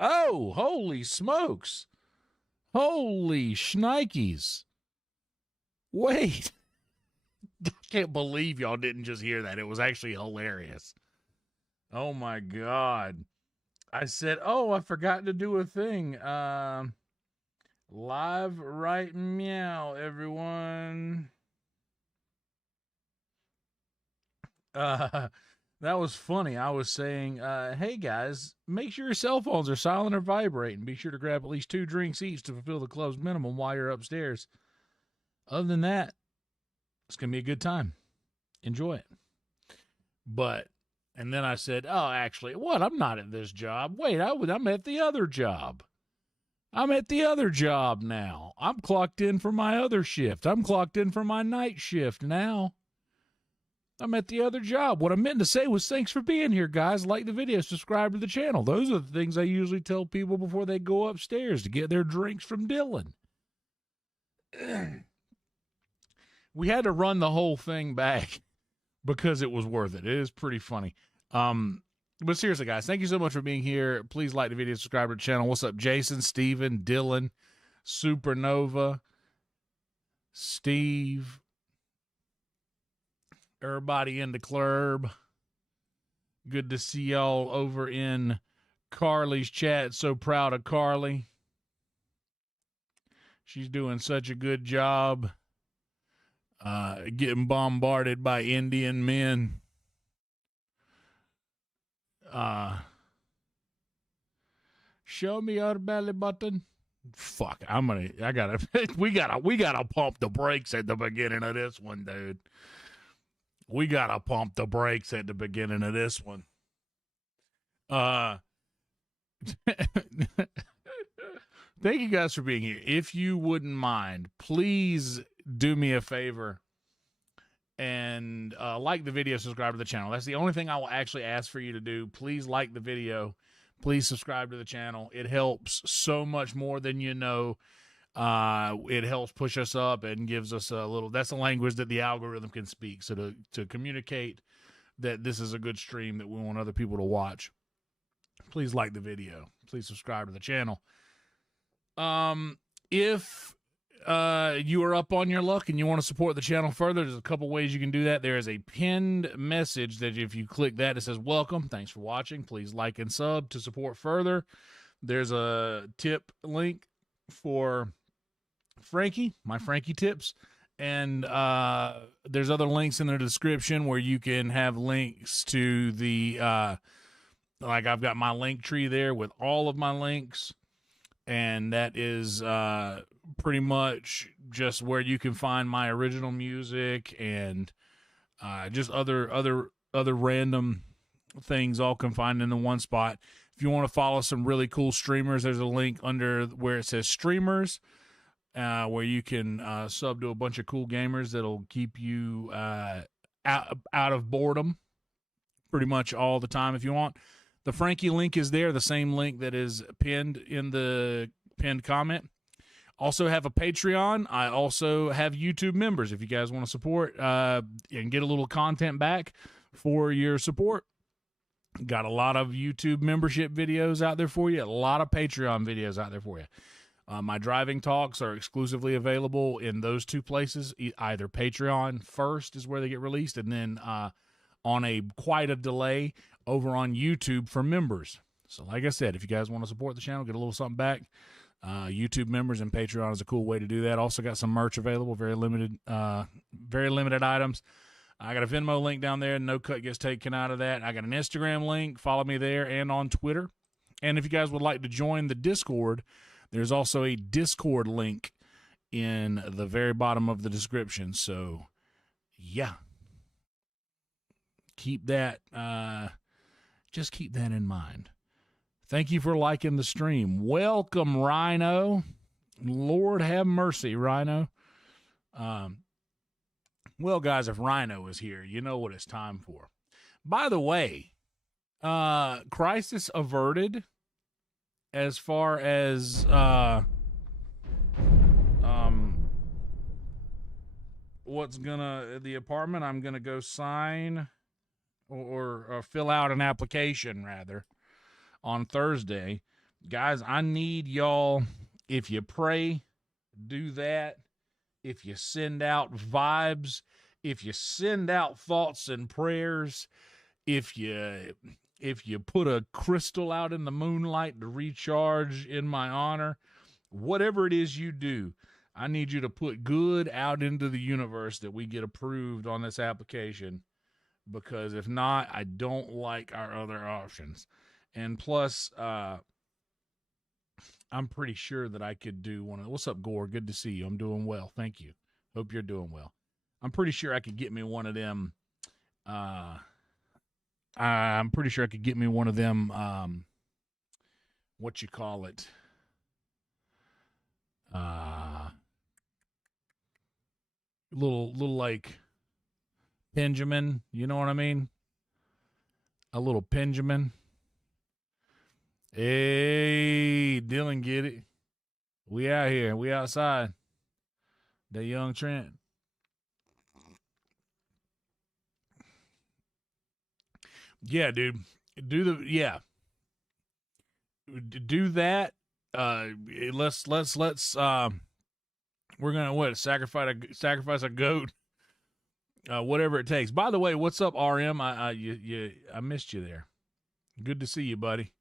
Oh, holy smokes. Holy shnikes. Wait. I can't believe y'all didn't just hear that. It was actually hilarious. Oh my God. I said, oh, I forgot to do a thing. Live right meow, everyone. Uh, that was funny. I was saying, hey guys, make sure your cell phones are silent or vibrating. Be sure to grab at least 2 drinks each to fulfill the club's minimum while you're upstairs. Other than that, it's going to be a good time. Enjoy it. But, and then I said, oh, actually, what? I'm not at this job. Wait, I'm at the other job. I'm at the other job now. I'm clocked in for my other shift. I'm clocked in for my night shift now. I'm at the other job. What I meant to say was thanks for being here, guys. Like the video, subscribe to the channel. Those are the things I usually tell people before they go upstairs to get their drinks from Dylan. We had to run the whole thing back because it was worth it. It is pretty funny. But seriously, guys, thank you so much for being here. Please like the video, subscribe to the channel. What's up, Jason, Steven, Dylan, Supernova, Steve, everybody in the club. Good to see y'all over in Carly's chat. So proud of Carly. She's doing such a good job getting bombarded by Indian men. Show me your belly button. Fuck, we gotta pump the brakes at the beginning of this one, dude. We gotta pump the brakes at the beginning of this one. Thank you guys for being here. If you wouldn't mind, please do me a favor and like the video, subscribe to the channel. That's the only thing I will actually ask for you to do. Please like the video. Please subscribe to the channel. It helps so much more than you know. It helps push us up and gives us a little, that's a language that the algorithm can speak. So to communicate that this is a good stream that we want other people to watch, please like the video. Please subscribe to the channel. If you are up on your luck and you want to support the channel further, there's a couple ways you can do that. There is a pinned message that if you click that, it says welcome. Thanks for watching. Please like and sub to support further. There's a tip link for Frankie, my Frankie tips. And there's other links in the description where you can have links to the, like I've got my link tree there with all of my links. And that is pretty much just where you can find my original music and just other random things all confined into one spot. If you want to follow some really cool streamers, there's a link under where it says streamers, where you can sub to a bunch of cool gamers that'll keep you out of boredom pretty much all the time if you want. The Frankie link is there, the same link that is pinned in the pinned comment. Also have a Patreon. I also have YouTube members if you guys want to support and get a little content back for your support. Got a lot of YouTube membership videos out there for you, a lot of Patreon videos out there for you. My driving talks are exclusively available in those two places. Either Patreon first is where they get released, and then on quite a delay over on YouTube for members. So like I said, if you guys want to support the channel, get a little something back, YouTube members and Patreon is a cool way to do that. Also got some merch available, very limited items. I got a Venmo link down there. No cut gets taken out of that. I got an Instagram link. Follow me there and on Twitter. And if you guys would like to join the Discord, there's also a Discord link in the very bottom of the description. So yeah, keep that just keep that in mind. Thank you for liking the stream. Welcome, Rhino. Lord have mercy, Rhino. Well, guys, if Rhino is here, you know what it's time for. By the way, crisis averted as far as the apartment I'm gonna go sign or fill out an application rather on Thursday. Guys, I need y'all, if you pray, do that. If you send out vibes, if you send out thoughts and prayers, if you put a crystal out in the moonlight to recharge in my honor, whatever it is you do, I need you to put good out into the universe that we get approved on this application, because if not, I don't like our other options. And plus, I'm pretty sure that I could do one of. What's up, Gore? Good to see you. I'm doing well. Thank you. Hope you're doing well. I'm pretty sure I could get me one of them. I'm pretty sure I could get me one of them. What you call it? Little like Benjamin. You know what I mean? A little Benjamin. Hey, Dylan, get it? We out here. We outside. That young Trent. Yeah, dude. Do that. Let's we're gonna sacrifice a goat. Whatever it takes. By the way, what's up, RM? I missed you there. Good to see you, buddy.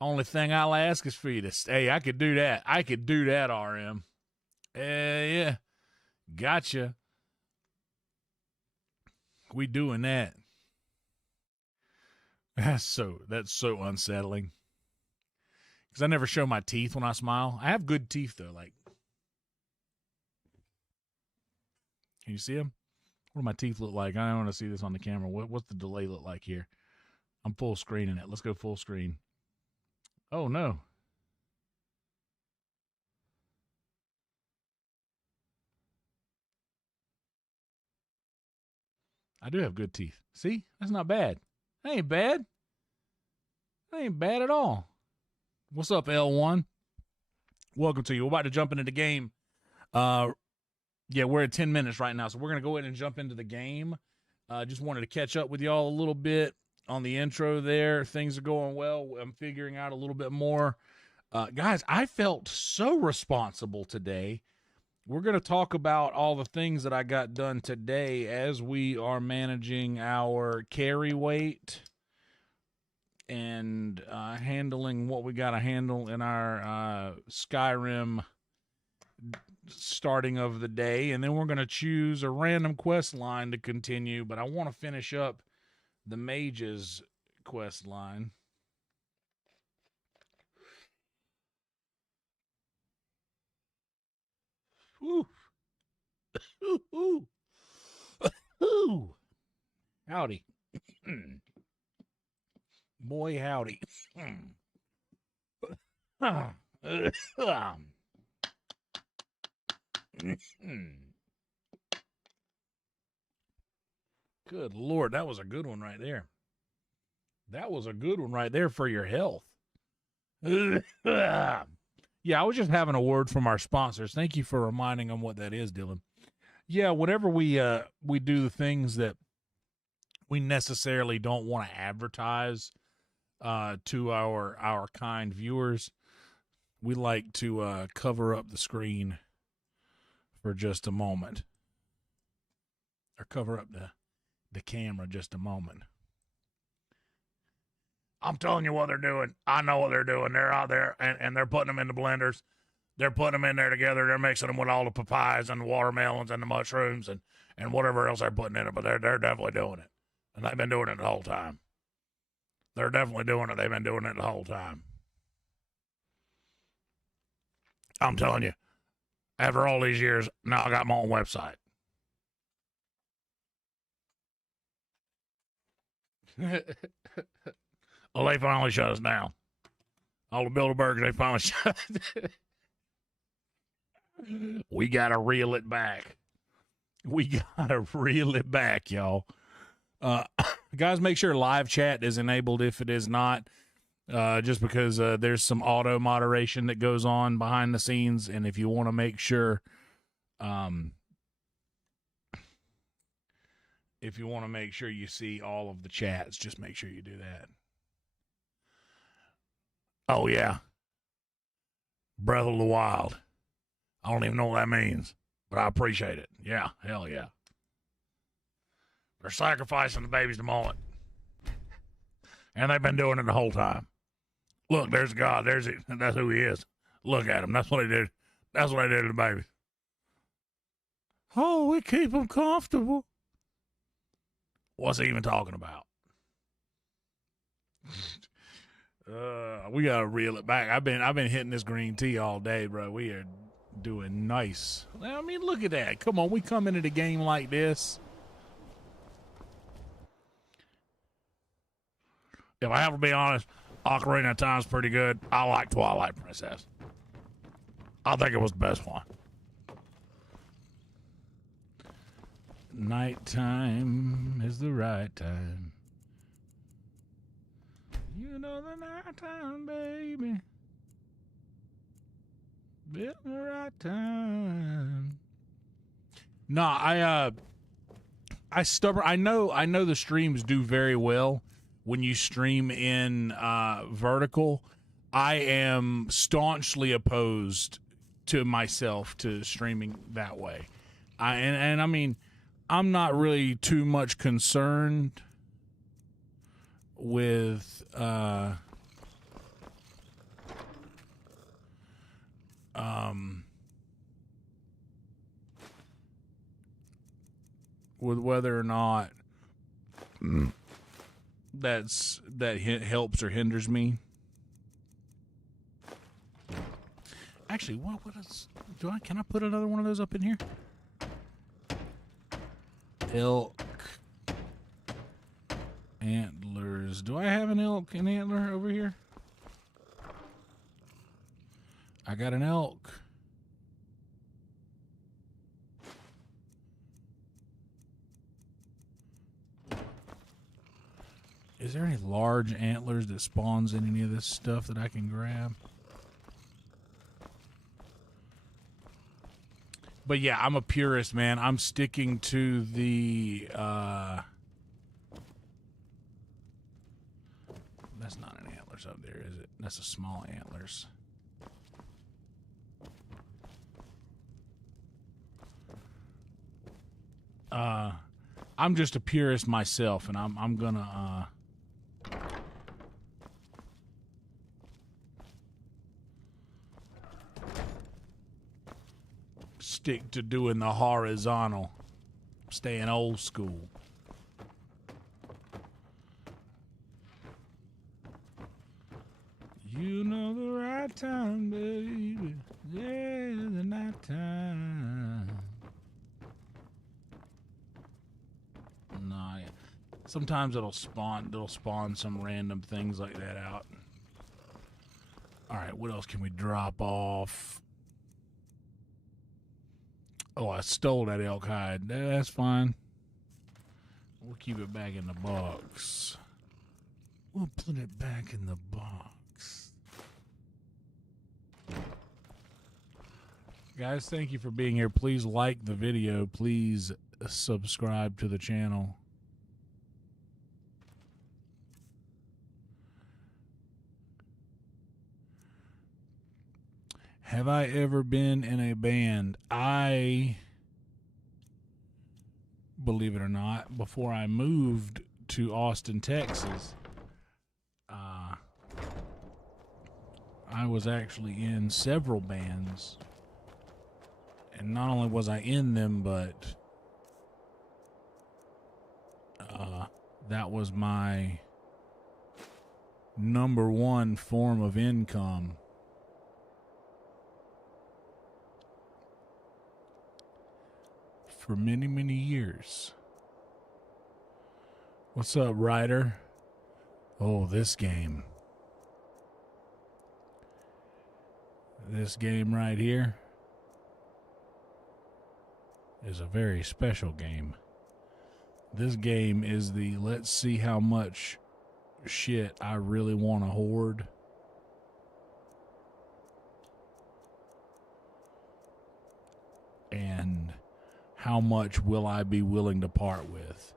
Only thing I'll ask is for you to stay. I could do that. RM. Yeah. Gotcha. We doing that. That's so unsettling. Because I never show my teeth when I smile. I have good teeth, though. Like, can you see them? What do my teeth look like? I don't want to see this on the camera. What's the delay look like here? I'm full screening it. Let's go full screen. Oh, no. I do have good teeth. See? That's not bad. That ain't bad. That ain't bad at all. What's up, L1? Welcome to you. We're about to jump into the game. Yeah, we're at 10 minutes right now, so we're going to go ahead and jump into the game. Just wanted to catch up with y'all a little bit on the intro there. Things are going well. I'm figuring out a little bit more. Guys, I felt so responsible today. We're going to talk about all the things that I got done today as we are managing our carry weight and handling what we got to handle in our Skyrim starting of the day. And then we're going to choose a random quest line to continue, but I want to finish up the mage's quest line. Ooh. Ooh. Ooh. Howdy. Boy, howdy. Good Lord, that was a good one right there. That was a good one right there for your health. Yeah, I was just having a word from our sponsors. Thank you for reminding them what that is, Dylan. Yeah, whenever we do the things that we necessarily don't want to advertise to our kind viewers, we like to cover up the screen for just a moment, or cover up the camera just a moment. I'm telling you what they're doing. I know what they're doing. They're out there, and they're putting them in the blenders. They're putting them in there together. They're mixing them with all the papayas and the watermelons and the mushrooms and whatever else they're putting in it. But they're definitely doing it. And they've been doing it the whole time. They're definitely doing it. They've been doing it the whole time. I'm telling you, after all these years, now I got my own website. Well, they finally shut us down. All the Bilderbergs, they finally shut We got to reel it back. We got to reel it back, y'all. Guys, make sure live chat is enabled if it is not, just because there's some auto moderation that goes on behind the scenes. And if you want to make sure, you see all of the chats, just make sure you do that. Oh, yeah. Breath of the Wild. I don't even know what that means, but I appreciate it. Yeah, hell yeah. They're sacrificing the babies to moment. And they've been doing it the whole time. Look, there's God. There's it. That's who he is. Look at him. That's what he did. That's what they did to the babies. Oh, we keep them comfortable. What's he even talking about? We gotta reel it back. I've been hitting this green tea all day, bro. We are doing nice. I mean, look at that. Come on, we come into the game like this. If I have to be honest, Ocarina of Time's pretty good. I like Twilight Princess. I think it was the best one. Nighttime is the right time. You know the nighttime, baby. It's the right time. No, I stubborn. I know the streams do very well when you stream in vertical. I am staunchly opposed to myself to streaming that way. And I mean, I'm not really too much concerned with with whether or not that helps or hinders me. Actually, what is can I put another one of those up in here? Elk antlers. Do I have an elk and antler over here? I got an elk. Is there any large antlers that spawns in any of this stuff that I can grab? But yeah, I'm a purist, man. I'm sticking to the that's not an antlers up there, is it? That's a small antlers. I'm just a purist myself, and I'm gonna stick to doing the horizontal, staying old school. You know the right time, baby. Yeah, the night time. Nah, yeah. Sometimes it'll spawn some random things like that out. All right, what else can we drop off? Oh, I stole that elk hide. That's fine. We'll keep it back in the box. We'll put it back in the box. Guys, thank you for being here. Please like the video. Please subscribe to the channel. Have I ever been in a band? I, believe it or not, before I moved to Austin, Texas, I was actually in several bands. And not only was I in them, but that was my #1 form of income. For many, many years. What's up, Ryder? Oh, this game. This game right here is a very special game. This game is the let's see how much shit I really want to hoard. And how much will I be willing to part with?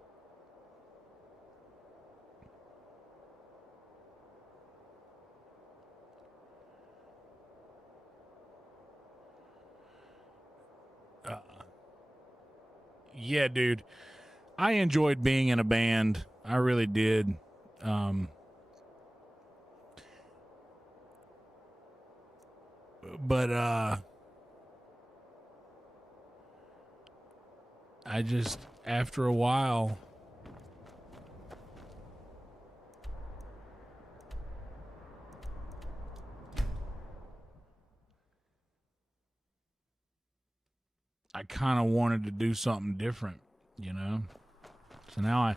Yeah, dude. I enjoyed being in a band. I really did. But I just, after a while, I kind of wanted to do something different, you know? So now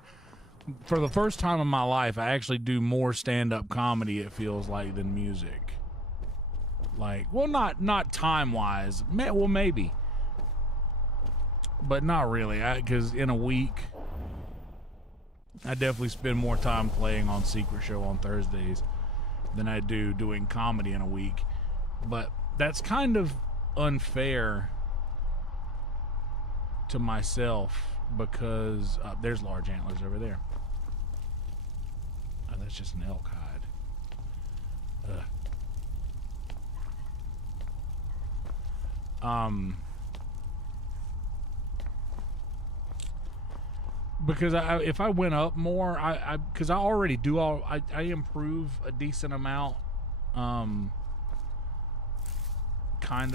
for the first time in my life, I actually do more stand-up comedy, it feels like, than music. Like, well, not time-wise. Well, maybe. But not really, because in a week, I definitely spend more time playing on Secret Show on Thursdays than I do doing comedy in a week. But that's kind of unfair to myself because there's large antlers over there. Oh, that's just an elk hide. Because if I went up more, because I already do I improve a decent amount, kind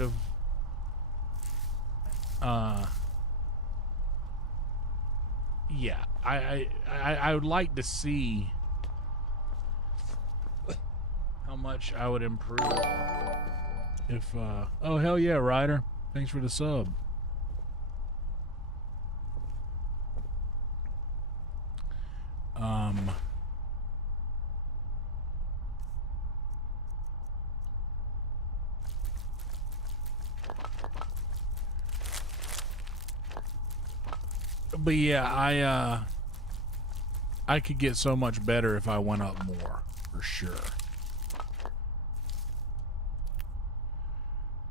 of, yeah, I would like to see how much I would improve if, oh, hell yeah, Ryder. Thanks for the sub. But yeah, I could get so much better if I went up more, for sure.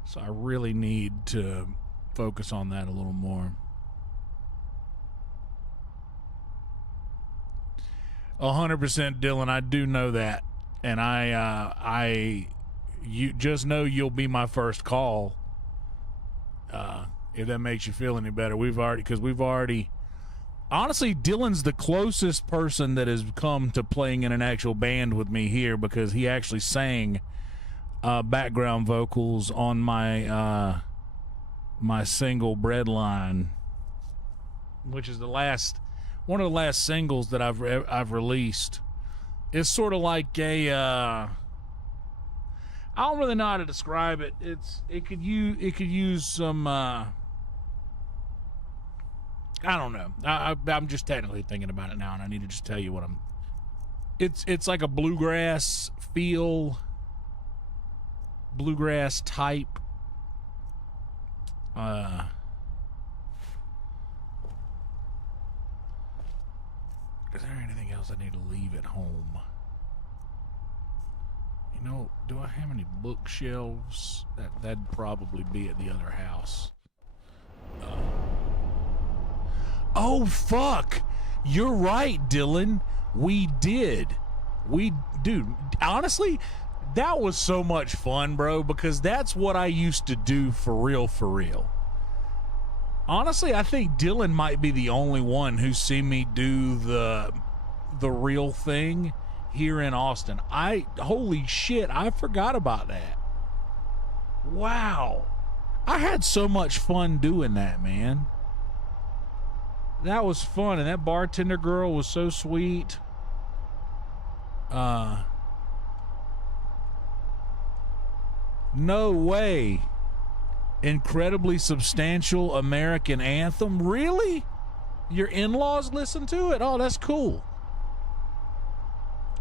So I really need to focus on that a little more. 100% Dylan, I do know that. And you just know you'll be my first call. If that makes you feel any better. We've already honestly, Dylan's the closest person that has come to playing in an actual band with me here, because he actually sang background vocals on my my single Breadline, which is one of the last singles that I've released. It's sort of like a I don't really know how to describe it. It could use some I don't know. I'm just technically thinking about it now, and I need to just tell you what I'm. It's like a bluegrass feel, bluegrass type. Is there anything else I need to leave at home? You know, do I have any bookshelves? That'd probably be at the other house. Oh, fuck. You're right, Dylan. We did. Dude, honestly, that was so much fun, bro, because that's what I used to do for real. Honestly, I think Dylan might be the only one who's seen me do the real thing here in Austin. Holy shit, I forgot about that. Wow. I had so much fun doing that, man. That was fun, and that bartender girl was so sweet. No way. Incredibly substantial American anthem? Really? Your in-laws listen to it? Oh, that's cool.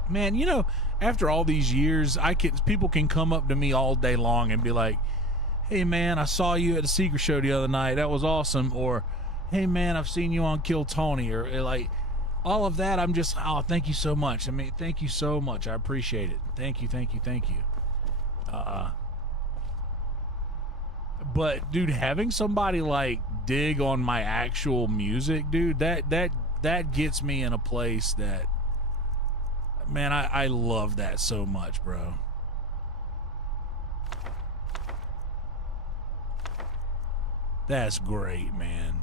Man, you know, after all these years, people can come up to me all day long and be like, hey, man, I saw you at the Secret Show the other night. That was awesome. Or, hey, man, I've seen you on Kill Tony. Or like, all of that, I'm just, oh, thank you so much. I mean, thank you so much. I appreciate it. Thank you. But, dude, having somebody, like, dig on my actual music, dude, that gets me in a place that, man, I love that so much, bro. That's great, man.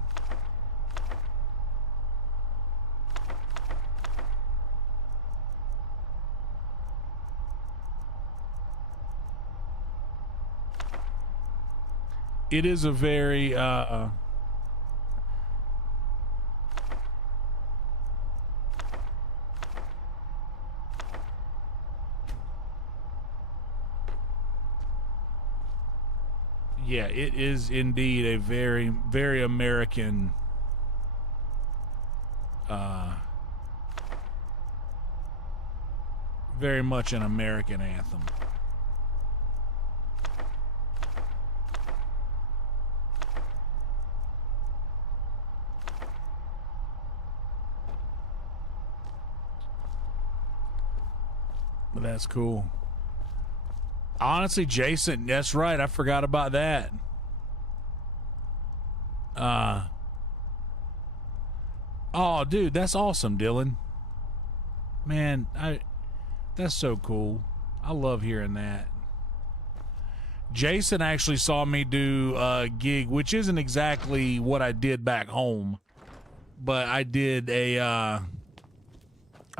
it is a very yeah, it is indeed a very, very American very much an American anthem. But that's cool. Honestly, Jason, that's right. I forgot about that. Oh, dude, that's awesome, Dylan. Man, that's so cool. I love hearing that. Jason actually saw me do a gig, which isn't exactly what I did back home, but I did a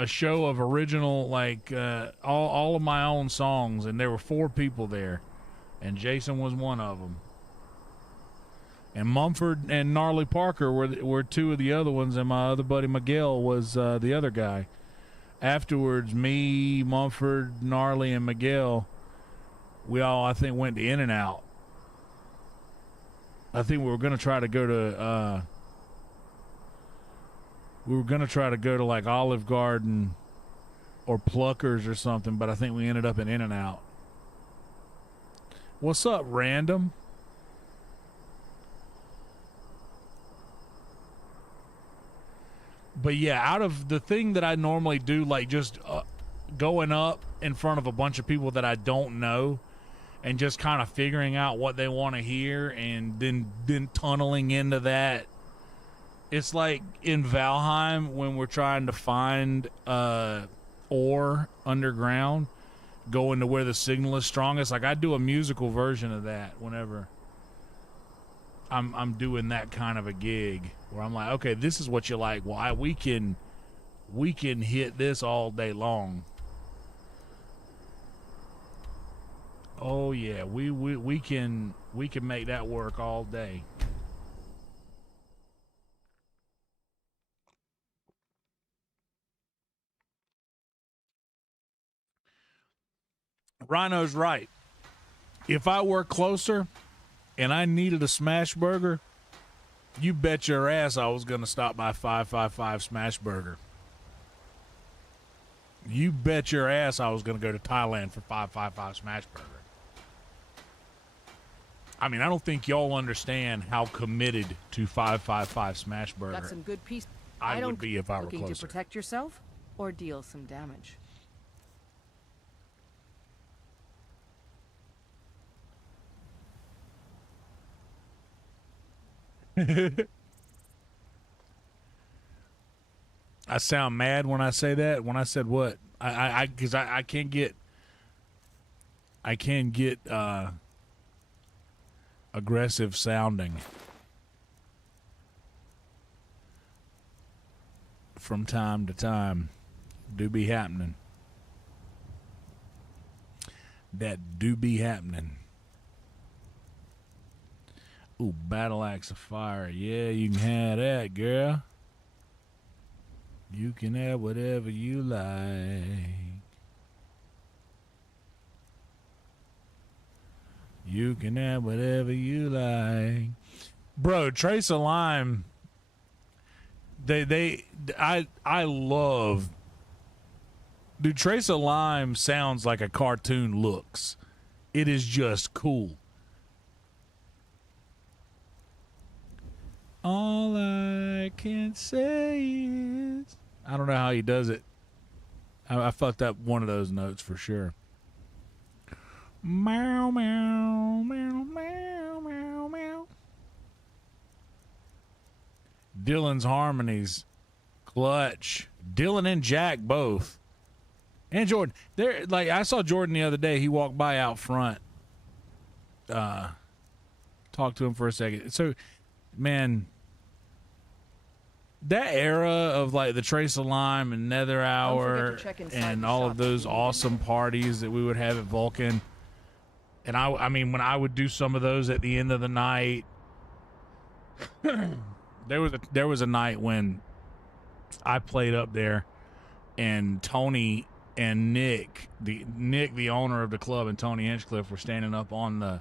show of original, like all of my own songs, and there were 4 people there, and Jason was one of them. And Mumford and Gnarly Parker were 2 of the other ones, and my other buddy Miguel was the other guy. Afterwards, me, Mumford, Gnarly, and Miguel, we all, I think, went to In-N-Out. I think we were going to try to go to like Olive Garden or Pluckers or something, but I think we ended up in In-N-Out. What's up, Random? But yeah, out of the thing that I normally do, like just going up in front of a bunch of people that I don't know and just kind of figuring out what they want to hear and then tunneling into that. It's like in Valheim when we're trying to find ore underground, going to where the signal is strongest. Like I do a musical version of that whenever I'm doing that kind of a gig where I'm like, okay, this is what you like. Well, we can hit this all day long. Oh yeah, we can make that work all day. Rhino's right. If I were closer and I needed a smash burger, you bet your ass I was going to stop by 555 Smash Burger. You bet your ass I was going to go to Thailand for 555 Smash Burger. I mean, I don't think y'all understand how committed to 555 Smash Burger Got some good piece. I would be if I were looking closer. To protect yourself or deal some damage. I sound mad when I say that. When I said what? Because I can't get aggressive sounding from time to time. Do be happening. That do be happening. Ooh, Battle Axe of Fire. Yeah, you can have that, girl. You can have whatever you like. You can have whatever you like. Bro, Trace of Lime. I love. Dude, Trace of Lime sounds like a cartoon looks. It is just cool. All I can say is... I don't know how he does it. I fucked up one of those notes for sure. Meow, meow, meow, meow, meow, meow. Dylan's harmonies. Clutch. Dylan and Jack both. And Jordan. They're, like, I saw Jordan the other day. He walked by out front. Talked to him for a second. So... Man, that era of like the Trace of Lime and Nether Hour and all of those awesome parties that we would have at Vulcan And I mean, when I would do some of those at the end of the night, there was a night when I played up there, and Tony and Nick, the owner of the club, and Tony Hinchcliffe were standing up on the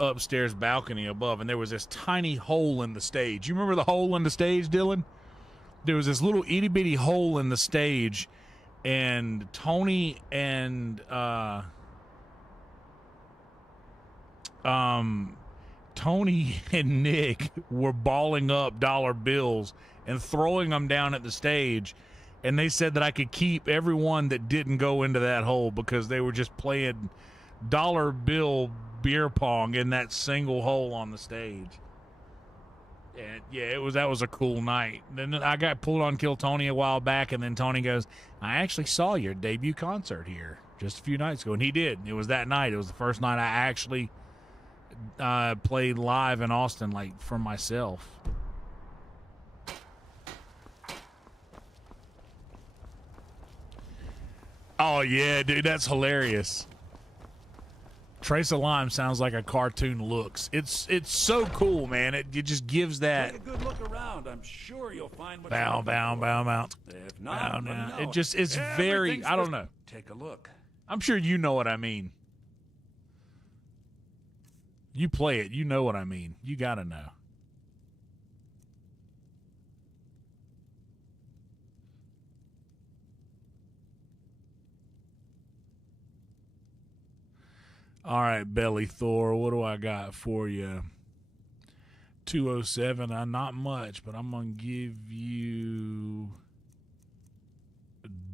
upstairs balcony above, and there was this tiny hole in the stage. You remember the hole in the stage, Dylan? There was this little itty bitty hole in the stage, and Tony and Nick were balling up dollar bills and throwing them down at the stage, and they said that I could keep everyone that didn't go into that hole because they were just playing dollar bill beer pong in that single hole on the stage. And yeah, that was a cool night. Then I got pulled on Kill Tony a while back, and then Tony goes, I actually saw your debut concert here just a few nights ago. And he did. It was that night. It was the first night I actually played live in Austin, like, for myself. Oh yeah, dude, that's hilarious. Trace of Lime sounds like a cartoon looks. It's so cool, man. It just gives that. Take a good look around. I'm sure you'll find what bow. If not, Bow. It's very. I don't know. Take a look. I'm sure you know what I mean. You play it, you know what I mean. You gotta know. All right, Belly Thor, what do I got for you? 207, not much, but I'm going to give you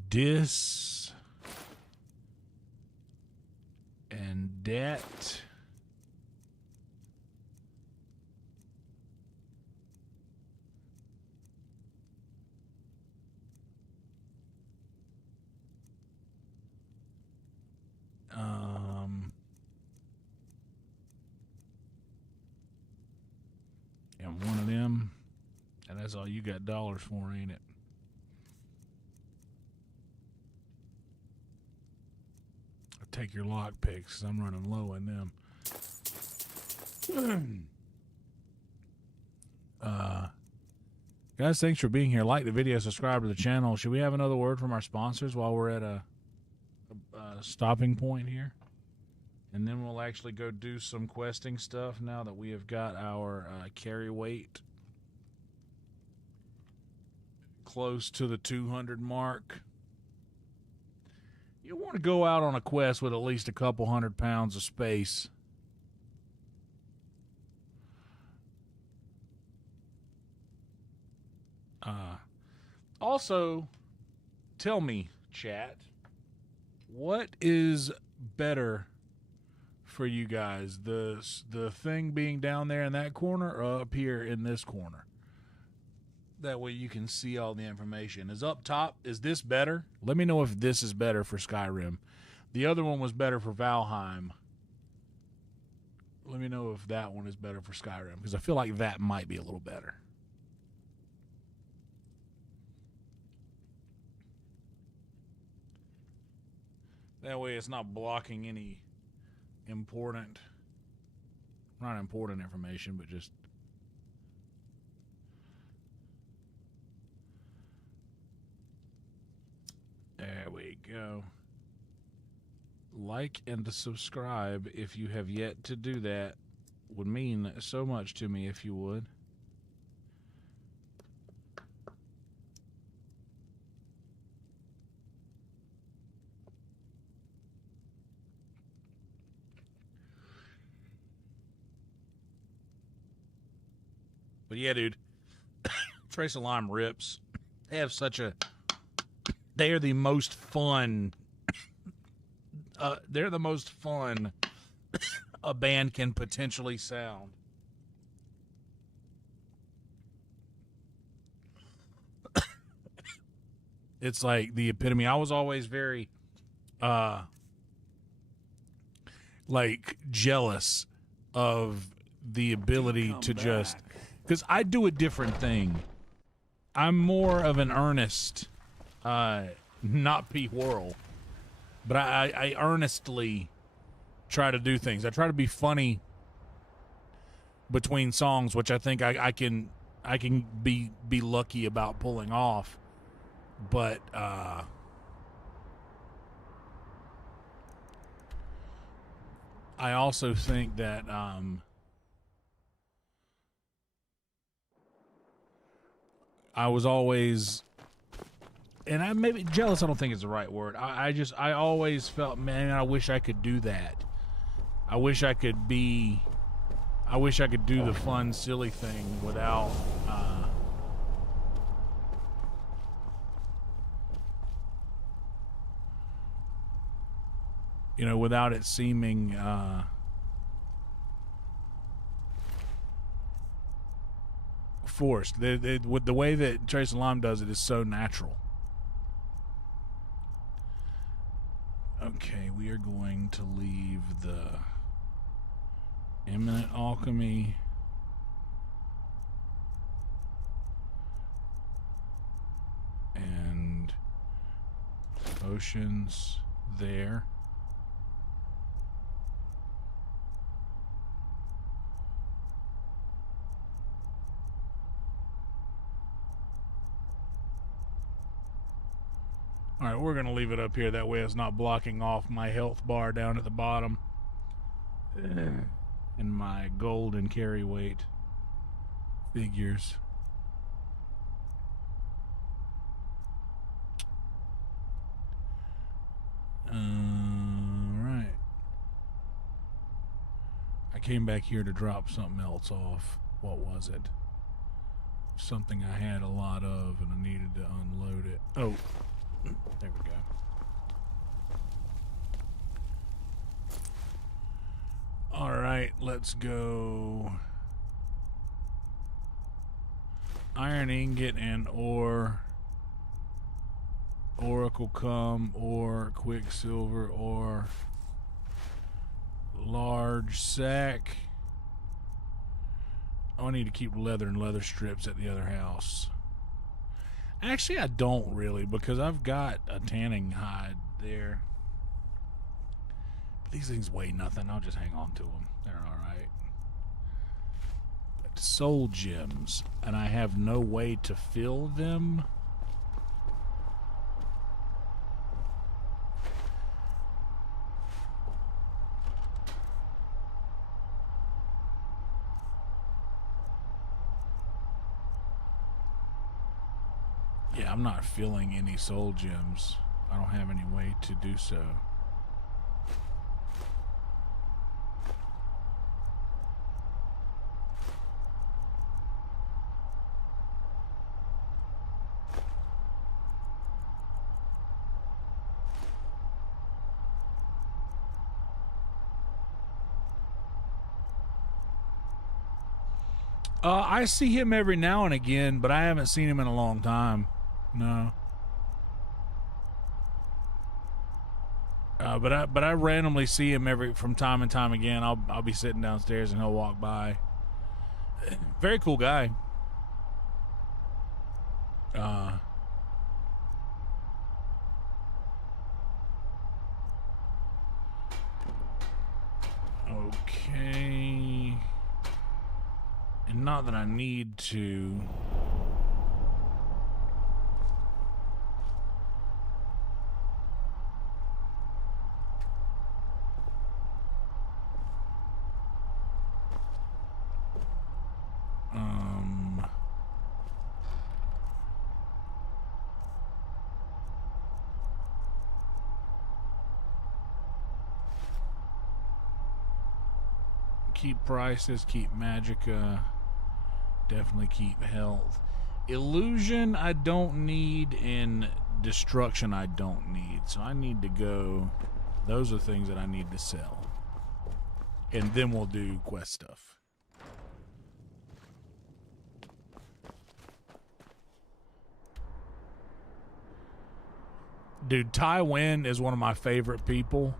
Dis and Debt. And one of them, and that's all you got dollars for, ain't it? I'll take your lock picks, 'cause I'm running low on them. Guys, thanks for being here. Like the video, subscribe to the channel. Should we have another word from our sponsors while we're at a stopping point here? And then we'll actually go do some questing stuff now that we have got our carry weight close to the 200 mark. You want to go out on a quest with at least a couple 100 pounds of space. Also, tell me, chat, what is better for you guys, the thing being down there in that corner or up here in this corner? That way you can see all the information. Is up top, is this better? Let me know if this is better for Skyrim. The other one was better for Valheim. Let me know if that one is better for Skyrim, because I feel like that might be a little better. That way it's not blocking any important, not important information, but just there we go. Like and subscribe if you have yet to do that. Would mean so much to me if you would. But yeah, dude, Trace of Lime rips. They have such a. They are the most fun. They're the most fun a band can potentially sound. It's like the epitome. I was always very, like, jealous of the ability to just. Because I do a different thing. I'm more of an earnest, not Pete Worrell. But I earnestly try to do things. I try to be funny between songs, which I think I can be lucky about pulling off. But I also think that I was always, and I maybe jealous, I don't think it's the right word. I always felt, man, I wish I could do that. I wish I could do the fun, silly thing without without it seeming forced. With the way that Trace and Lime does it is so natural. Okay, we are going to leave the Imminent Alchemy and Potions there. All right, we're going to leave it up here. That way it's not blocking off my health bar down at the bottom. And my gold and carry weight figures. Right. I came back here to drop something else off. What was it? Something I had a lot of and I needed to unload it. Oh. There we go. All right, let's go. Iron ingot and ore. Oracle cum, ore, quicksilver, ore. Large sack. Oh, I need to keep leather and leather strips at the other house. Actually, I don't really, because I've got a tanning hide there. But these things weigh nothing. I'll just hang on to them. They're all right. But soul gems, and I have no way to fill them. Yeah, I'm not filling any soul gems. I don't have any way to do so. I see him every now and again, but I haven't seen him in a long time. No. But I randomly see him from time and time again. I'll be sitting downstairs and he'll walk by. Very cool guy. Okay. And not that I need to. Keep prices, keep magicka, definitely keep health. Illusion I don't need, and destruction I don't need. So I need to go, those are things that I need to sell. And then we'll do quest stuff. Dude, Tai Wen is one of my favorite people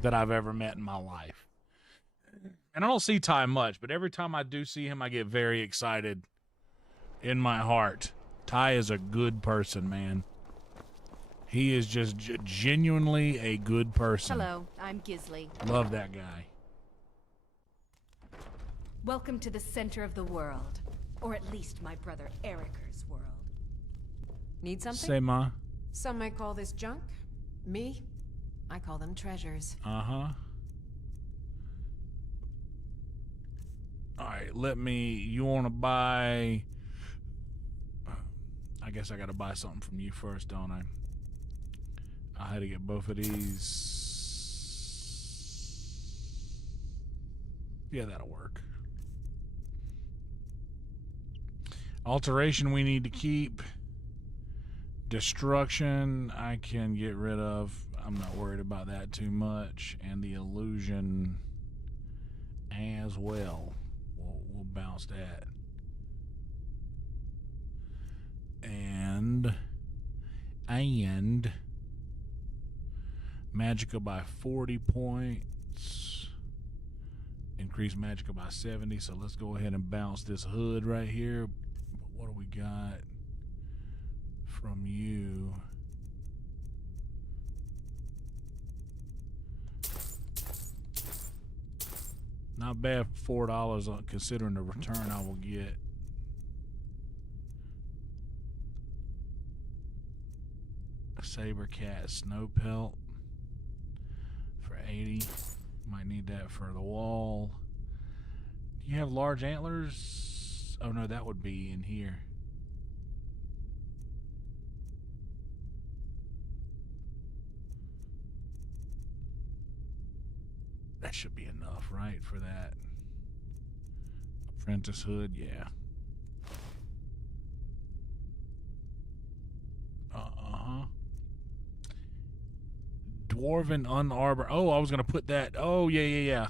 that I've ever met in my life. And I don't see Ty much, but every time I do see him, I get very excited in my heart. Ty is a good person, man. He is just genuinely a good person. Hello, I'm Gisley. Love that guy. Welcome to the center of the world. Or at least my brother Erica's world. Need something? Say, Ma. Some might call this junk. Me, I call them treasures. Uh-huh. Alright, you want to buy... I guess I got to buy something from you first, don't I? I had to get both of these. Yeah, that'll work. Alteration we need to keep. Destruction I can get rid of. I'm not worried about that too much. And the illusion as well. We'll bounce that. And Magicka by 40 points. Increase Magicka by 70. So let's go ahead and bounce this hood right here. What do we got from you? Not bad for $4 considering the return I will get. Saber Cat Snow Pelt for 80. Might need that for the wall. Do you have large antlers? Oh no, that would be in here. That should be enough, right, for that. Apprentice hood, yeah. Uh-huh. Dwarven unarbor. Oh, I was gonna put that. Oh, yeah.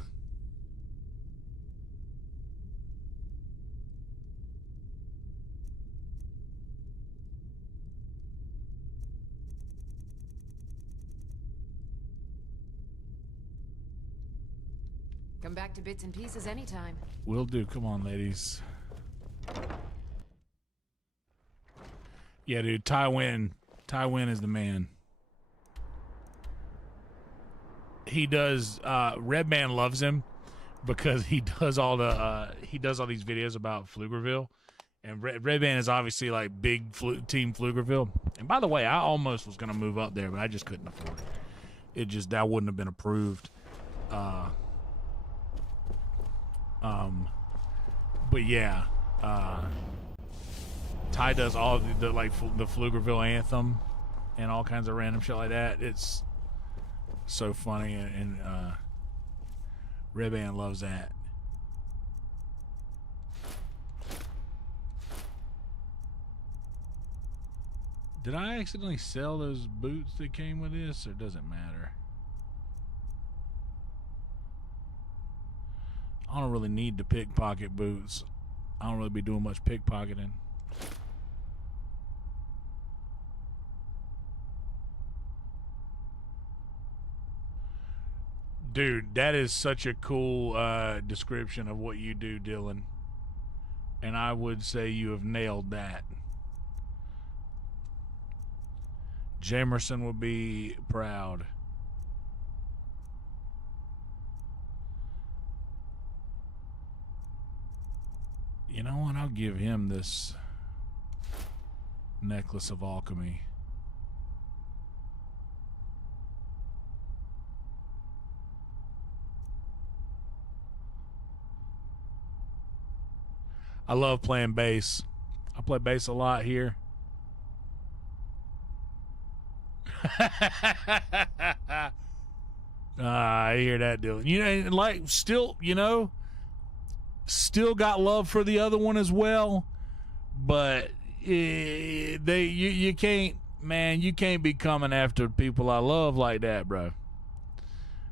Come back to bits and pieces anytime. Will do. Come on, ladies. Yeah, dude. Tywin is the man. He does. Redman loves him because he does all these videos about Pflugerville, and Redman is obviously like big team Pflugerville. And by the way, I almost was gonna move up there, but I just couldn't afford it. That wouldn't have been approved. But yeah, Ty does all the Pflugerville anthem and all kinds of random shit like that. It's so funny, and Red Band loves that. Did I accidentally sell those boots that came with this, or does it matter? I don't really need the pickpocket boots. I don't really be doing much pickpocketing. Dude, that is such a cool description of what you do, Dylan. And I would say you have nailed that. Jamerson would be proud. You know what? I'll give him this necklace of alchemy. I love playing bass. I play bass a lot here. I hear that, Dylan. You know, like, still got love for the other one as well, but you can't, man, you can't be coming after people I love like that, bro.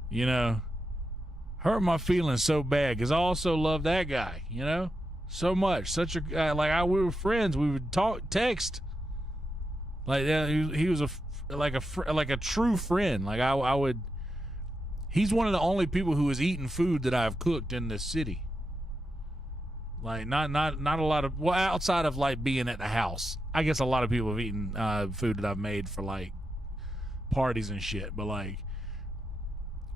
You know, hurt my feelings so bad because I also love that guy, you know, so much. Such a we were friends. We would text. Like he was like a true friend. Like I would. He's one of the only people who has eaten food that I've cooked in this city. Like not a lot of, well, outside of like being at the house. I guess a lot of people have eaten food that I've made for like parties and shit, but like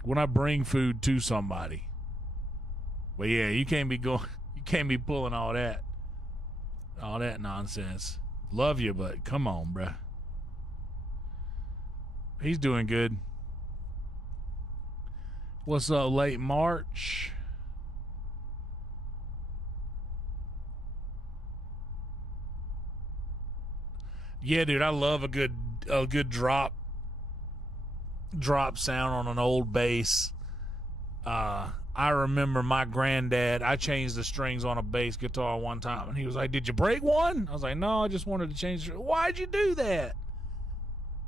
when I bring food to somebody. But yeah, you can't be pulling all that nonsense. Love you, but come on, bruh. He's doing good. What's up, late March? Yeah, dude, I love a good drop sound on an old bass. I remember my granddad, I changed the strings on a bass guitar one time, and he was like, "Did you break one?" I was like, "No, I just wanted to change the." "Why'd you do that?"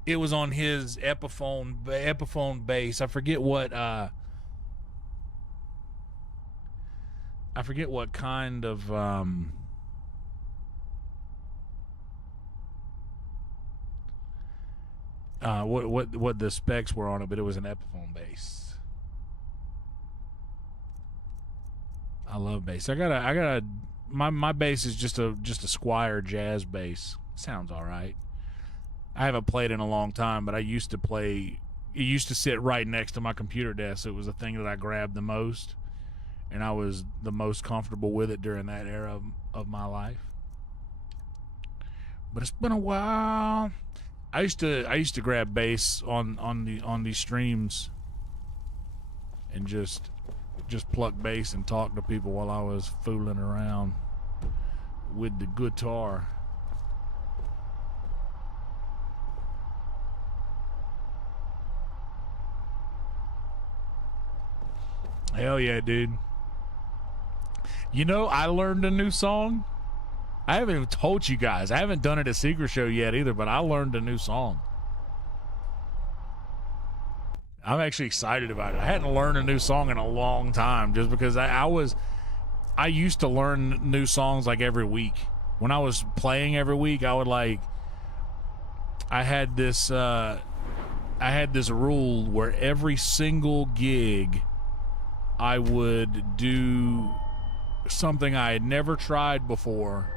It was on his Epiphone bass. I forget what kind of what the specs were on it, but it was an Epiphone bass. I love bass. My bass is just a Squier jazz bass. Sounds all right. I haven't played in a long time, but I used to play. It used to sit right next to my computer desk. It was the thing that I grabbed the most, and I was the most comfortable with it during that era of my life. But it's been a while. I used to grab bass on these streams and just pluck bass and talk to people while I was fooling around with the guitar. Hell yeah, dude. You know, I learned a new song. I haven't even told you guys. I haven't done it at Secret Show yet either, but I learned a new song. I'm actually excited about it. I hadn't learned a new song in a long time just because I used to learn new songs like every week. When I was playing every week, I had this rule where every single gig I would do something I had never tried before.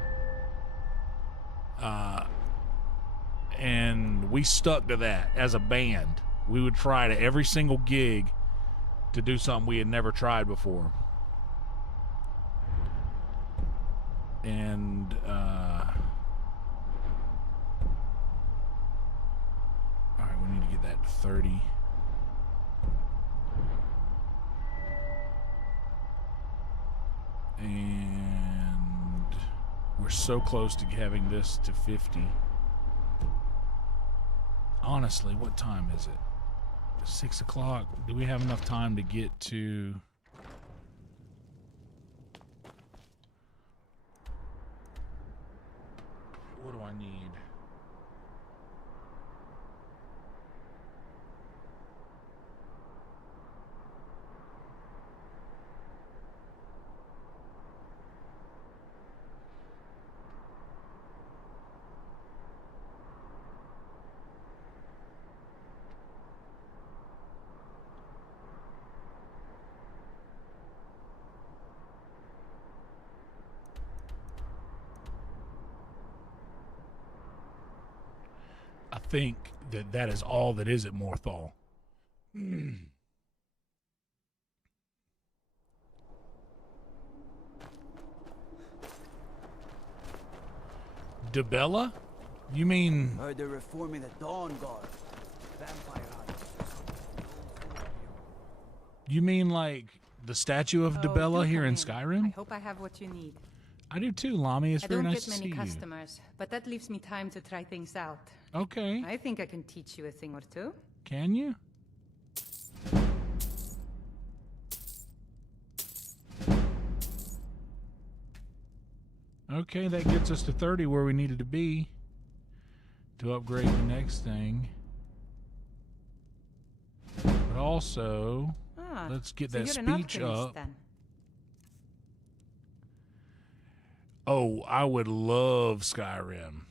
And we stuck to that as a band. We would try to every single gig to do something we had never tried before. And all right, we need to get that to 30. And we're so close to having this to 50. Honestly, what time is it? 6 o'clock. Do we have enough time to get to... What do I need? I think that is all that is at Morthal. Debella? You mean... Heard they're reforming the Dawn Guard. Vampire hunters. You mean like the statue of Debella here in Skyrim? I hope I have what you need. I do too, Lami. It's very nice to see you. I don't get many customers, but that leaves me time to try things out. Okay. I think I can teach you a thing or two. Can you? Okay, that gets us to 30 where we needed to be to upgrade the next thing. But also, let's get that speech up. Then. Oh, I would love Skyrim.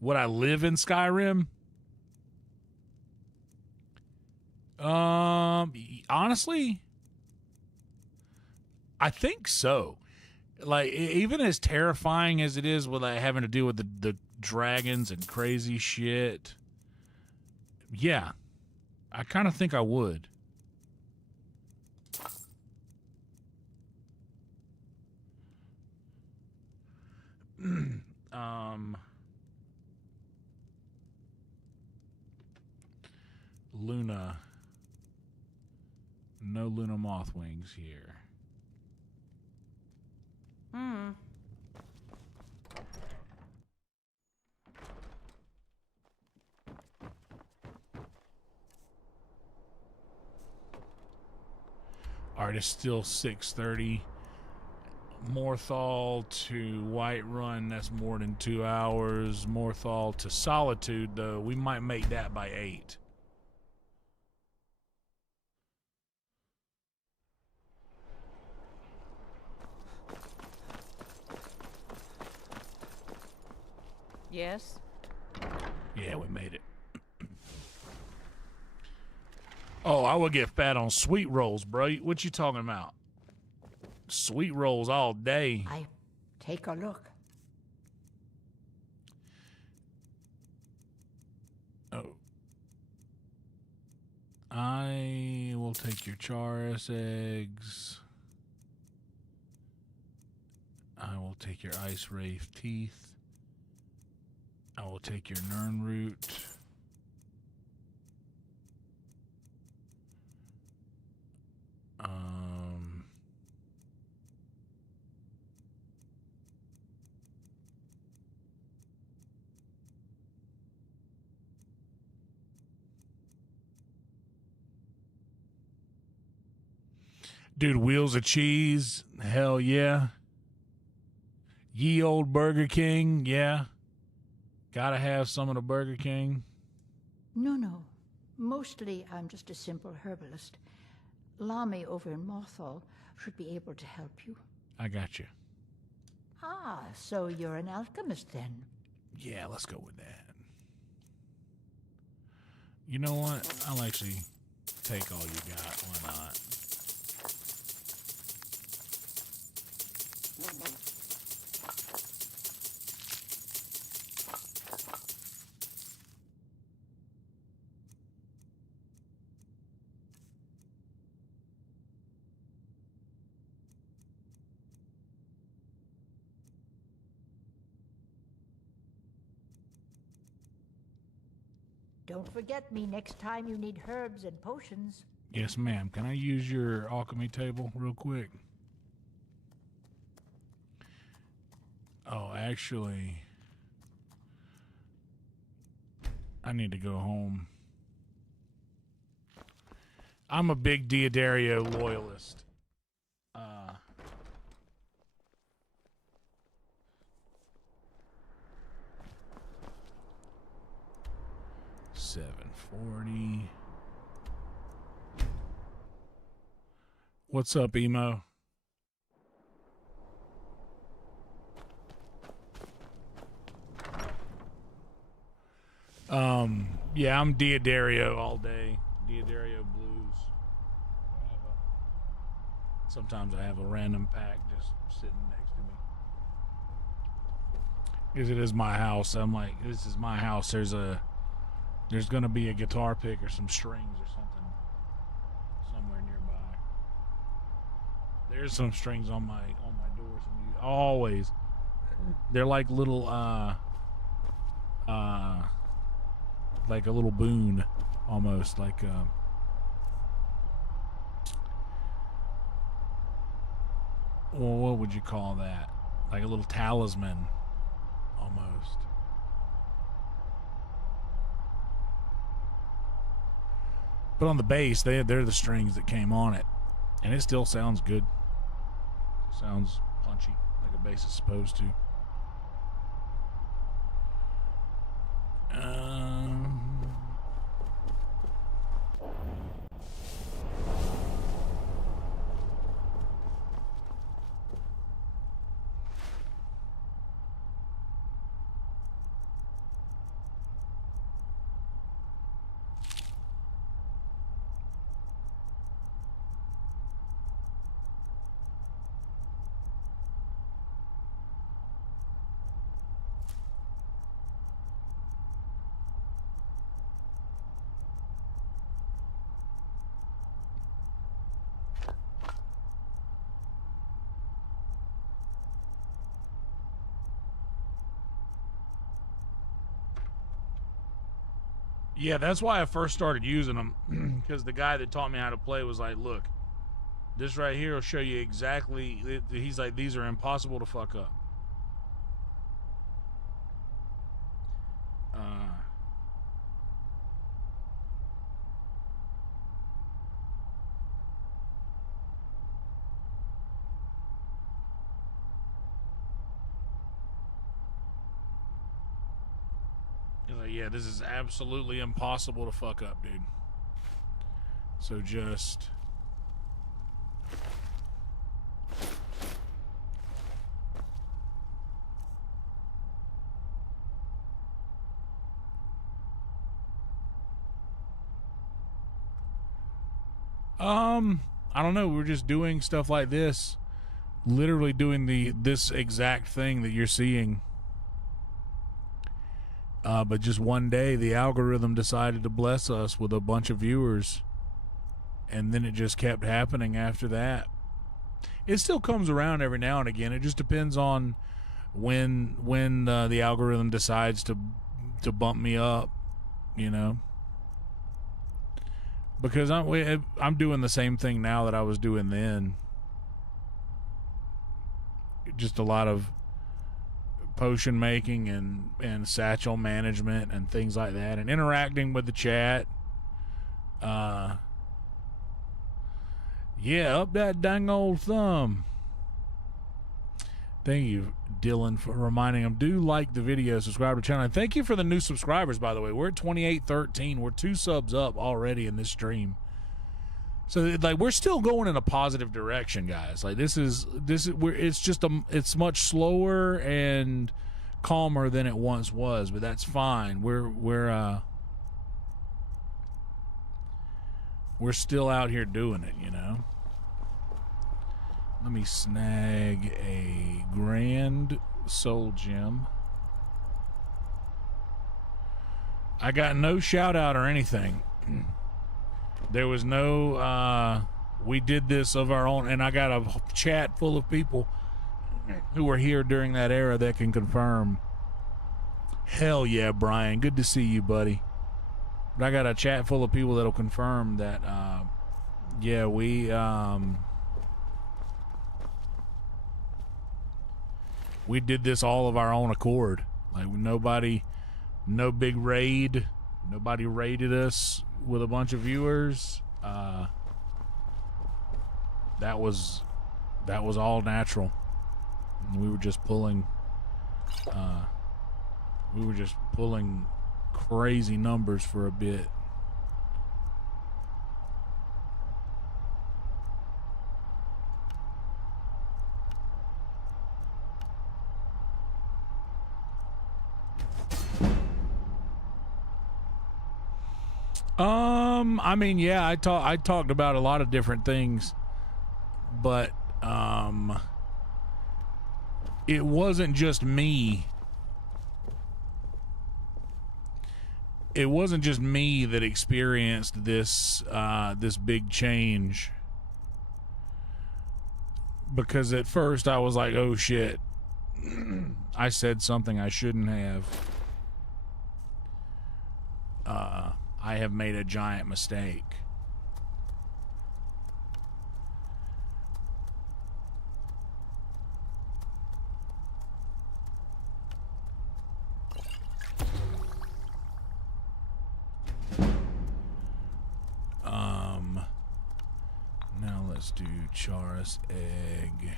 Would I live in Skyrim? Honestly, I think so. Like, even as terrifying as it is with like having to deal with the dragons and crazy shit, Yeah. I kind of think I would. Luna. No Luna moth wings here. Alright, it's still 6:30. Morthal to Whiterun, that's more than 2 hours. Morthal to Solitude, though, we might make that by 8. Yes? Yeah, we made it. Oh, I would get fat on sweet rolls, bro. What you talking about? Sweet rolls all day. I take a look. Oh. I will take your Charis eggs. I will take your Ice Wraith teeth. I will take your Nern root. Dude, wheels of cheese, hell yeah. Ye old Burger King, yeah. Gotta have some of the Burger King. No. Mostly I'm just a simple herbalist. Lami over in Morthal should be able to help you. I got you. Ah, so you're an alchemist then? Yeah, let's go with that. You know what? I'll actually take all you got. Why not? Don't forget me next time you need herbs and potions. Yes, ma'am. Can I use your alchemy table real quick? Oh, actually, I need to go home. I'm a big Diodario loyalist. 740. What's up, emo? Yeah, I'm Diodario all day. Diodario blues. Sometimes I have a random pack just sitting next to me. Because it is my house. I'm like, this is my house. There's gonna be a guitar pick or some strings or something somewhere nearby. There's some strings on my doors. Always. They're like little like a little boon almost, like well, what would you call that? Like a little talisman almost. But on the bass, they're the strings that came on it, and it still sounds good. It sounds punchy, like a bass is supposed to. Yeah, that's why I first started using them, because the guy that taught me how to play was like, look, this right here will show you exactly. He's like, these are impossible to fuck up. He's like, yeah, this is absolutely impossible to fuck up, dude. So just... I don't know. We're just doing stuff like this, literally doing this exact thing that you're seeing. But just one day, the algorithm decided to bless us with a bunch of viewers, and then it just kept happening after that. It still comes around every now and again. It just depends on when the algorithm decides to bump me up, you know. Because I'm doing the same thing now that I was doing then. Just a lot of potion making and satchel management and things like that, and interacting with the chat. Yeah, up that dang old thumb. Thank you, Dylan, for reminding him. Do like the video, subscribe to the channel. And thank you for the new subscribers, by the way. We're at 2813. We're 2 subs up already in this stream. So, like, we're still going in a positive direction, guys. Like, it's much slower and calmer than it once was, but that's fine. We're still out here doing it, you know. Let me snag a grand soul gem. I got no shout out or anything. There was no, we did this of our own, and I got a chat full of people who were here during that era that can confirm. Hell yeah, Brian. Good to see you, buddy. But I got a chat full of people that'll confirm that, yeah, we did this all of our own accord. Like, no big raid. Nobody raided us with a bunch of viewers. That was all natural. We were just pulling crazy numbers for a bit. I mean, yeah, I talked about a lot of different things, but it wasn't just me. It wasn't just me that experienced this this big change. Because at first I was like, oh shit, I said something I shouldn't have. I have made a giant mistake. Now let's do Charis egg.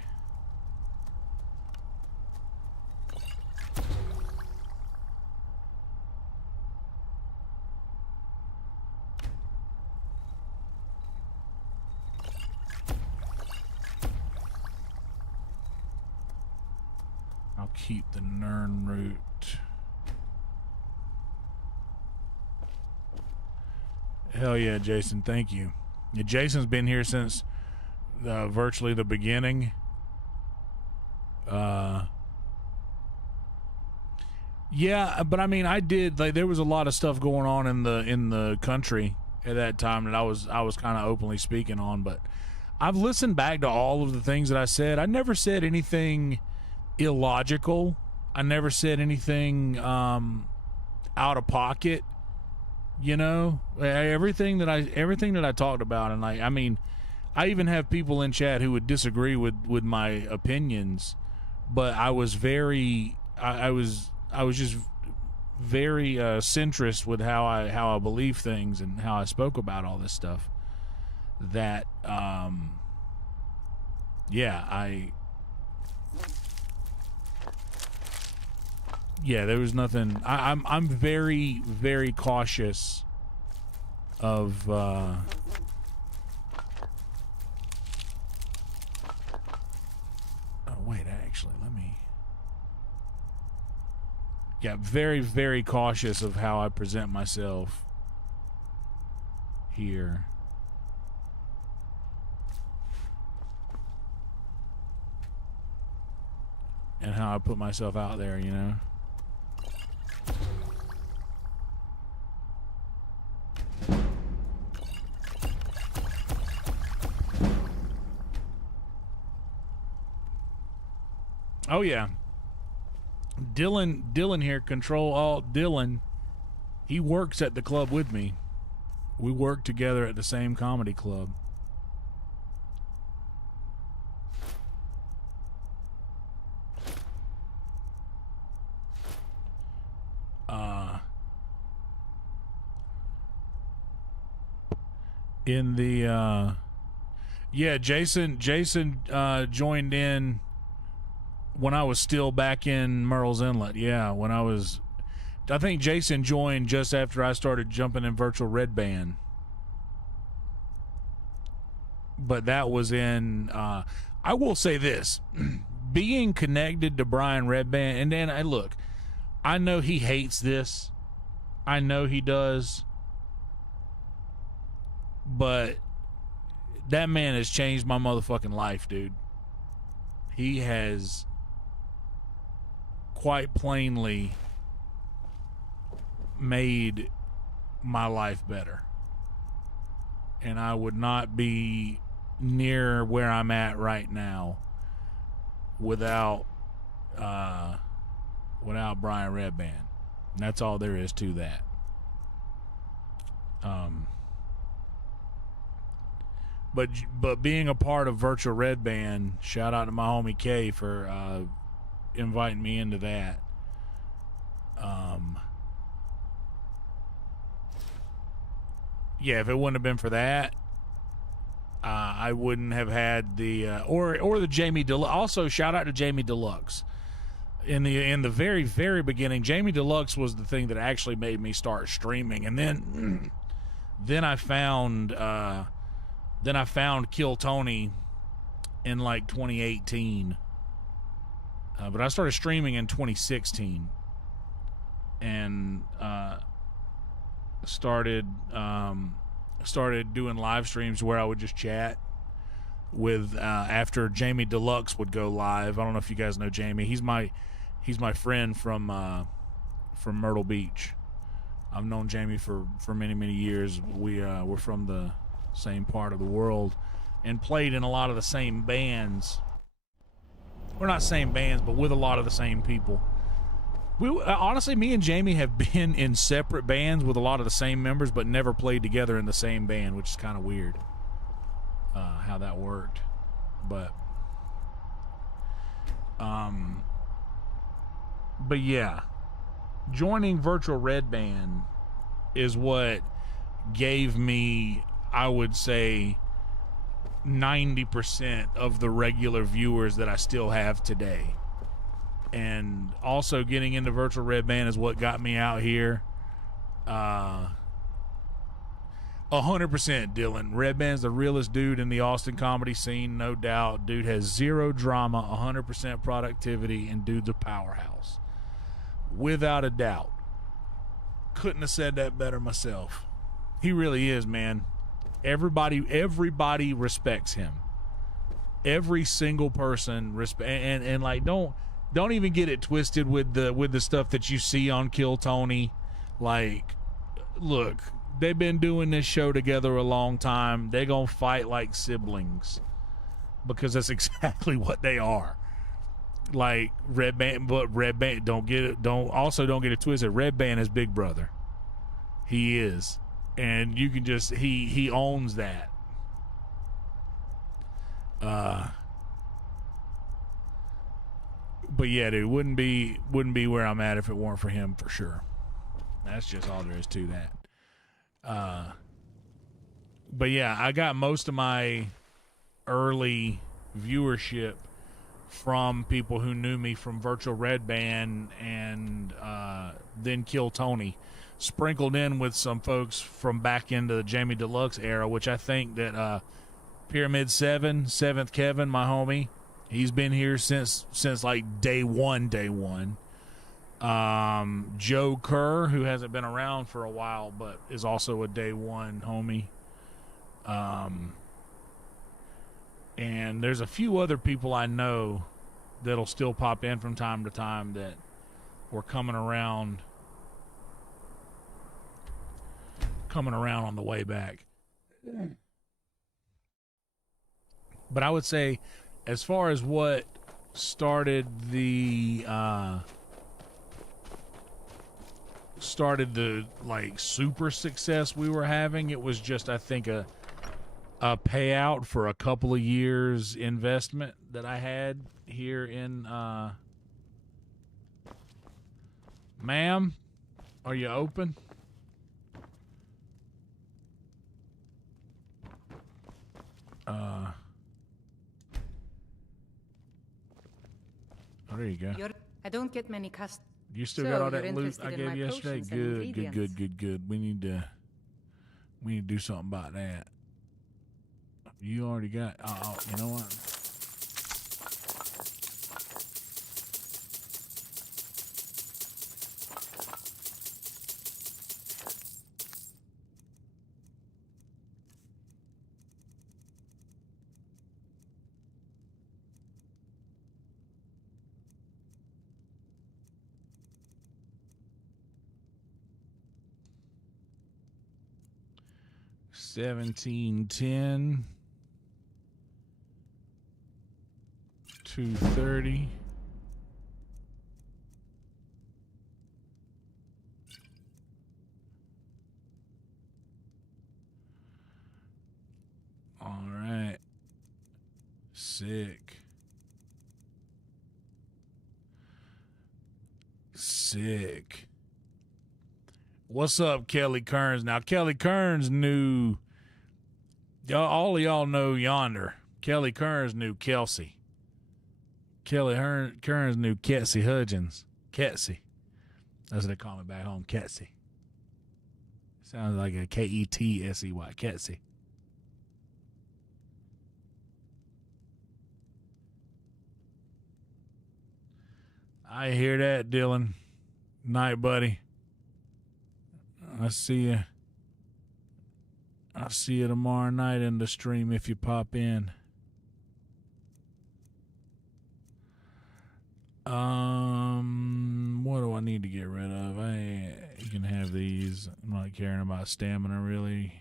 I'll keep the Nern root. Hell yeah, Jason, thank you. Yeah, Jason's been here since virtually the beginning. Yeah, but I mean, I did, like, there was a lot of stuff going on in the country at that time that I was kind of openly speaking on, but I've listened back to all of the things that I said. I never said anything illogical. I never said anything out of pocket. You know, everything that I talked about, and like, I mean, I even have people in chat who would disagree with my opinions, but I was very, I was just very centrist with how I believe things and how I spoke about all this stuff. That, there was nothing. I'm very, very cautious of oh wait, actually, let me very, very cautious of how I present myself here. And how I put myself out there, you know? Oh yeah, Dylan here, Control Alt Dylan. He works at the club with me. We work together at the same comedy club. In the Jason joined in when I was still back in Merle's Inlet. Yeah, I think Jason joined just after I started jumping in Virtual Red Band. But that was in, I will say this, being connected to Brian Redband, and then look, I know he hates this. I know he does. But that man has changed my motherfucking life, dude. He has quite plainly made my life better. And I would not be near where I'm at right now without Brian Redband. And that's all there is to that. But being a part of Virtual Red Band, shout out to my homie Kay for inviting me into that. If it wouldn't have been for that, I wouldn't have had the or the Jamie Deluxe. Also, shout out to Jamie Deluxe. In the very, very beginning, Jamie Deluxe was the thing that actually made me start streaming, and then I found Kill Tony in like 2018. But I started streaming in 2016 and started doing live streams where I would just chat with after Jamie Deluxe would go live. I don't know if you guys know Jamie. He's my friend from Myrtle Beach. I've known Jamie for many, many years. We're from the same part of the world and played in a lot of the same bands. We're not same bands, but with a lot of the same people. Honestly, me and Jamie have been in separate bands with a lot of the same members, but never played together in the same band, which is kind of weird how that worked. But yeah, joining Virtual Red Band is what gave me, I would say, 90% of the regular viewers that I still have today. And also getting into Virtual Red Band is what got me out here. 100% Dylan. Red Band's the realest dude in the Austin comedy scene, no doubt. Dude has zero drama, 100% productivity, and dude's a powerhouse. Without a doubt. Couldn't have said that better myself. He really is, man. Everybody respects him. Every single person and like don't even get it twisted with the stuff that you see on Kill Tony. Like, look, they've been doing this show together a long time. They're gonna fight like siblings because that's exactly what they are. Like Red Band, but Red Band don't get it twisted. Red Band is Big Brother. He is. And you can just he owns that. But yeah, dude, wouldn't be where I'm at if it weren't for him, for sure. That's just all there is to that. But yeah, I got most of my early viewership from people who knew me from Virtual Red Band and then Kill Tony, sprinkled in with some folks from back into the Jamie Deluxe era, which I think that Pyramid 7, 7th Kevin, my homie, he's been here since like day one. Joe Kerr, who hasn't been around for a while but is also a day one homie. And there's a few other people I know that'll still pop in from time to time that were coming around on the way back. But I would say, as far as what started the like super success we were having, it was just, I think, a payout for a couple of years investment that I had here in ma'am, are you open? Oh, there you go. I don't get many customers. You still got all that loot I gave you yesterday? Good. We need to do something about that. You already got. Oh, you know what? $17.10 $2.30. All right. Sick. What's up, Kelly Kearns? Now, Kelly Kearns knew, all of y'all know Yonder. Kelly Kearns knew Kelsey. Kelly Kearns knew Ketsy Hudgens. Ketsy. That's what they call me back home, Ketsy. Sounds like a K-E-T-S-E-Y, Ketsy. I hear that, Dylan. Night, buddy. I see you. I'll see you tomorrow night in the stream if you pop in. What do I need to get rid of? You can have these. I'm not caring about stamina, really.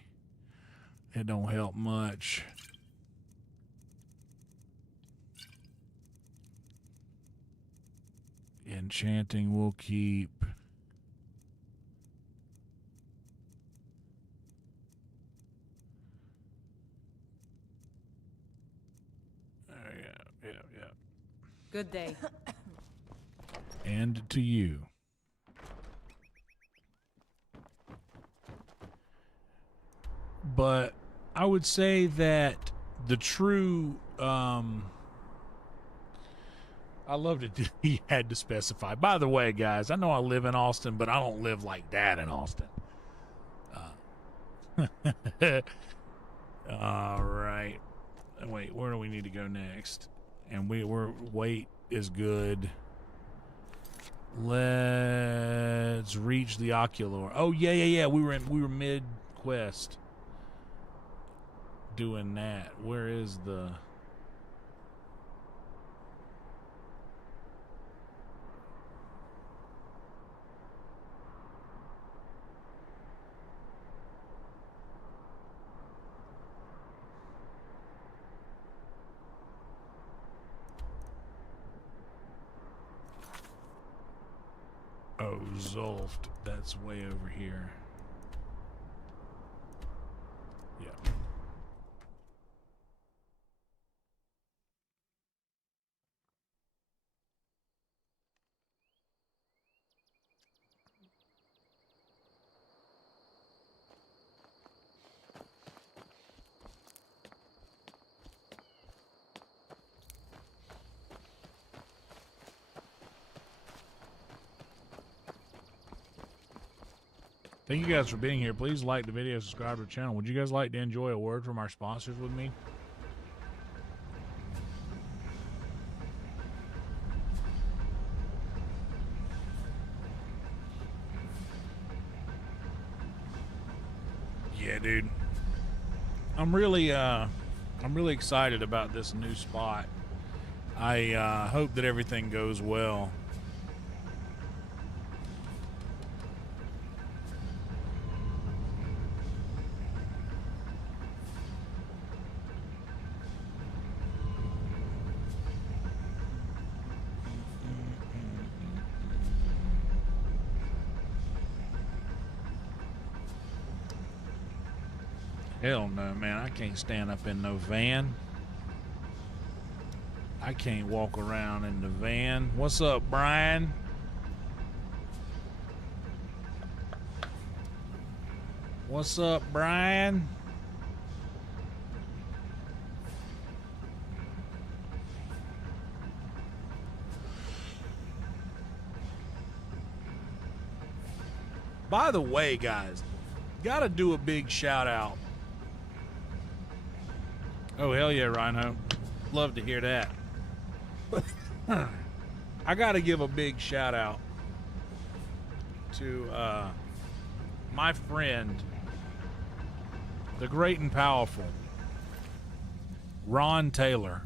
It don't help much. Enchanting we'll keep. Yeah. Good day. And to you. But I would say that the true I loved it. He had to specify. By the way, guys, I know I live in Austin, but I don't live like that in Austin. All right. Wait, where do we need to go next? And we're wait is good. Let's reach the Oculor. Oh yeah. We were mid quest doing that. Where is the? Oh, Zolft. That's way over here. Thank you guys for being here. Please like the video, subscribe to the channel. Would you guys like to enjoy a word from our sponsors with me? Yeah, dude. I'm really excited about this new spot. I hope that everything goes well. Hell no, man. I can't stand up in no van. I can't walk around in the van. What's up, Brian? What's up, Brian? By the way, guys, gotta do a big shout out. Oh, hell yeah, Rhino. Love to hear that. I got to give a big shout out to my friend, the great and powerful Ron Taylor.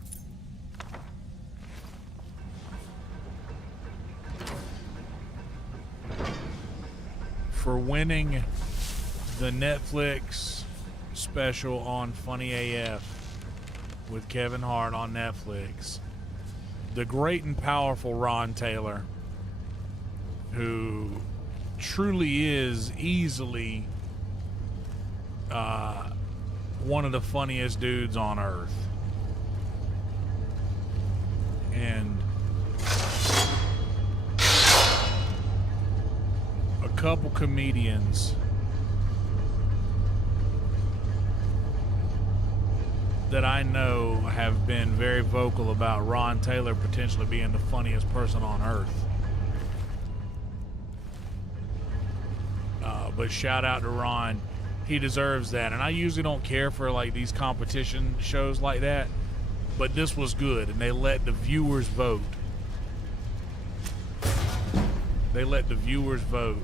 For winning the Netflix special on Funny AF with Kevin Hart on Netflix. The great and powerful Ron Taylor, who truly is easily one of the funniest dudes on earth. And a couple comedians that I know have been very vocal about Ron Taylor potentially being the funniest person on earth. But shout out to Ron. He deserves that. And I usually don't care for like these competition shows like that, but this was good, and they let the viewers vote. They let the viewers vote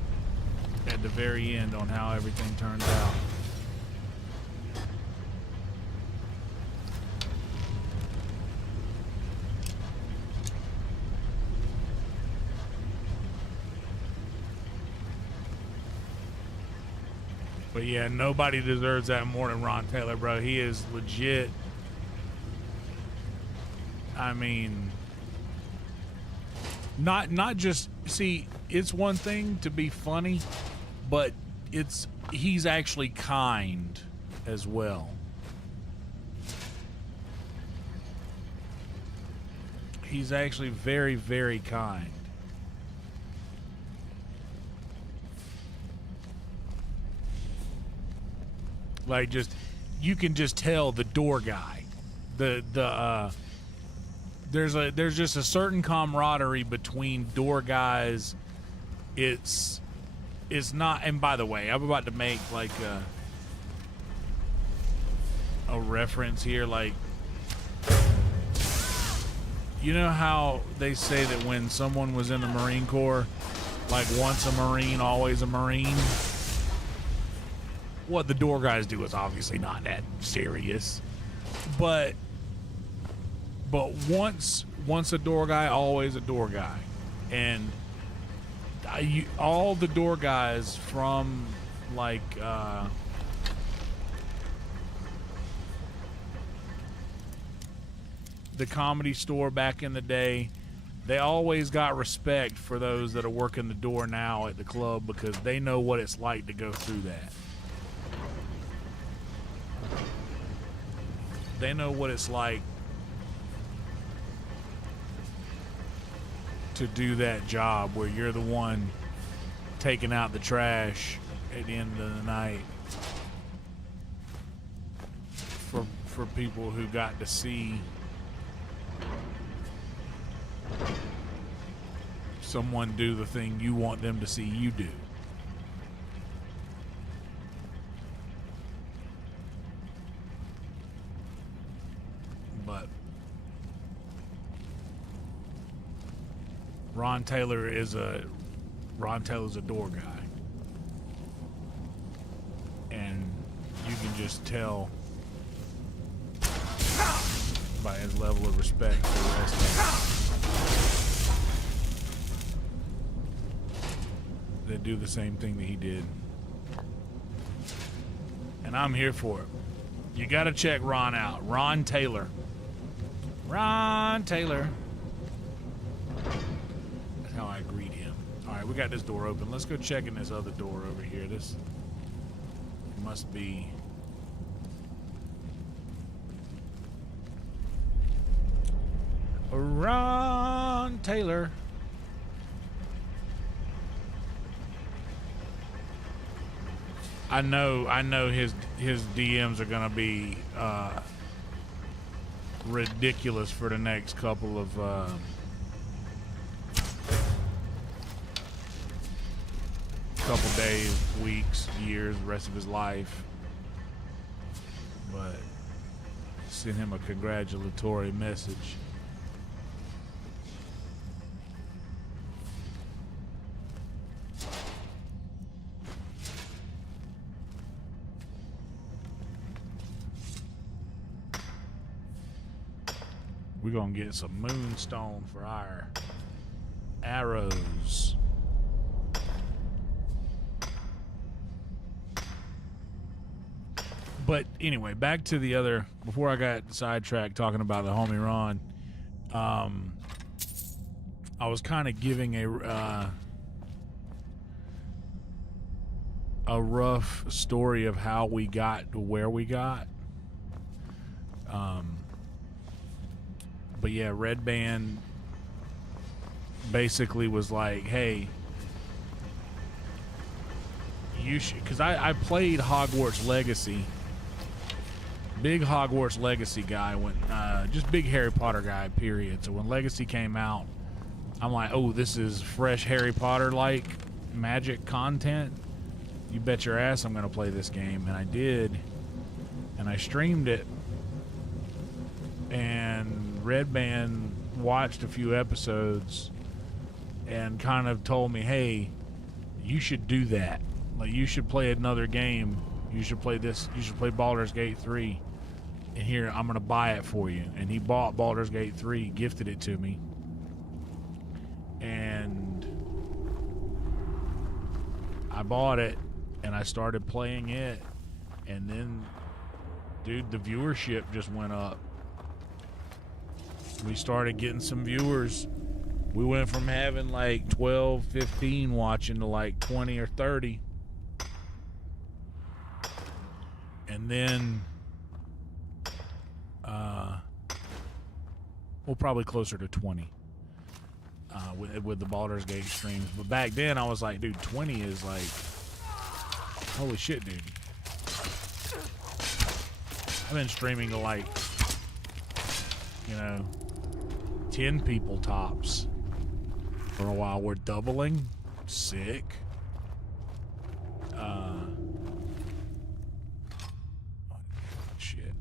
at the very end on how everything turns out. But yeah, nobody deserves that more than Ron Taylor, bro. He is legit. I mean, not just, see, it's one thing to be funny, but he's actually kind as well. He's actually very, very kind. Like, just, you can just tell the door guy. There's just a certain camaraderie between door guys. It's not, and by the way, I'm about to make like a reference here, like, you know how they say that when someone was in the Marine Corps, like, once a Marine, always a Marine? What the door guys do is obviously not that serious, but once a door guy, always a door guy. And all the door guys from like the Comedy Store back in the day, they always got respect for those that are working the door now at the club, because they know what it's like to go through that. They know what it's like to do that job where you're the one taking out the trash at the end of the night for people who got to see someone do the thing you want them to see you do. Ron Taylor is a door guy, and you can just tell by his level of respect for the rest of them that do the same thing that he did. And I'm here for it. You got to check Ron out. Ron Taylor. Ron Taylor. That's how I greet him. All right, we got this door open. Let's go check in this other door over here. This must be... Ron Taylor. I know his DMs are gonna be ridiculous for the next couple of days, weeks, years, the rest of his life. But send him a congratulatory message. We're gonna get some moonstone for our arrows. But anyway, back to the other, before I got sidetracked talking about the homie Ron, I was kind of giving a rough story of how we got to where we got. But yeah, Red Band basically was like, hey, you should, because I played Hogwarts Legacy. Big Hogwarts Legacy guy, when just big Harry Potter guy, period. So when Legacy came out, I'm like, oh, this is fresh Harry Potter-like magic content. You bet your ass I'm going to play this game. And I did. And I streamed it. And Red Band watched a few episodes and kind of told me, hey, you should do that. Like, you should play another game. You should play this. You should play Baldur's Gate 3. And here, I'm going to buy it for you. And he bought Baldur's Gate 3, gifted it to me. And I bought it, and I started playing it. And then, dude, the viewership just went up. We started getting some viewers. We went from having like 12, 15 watching to like 20 or 30. And then, well, probably closer to 20 with the Baldur's Gate streams. But back then, I was like, dude, 20 is like, holy shit, dude. I've been streaming to like, 10 people tops for a while. We're doubling. Sick. Shit.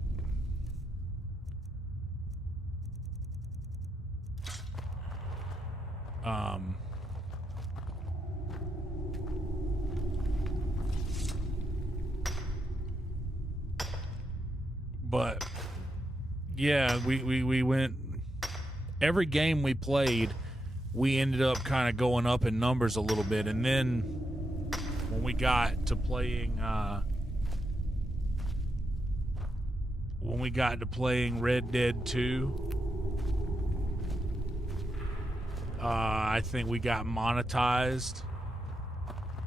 But yeah, we went, every game we played, we ended up kind of going up in numbers a little bit. And then when we got to playing Red Dead 2, I think we got monetized.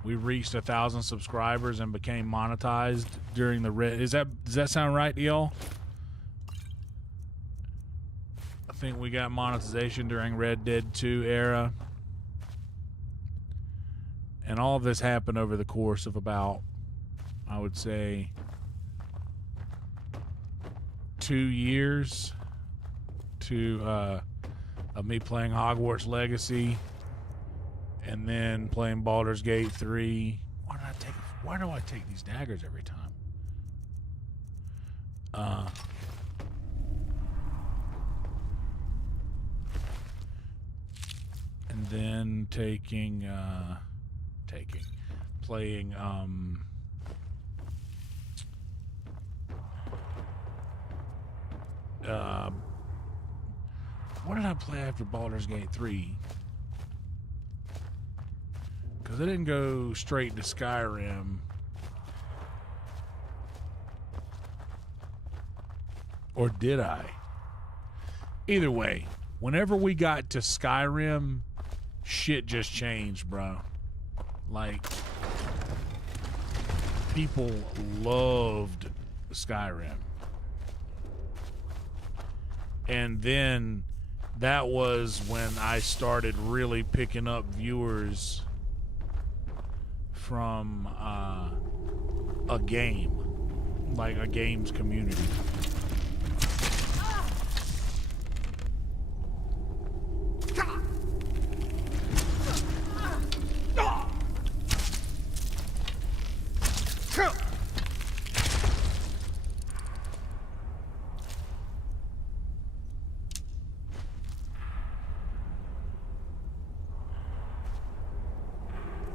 We reached 1,000 subscribers and became monetized during the does that sound right to y'all? I think we got monetization during Red Dead 2 era. And all of this happened over the course of about, I would say, 2 years of me playing Hogwarts Legacy and then playing Baldur's Gate 3. Why do I take these daggers every time? And then playing what did I play after Baldur's Gate 3? Because I didn't go straight to Skyrim. Or did I? Either way, whenever we got to Skyrim, shit just changed, bro. Like, people loved Skyrim. And then that was when I started really picking up viewers from a game, like a games community.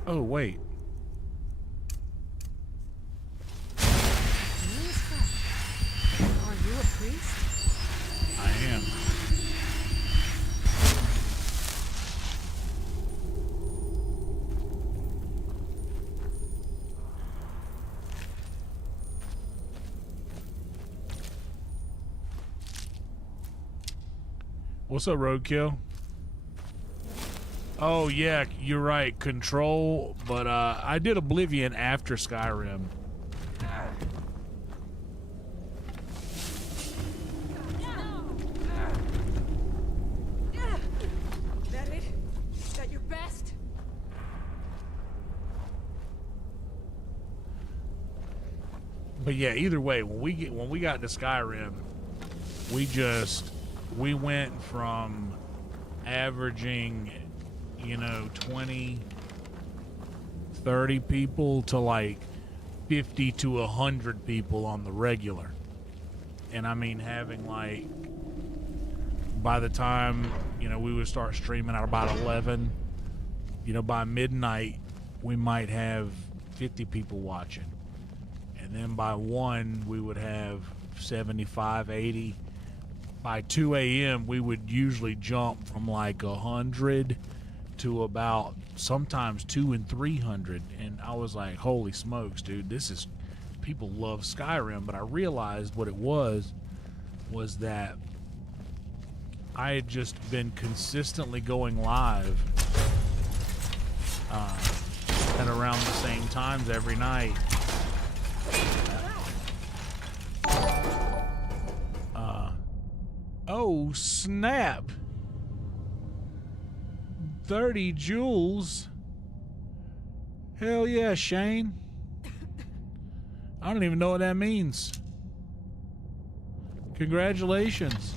Oh, wait. Are you a priest? I am. What's up, Roadkill? Oh, yeah, you're right. Control, but I did Oblivion after Skyrim. That it? Is that your best? But yeah, either way, when we got to Skyrim, we went from averaging, 20, 30 people to like 50 to 100 people on the regular. And I mean, having like, by the time, we would start streaming at about 11, by midnight, we might have 50 people watching. And then by 1, we would have 75, 80. By 2 a.m., we would usually jump from like 100 to about sometimes 200 and 300. And I was like, holy smokes, dude, people love Skyrim. But I realized what it was that I had just been consistently going live at around the same times every night. Oh, snap. 30 joules. Hell yeah, Shane. I don't even know what that means. Congratulations.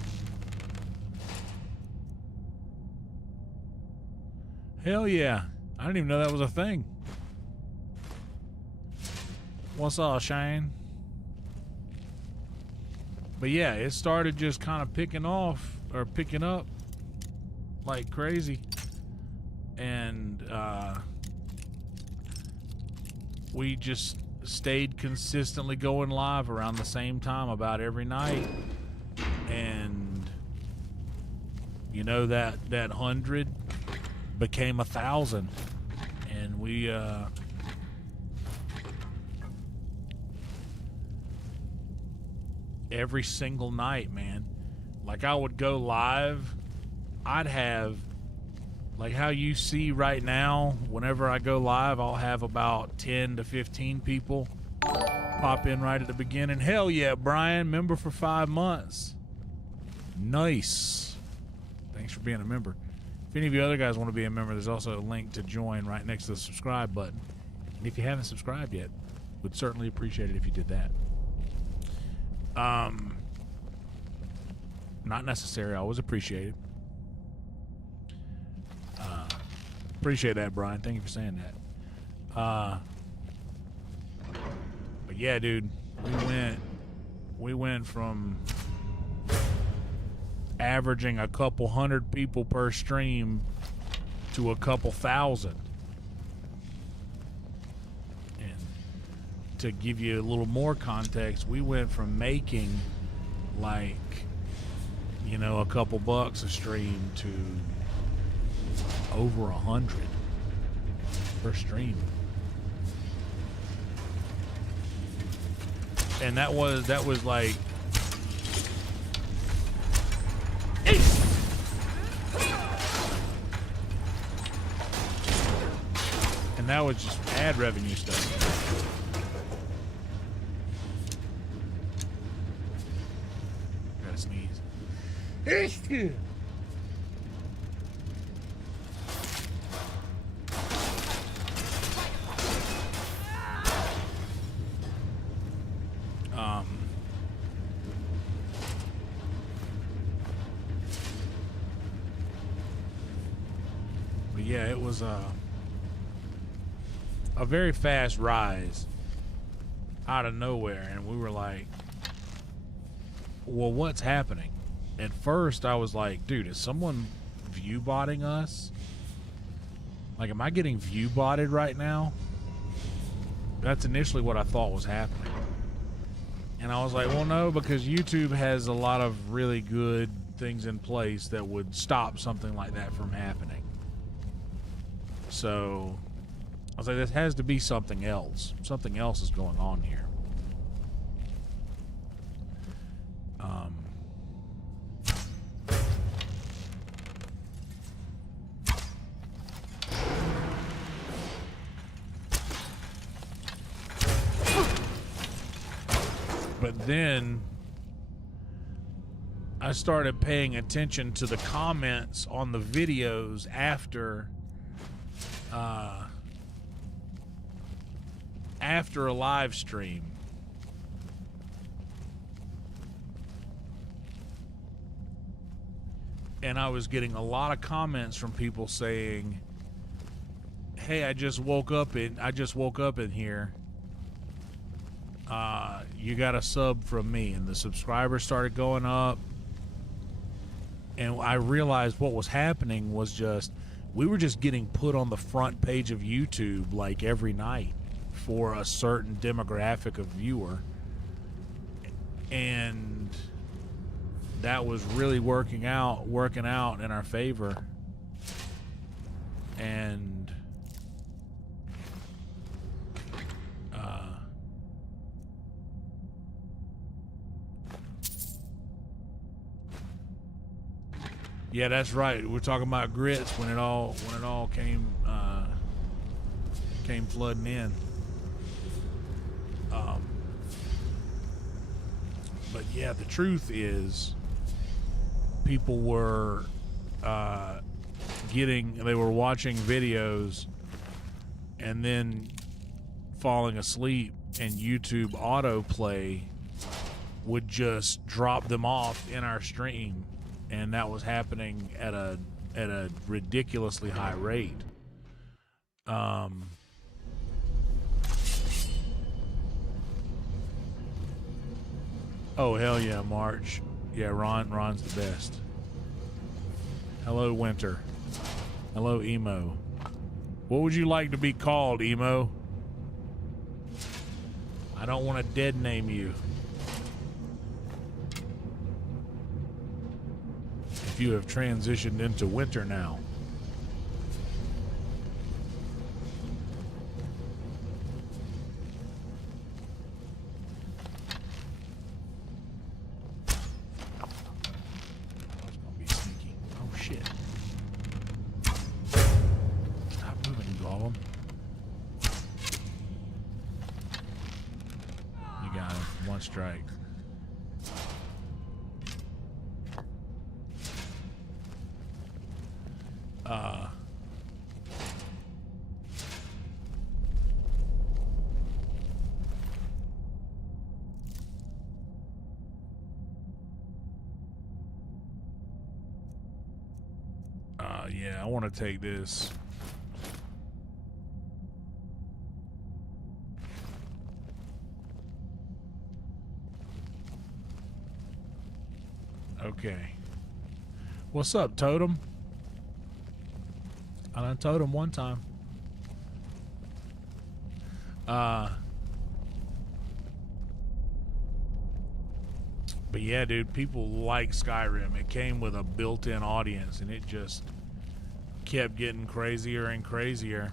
Hell yeah. I didn't even know that was a thing. What's up, Shane? But yeah, it started just kind of picking up like crazy. And we just stayed consistently going live around the same time about every night. And that 100 became 1,000. And we every single night, man. Like, I would go live, I'd have, like how you see right now, whenever I go live, I'll have about 10 to 15 people pop in right at the beginning. Hell yeah, Brian, member for 5 months. Nice. Thanks for being a member. If any of you other guys want to be a member, there's also a link to join right next to the subscribe button. And if you haven't subscribed yet, would certainly appreciate it if you did that. Not necessary. I always appreciate it. Appreciate that, Brian. Thank you for saying that. But yeah, dude, we went from averaging a couple hundred people per stream to a couple thousand. And to give you a little more context, we went from making like, you know, a couple bucks a stream to over 100 per stream. And that was like and that was just ad revenue stuff. Gotta sneeze. But yeah, it was a very fast rise out of nowhere, and we were like, well, what's happening? At first I was like, dude, is someone view botting us? Like, am I getting view botted right now? That's initially what I thought was happening. And I was like, well, no, because YouTube has a lot of really good things in place that would stop something like that from happening. So I was like, this has to be something else. Something else is going on here. But then I started paying attention to the comments on the videos after a live stream. And I was getting a lot of comments from people saying, hey, I just woke up in here. You got a sub from me. And the subscribers started going up. And I realized what was happening was just, we were just getting put on the front page of YouTube like every night for a certain demographic of viewer. And that was really working out in our favor. And yeah, that's right. We're talking about grits when it all came flooding in. But yeah, the truth is, people were they were watching videos and then falling asleep, and YouTube autoplay would just drop them off in our stream. And that was happening at a ridiculously high rate. Oh, hell yeah, March. Yeah, Ron's the best. Hello, Winter. Hello, Emo. What would you like to be called, Emo? I don't want to dead name you. If you have transitioned into winter now. That's gonna be sneaky. Oh shit. Stop moving, you Gollum. You got him. One strike. Yeah, I want to take this. Okay. What's up, Totem? I done told him one time. But yeah, dude, people like Skyrim. It came with a built-in audience, and it just kept getting crazier and crazier.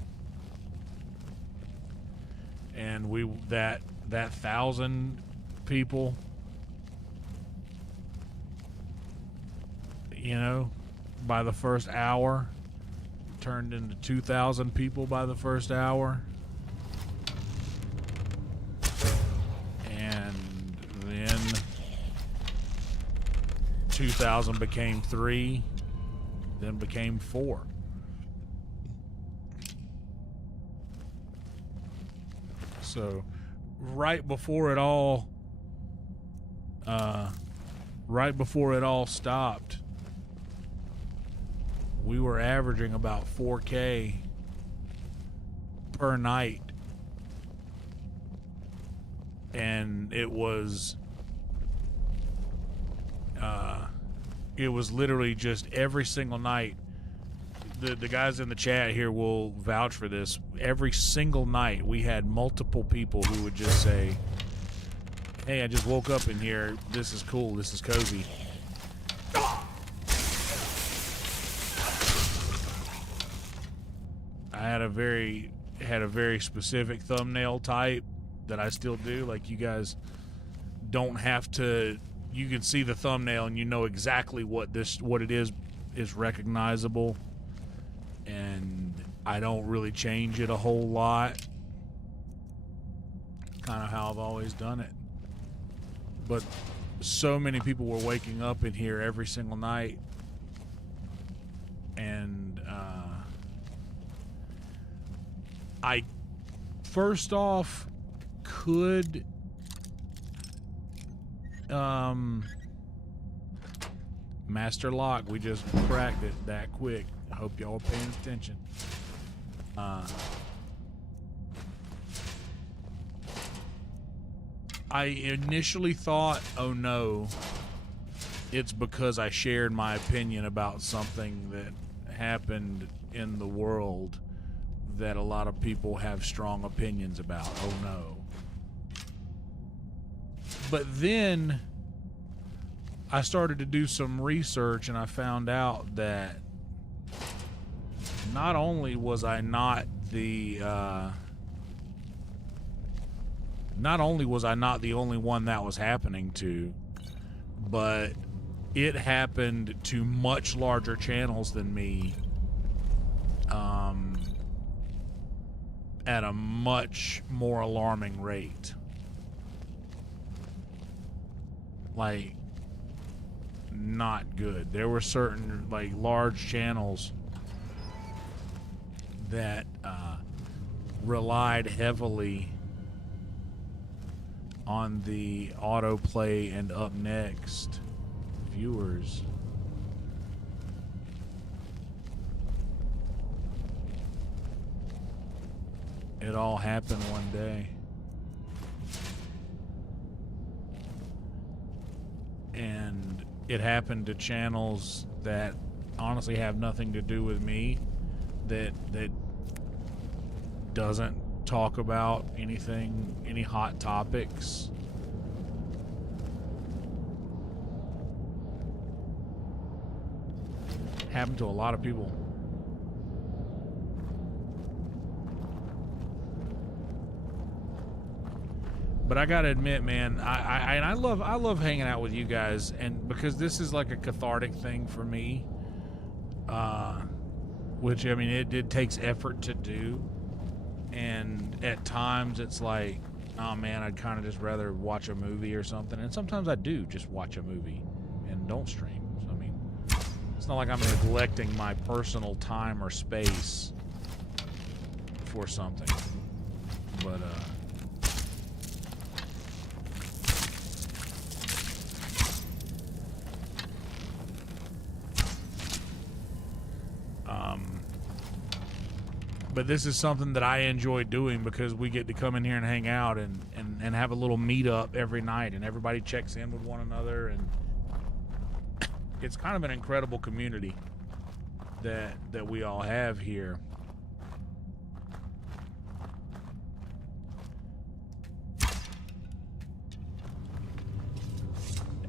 And that 1,000 people, you know, by the first hour, turned into 2,000 people by the first hour. And then 2,000 became 3, then became 4. So right before it all stopped, we were averaging about 4K per night. And it was literally just every single night. The guys in the chat here will vouch for this. Every single night we had multiple people who would just say, hey, I just woke up in here. This is cool. This is cozy. I had a very specific thumbnail type that I still do. Like, you guys don't have to, you can see the thumbnail and you know exactly what it is recognizable. And I don't really change it a whole lot. Kind of how I've always done it. But so many people were waking up in here every single night. And I first off could master lock. We just cracked it that quick. I hope y'all are paying attention. I initially thought, oh no, it's because I shared my opinion about something that happened in the world that a lot of people have strong opinions about. Oh no. But then I started to do some research and I found out that not only was I not the only one that was happening to, but it happened to much larger channels than me, at a much more alarming rate. Like, not good. There were certain, like, large channels that relied heavily on the autoplay and up next viewers. It all happened one day. And it happened to channels that honestly have nothing to do with me, that doesn't talk about anything, any hot topics. Happened to a lot of people. But I gotta admit, man, I love hanging out with you guys, and because this is like a cathartic thing for me, which, I mean, it takes effort to do, and at times it's like, oh man, I'd kind of just rather watch a movie or something, and sometimes I do just watch a movie and don't stream. So I mean, it's not like I'm neglecting my personal time or space for something, but but this is something that I enjoy doing because we get to come in here and hang out and have a little meetup every night, and everybody checks in with one another, and it's kind of an incredible community. that we all have here.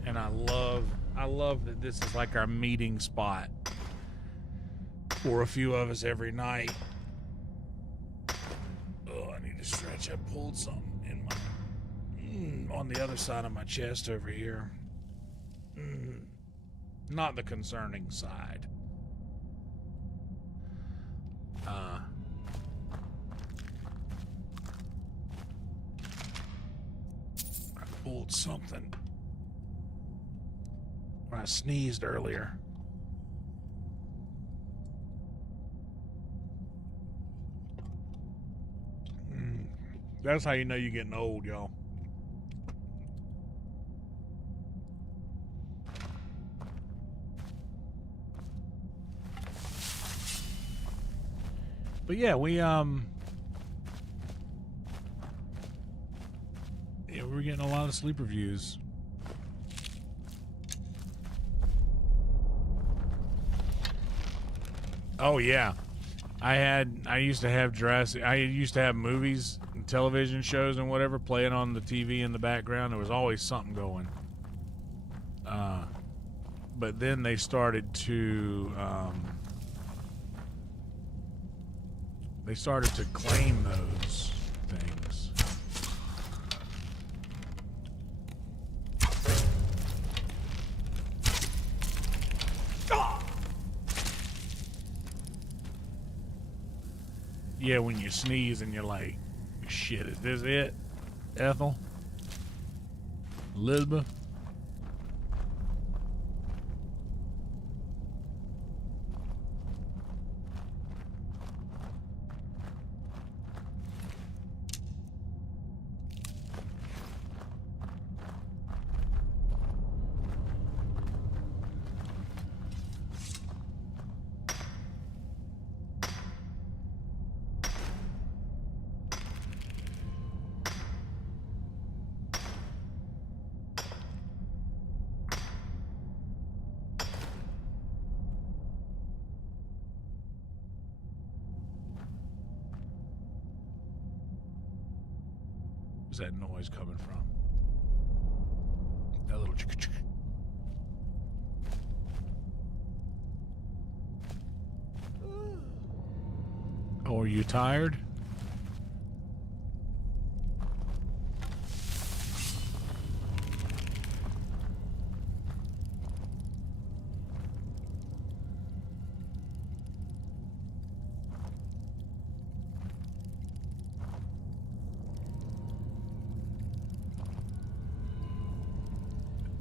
And I love that this is like our meeting spot for a few of us every night. Oh, I need to stretch. I pulled something in my on the other side of my chest over here. Not the concerning side. I pulled something when I sneezed earlier. That's how you know you're getting old, y'all. But yeah, we're getting a lot of sleep reviews. Oh yeah. I used to have movies and television shows and whatever playing on the TV in the background. There was always something going. But then they started to claim those things. Yeah, when you sneeze and you're like, shit, is this it? Ethel? Elizabeth? Where's that noise coming from? That little chicka chicka. Oh, are you tired?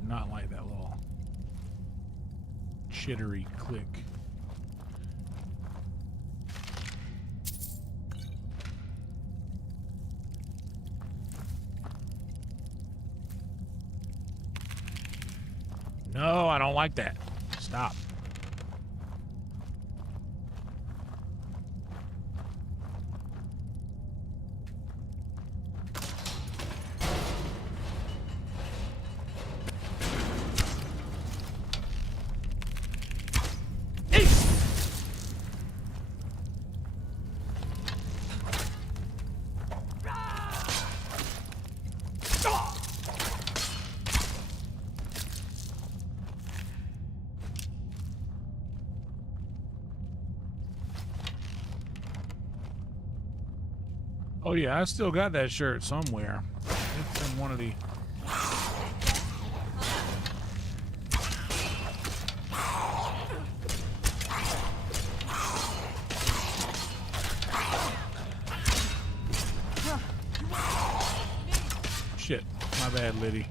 Not like that little chittery click. No, I don't like that. Stop. Oh yeah, I still got that shirt somewhere. It's in one of the... Shit, my bad, Liddy.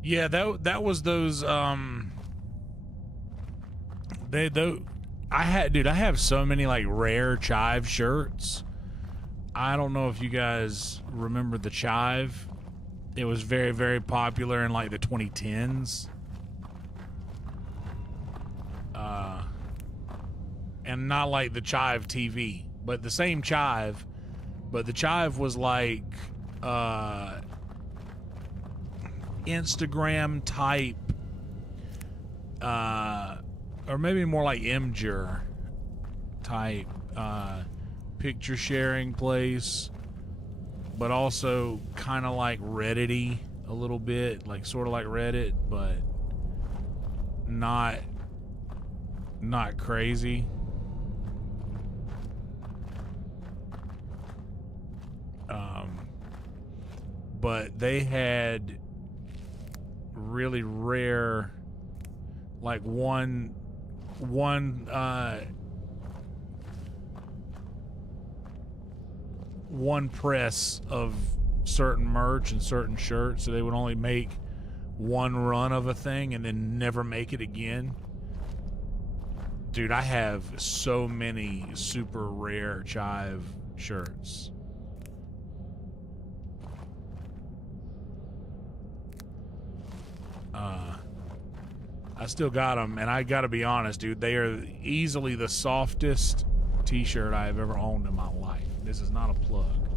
Yeah, that was those I have so many like rare Chive shirts. I don't know if you guys remember the Chive. It was very, very popular in like the 2010s. And not like the Chive TV, but the same Chive. But the Chive was like Instagram type, or maybe more like Imgur type picture sharing place, but also kind of like Reddit-y a little bit, like sort of like Reddit, but not crazy. But they had really rare, like one press of certain merch and certain shirts, so they would only make one run of a thing and then never make it again. Dude, I have so many super rare Chive shirts. I still got them, and I gotta be honest, dude, they are easily the softest t-shirt I have ever owned in my life. This is not a plug.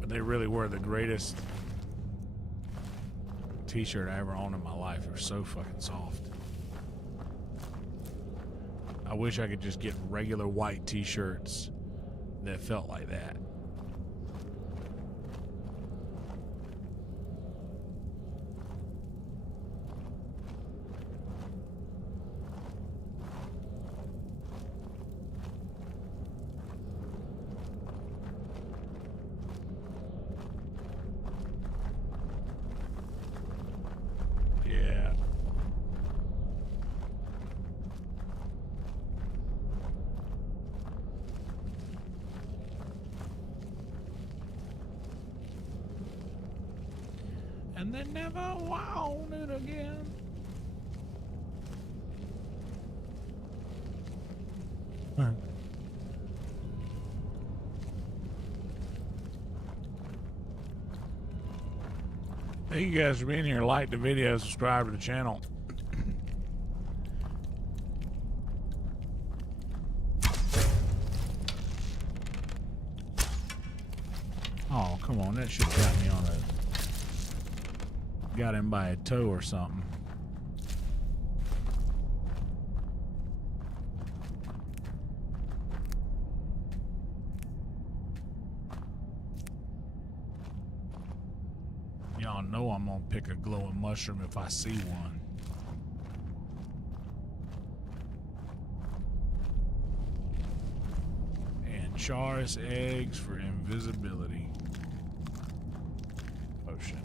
But they really were the greatest t-shirt I ever owned in my life. They're so fucking soft. I wish I could just get regular white t-shirts that felt like that. And they never want it again. Thank you guys for being here. Like the video, subscribe to the channel. Oh, come on. That should have got me on a... Got him by a toe or something. Y'all know I'm gonna pick a glowing mushroom if I see one. And Charis eggs for invisibility potion.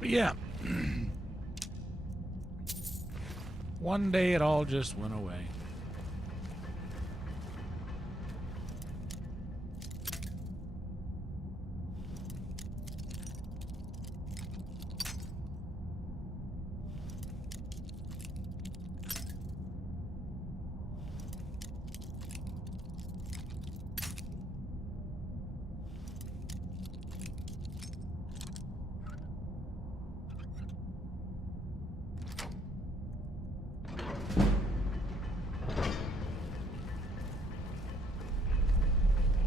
But yeah, one day it all just went away.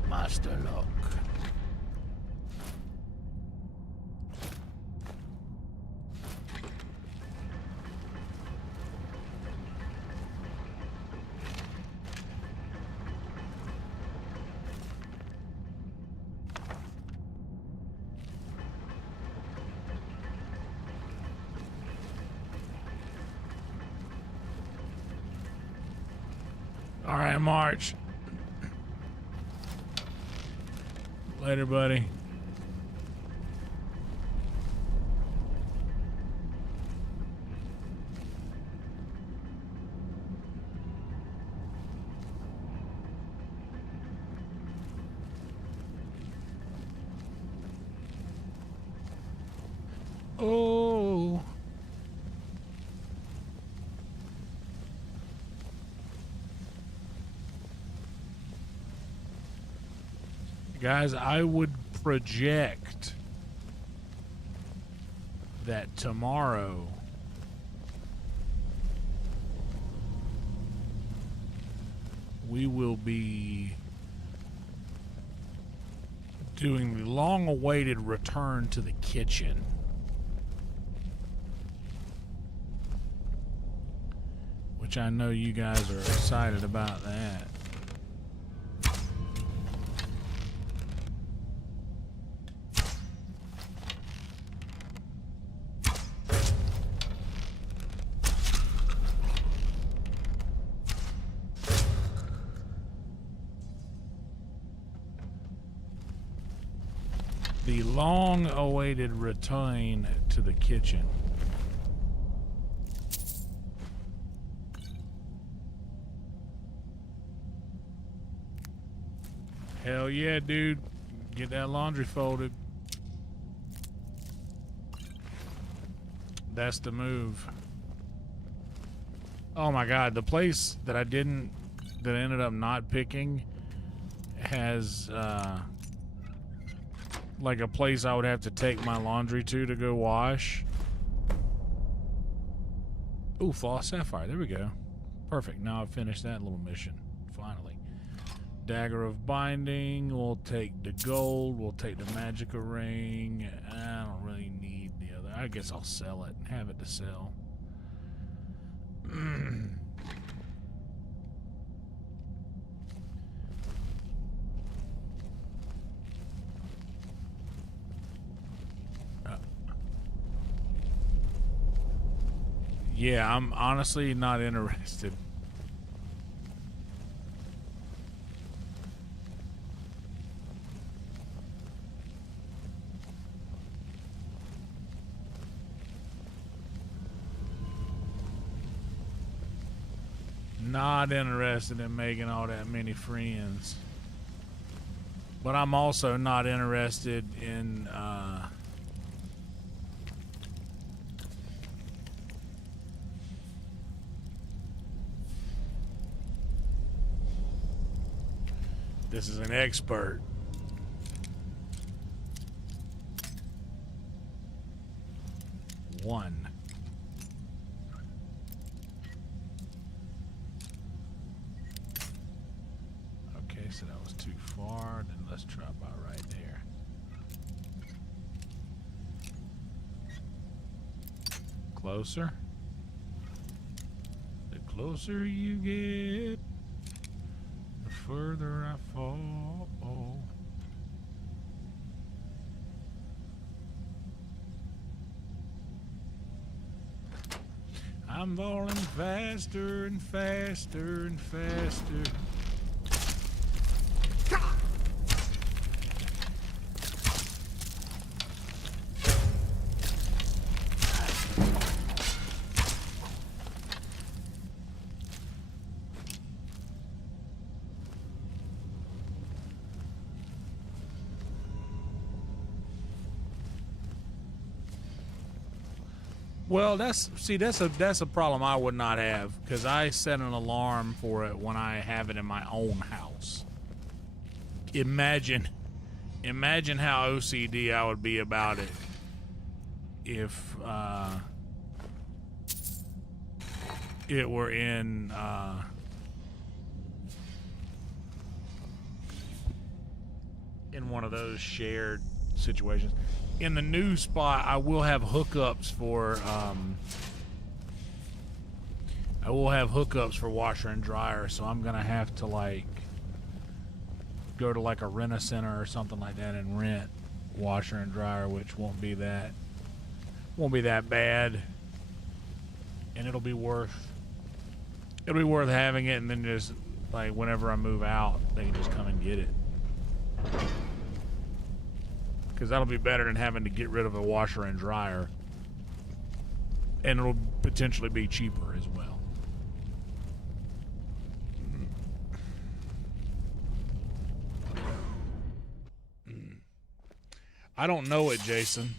Master lock. All right, March. Later, buddy. Oh. Guys, I would project that tomorrow we will be doing the long-awaited return to the kitchen. Which I know you guys are excited about that. The long-awaited return to the kitchen. Hell yeah, dude. Get that laundry folded. That's the move. Oh my god, the place that I ended up not picking has like a place I would have to take my laundry to go wash. Ooh, Floss Sapphire. There we go. Perfect. Now I've finished that little mission. Finally. Dagger of Binding. We'll take the gold. We'll take the Magica Ring. I don't really need the other. I guess I'll sell it. Have it to sell. Yeah, I'm honestly not interested. Not interested in making all that many friends. But I'm also not interested in this is an expert. One. Okay, so that was too far. Then let's try about right there. Closer. The closer you get, the further I fall. I'm falling faster and faster and faster. Well, that's a problem I would not have, because I set an alarm for it when I have it in my own house. Imagine how OCD I would be about it if it were in one of those shared situations. In the new spot, I will have hookups for washer and dryer, so I'm gonna have to like go to like a rent-a-center or something like that and rent washer and dryer, which won't be that bad, and it'll be worth having it, and then just like whenever I move out, they can just come and get it. Because that'll be better than having to get rid of a washer and dryer. And it'll potentially be cheaper as well. I don't know it, Jason.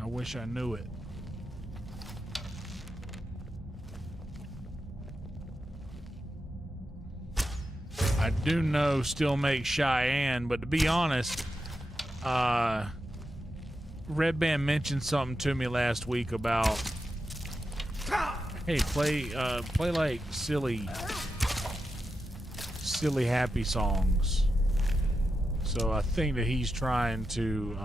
I wish I knew it. I do know Still Make Cheyenne, but to be honest, Red Band mentioned something to me last week about, hey, play like silly happy songs. So I think that he's trying to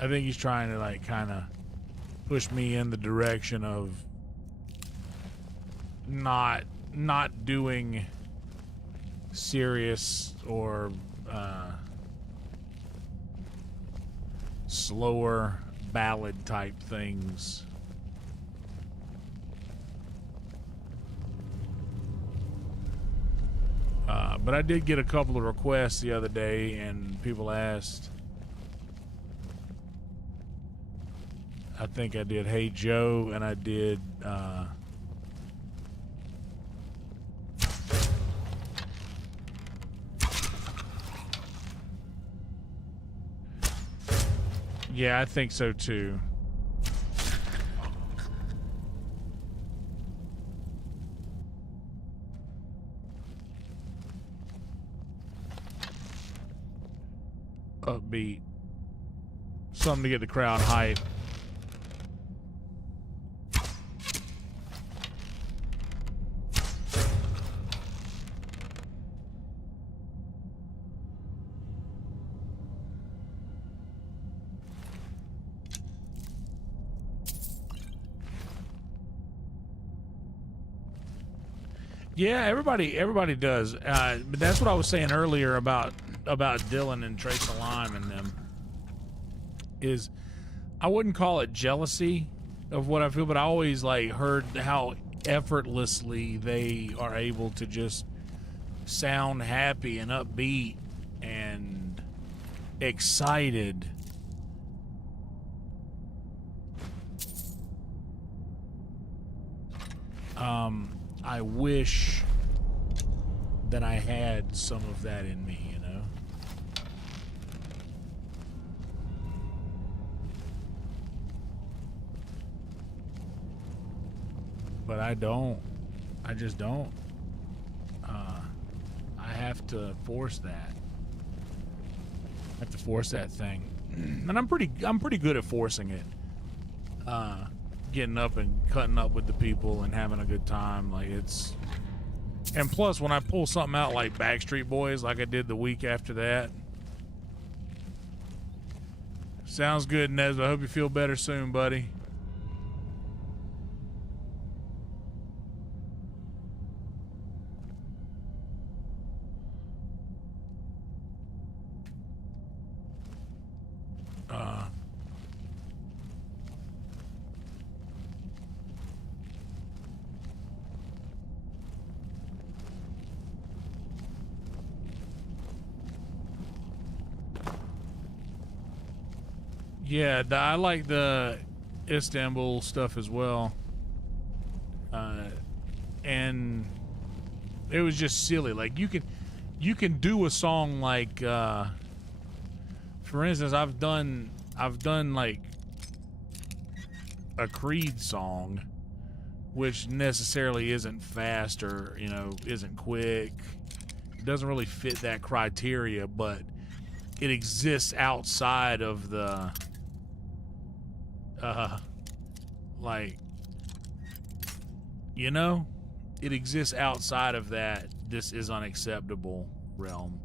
I think he's trying to like kind of push me in the direction of not doing serious or slower ballad type things. But I did get a couple of requests the other day, and people asked. I think I did Hey Joe, and I did yeah, I think so too. Upbeat. Something to get the crowd hype. Yeah, everybody does. But that's what I was saying earlier about Dylan and Trace Lime and them. Is I wouldn't call it jealousy of what I feel, but I always like heard how effortlessly they are able to just sound happy and upbeat and excited. I wish that I had some of that in me, you know? But I don't. I just don't. I have to force that. I have to force that thing. And I'm pretty good at forcing it. Getting up and cutting up with the people and having a good time, like it's. And plus, when I pull something out like Backstreet Boys, like I did the week after that. Sounds good, Nez. I hope you feel better soon, buddy. Yeah, I like the Istanbul stuff as well. And it was just silly. Like you can do a song like for instance, I've done like a Creed song, which necessarily isn't fast or, you know, isn't quick. It doesn't really fit that criteria, but it exists outside of the like, you know, it exists outside of that this is unacceptable realm.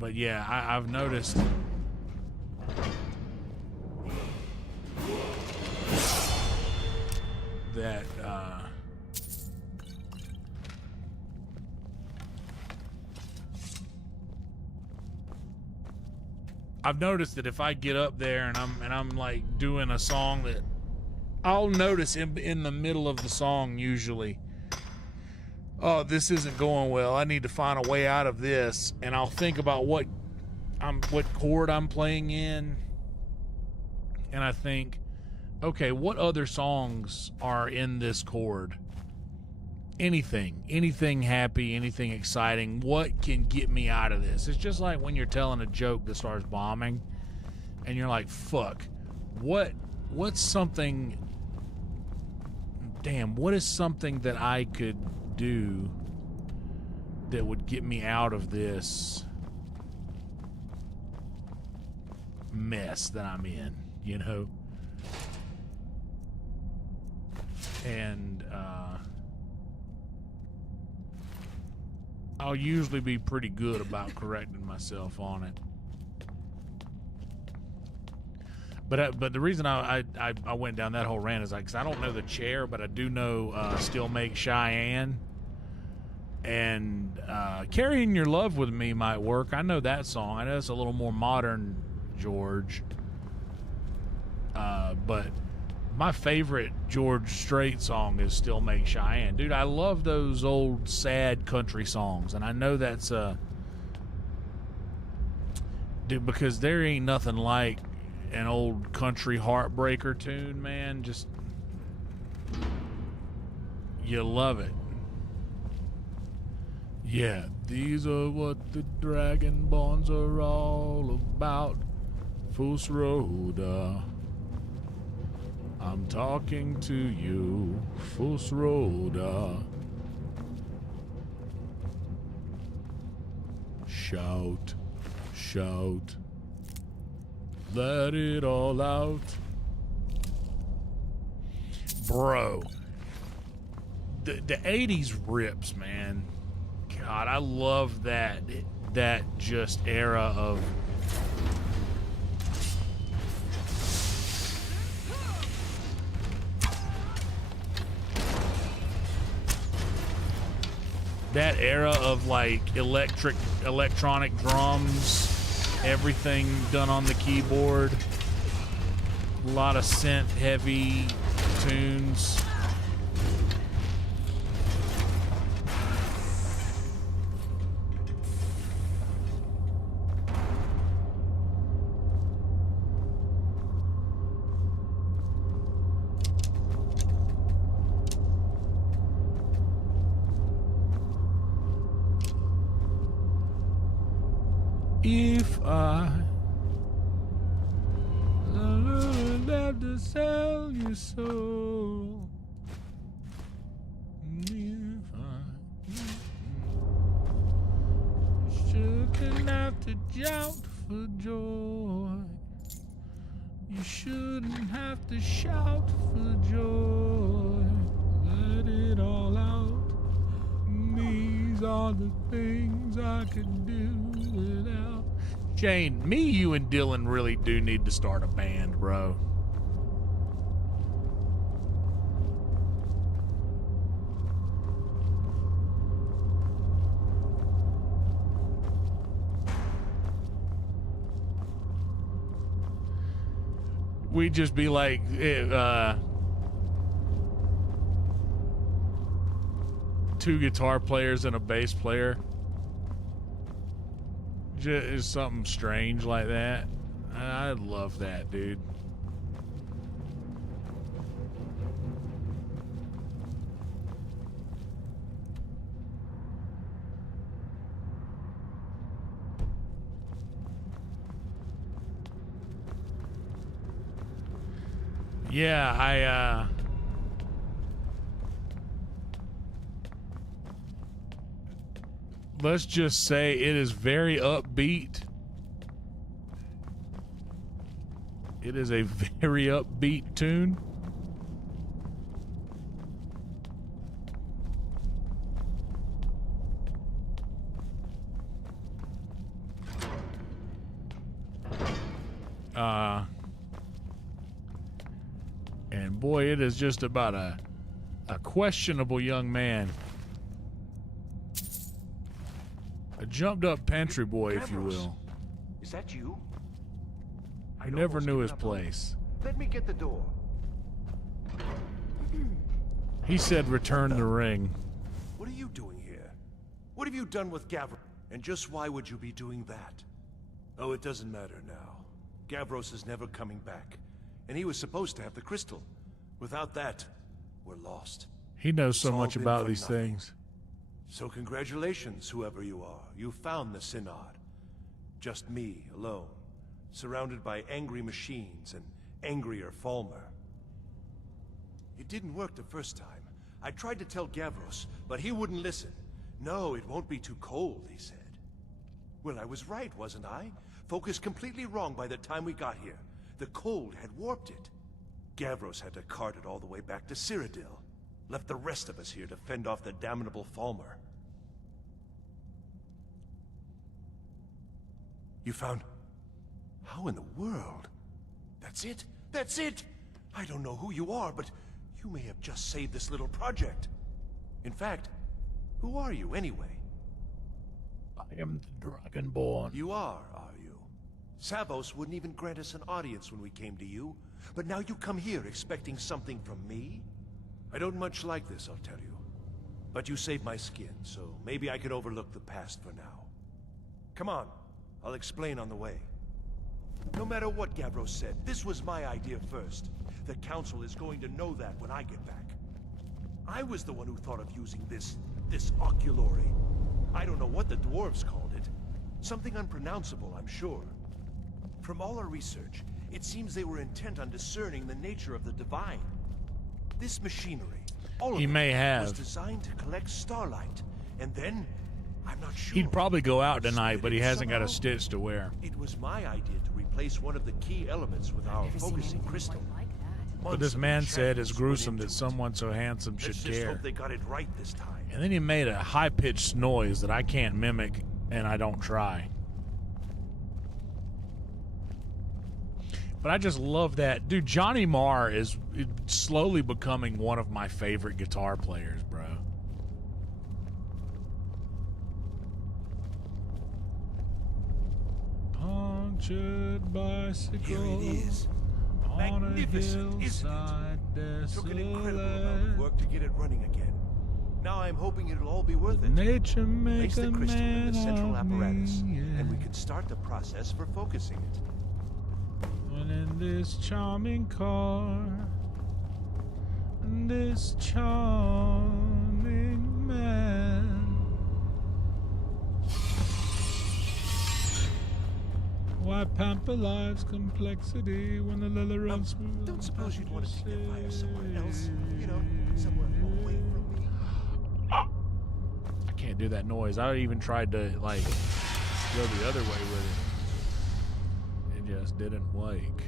But yeah, I've noticed that I've noticed that if I get up there and I'm like doing a song that I'll notice in the middle of the song usually, oh, this isn't going well. I need to find a way out of this, and I'll think about what chord I'm playing in, and I think, okay, what other songs are in this chord? Anything happy, anything exciting. What can get me out of this? It's just like when you're telling a joke that starts bombing, and you're like, fuck, what's something? Damn, what is something that I could do that would get me out of this mess that I'm in, you know? And I'll usually be pretty good about correcting myself on it. But the reason I went down that whole rant is like, 'cause I don't know the chair, but I do know Still Make Cheyenne. And Carrying Your Love With Me might work. I know that song. I know it's a little more modern, George. But my favorite George Strait song is Still Make Cheyenne. Dude, I love those old sad country songs. And I know that's dude, because there ain't nothing like an old country heartbreaker tune, man. Just, you love it. Yeah, these are what the Dragonborns are all about. Fusroda, I'm talking to you, Fusroda. Shout, shout, let it all out. Bro, the 80s rips, man. God, I love that just era of like electronic drums, everything done on the keyboard, a lot of synth heavy tunes. If I have to sell your soul, if I shouldn't have to shout for joy, you shouldn't have to shout for joy. Let it all out. These are the things I could do without. Shane, me, you, and Dylan really do need to start a band, bro. We'd just be like, two guitar players and a bass player. Just something strange like that. I love that, dude. Yeah, let's just say it is very upbeat. It is a very upbeat tune. And boy, it is just about a questionable young man. A jumped up pantry boy, if you will. Is that you? I never knew his place. Let me get the door. He said return the ring. What are you doing here? What have you done with Gavros? And just why would you be doing that? Oh, it doesn't matter now. Gavros is never coming back. And he was supposed to have the crystal. Without that, we're lost. He knows so It's all much been about for these nothing. things. So congratulations, whoever you are. You found the Synod. Just me, alone. Surrounded by angry machines and angrier Falmer. It didn't work the first time. I tried to tell Gavros, but he wouldn't listen. No, it won't be too cold, he said. Well, I was right, wasn't I? Focused completely wrong by the time we got here. The cold had warped it. Gavros had to cart it all the way back to Cyrodiil. Left the rest of us here to fend off the damnable Falmer. You found... How in the world? That's it? That's it! I don't know who you are, but you may have just saved this little project. In fact, who are you anyway? I am the Dragonborn. You are you? Savos wouldn't even grant us an audience when we came to you, but now you come here expecting something from me? I don't much like this, I'll tell you. But you saved my skin, so maybe I can overlook the past for now. Come on, I'll explain on the way. No matter what Gavros said, this was my idea first. The Council is going to know that when I get back. I was the one who thought of using this oculory. I don't know what the dwarves called it. Something unpronounceable, I'm sure. From all our research, it seems they were intent on discerning the nature of the divine. This machinery, all of it, was designed to collect starlight. And then, I'm not sure. He'd probably go out tonight, but he hasn't got a stitch to wear. It was my idea to replace one of the key elements with our focusing crystal. But this man said it's gruesome that someone so handsome should Let's just care. hope they got it right this time. And then he made a high-pitched noise that I can't mimic, and I don't try. But I just love that. Dude, Johnny Marr is slowly becoming one of my favorite guitar players, bro. Punctured bicycle. Here it is. Magnificent, isn't it? Took an incredible amount of work to get it running again. Now I'm hoping it'll all be worth it. Nature Place makes the a crystal in the man central of apparatus, me, yeah. and we can start the process for focusing it. When in this charming car, this charming man. Why pamper life's complexity when the lily runs smooth? Don't suppose you'd want to take that fire somewhere else? You know, somewhere away from me. I can't do that noise. I even tried to, like, go the other way with it. It just didn't wake.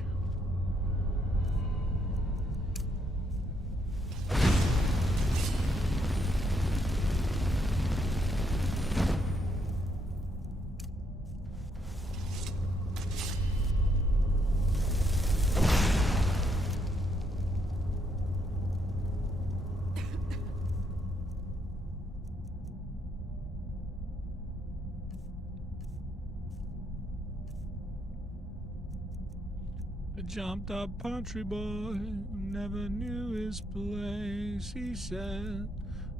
A jumped up country boy never knew his place. He said,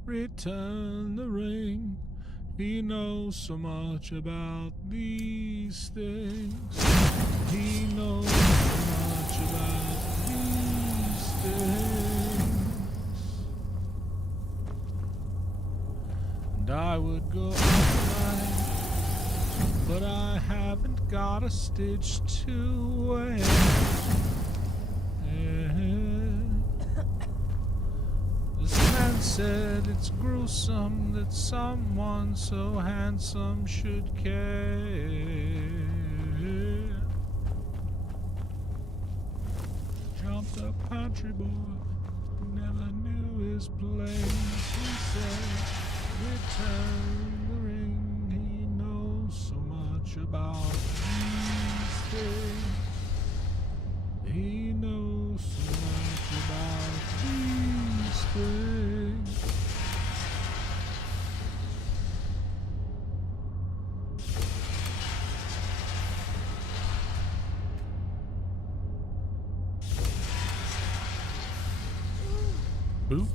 return the ring. He knows so much about these things. He knows so much about these things. And I would go outside, but I haven't got a stitch to wear. This man said it's gruesome that someone so handsome should care. Jumped up country boy, never knew his place. He said, return the ring. He knows so much about these things. He knows so much about these things. Boop.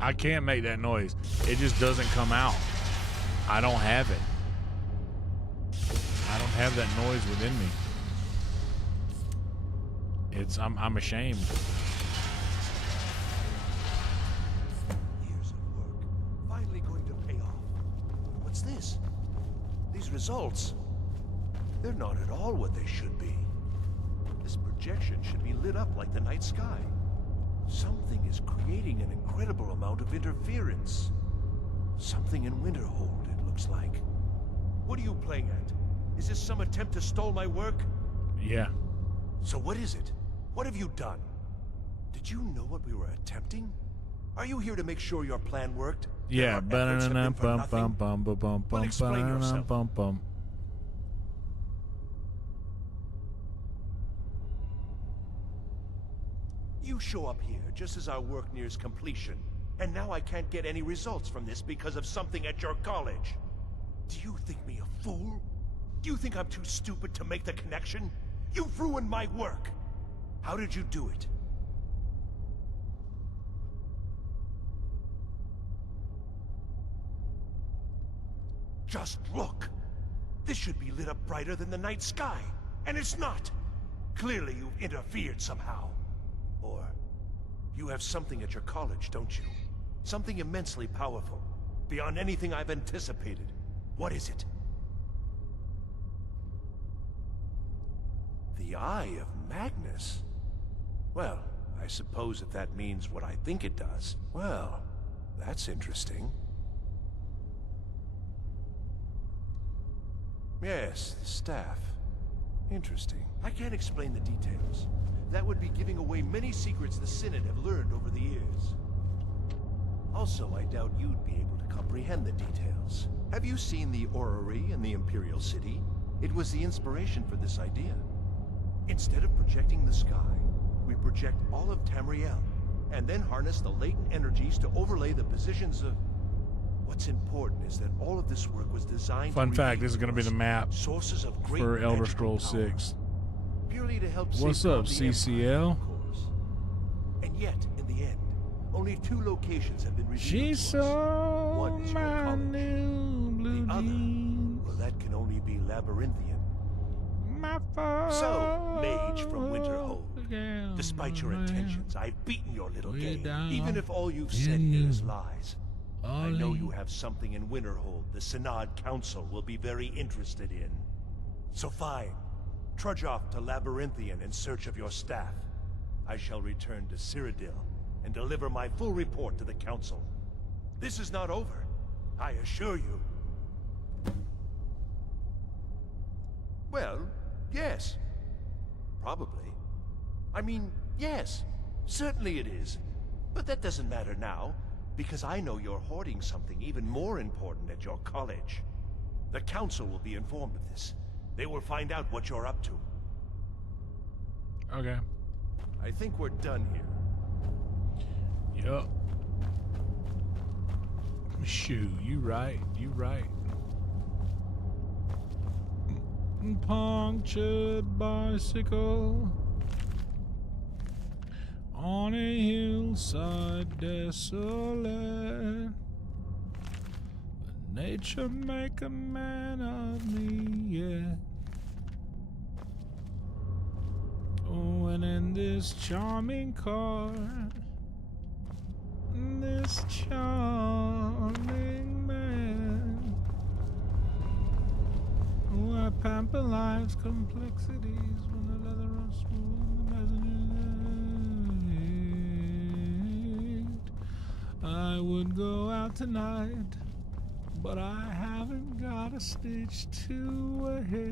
I can't make that noise. It just doesn't come out. I don't have it. I don't have that noise within me. I'm ashamed. Years of work, finally going to pay off. What's this? These results, they're not at all what they should be. This projection should be lit up like the night sky. Something is creating an incredible amount of interference. Something in Winterhold, it looks like. What are you playing at? Is this some attempt to stall my work? Yeah. So what is it? What have you done? Did you know what we were attempting? Are you here to make sure your plan worked? Yeah. Well, explain yourself. You show up here just as our work nears completion, and now I can't get any results from this because of something at your college. Do you think me a fool? Do you think I'm too stupid to make the connection? You've ruined my work! How did you do it? Just look! This should be lit up brighter than the night sky, and it's not! Clearly you've interfered somehow. Or, you have something at your college, don't you? Something immensely powerful, beyond anything I've anticipated. What is it? The Eye of Magnus? Well, I suppose if that means what I think it does. Well, that's interesting. Yes, the staff. Interesting. I can't explain the details. That would be giving away many secrets the Synod have learned over the years. Also, I doubt you'd be able to comprehend the details. Have you seen the orrery in the Imperial City? It was the inspiration for this idea. Instead of projecting the sky, we project all of Tamriel, and then harness the latent energies to overlay the positions of... What's important is that all of this work was designed Fun to fact, this is going to be the map sources of great for Elder magical Scrolls power. 6. Purely to help What's up, safeguard the CCL? Empire, of course. And yet, in the end, only 2 locations have been revealed She to us. saw One is your my college. new blue The other, jeans. well, that can only be labyrinthian. My fault. So, mage from Winterhold, again, despite your man. intentions, I've beaten your little Way game. down Even if all you've said in here you. is lies. I know Ollie. you have something in Winterhold the Synod Council will be very interested in. So fine. Trudge off to Labyrinthian in search of your staff. I shall return to Cyrodiil and deliver my full report to the Council. This is not over, I assure you. Well, yes. Probably. I mean, yes. Certainly it is. But that doesn't matter now, because I know you're hoarding something even more important at your college. The Council will be informed of this. They will find out what you're up to. Okay. I think we're done here. Yup. Shoo, you right. You right. Punctured bicycle on a hillside desolate. Nature make a man of me, yeah. Oh, and in this charming car, this charming man, oh, I pamper life's complexities when the leather runs smooth and the I would go out tonight, but I haven't got a stitch to a hair.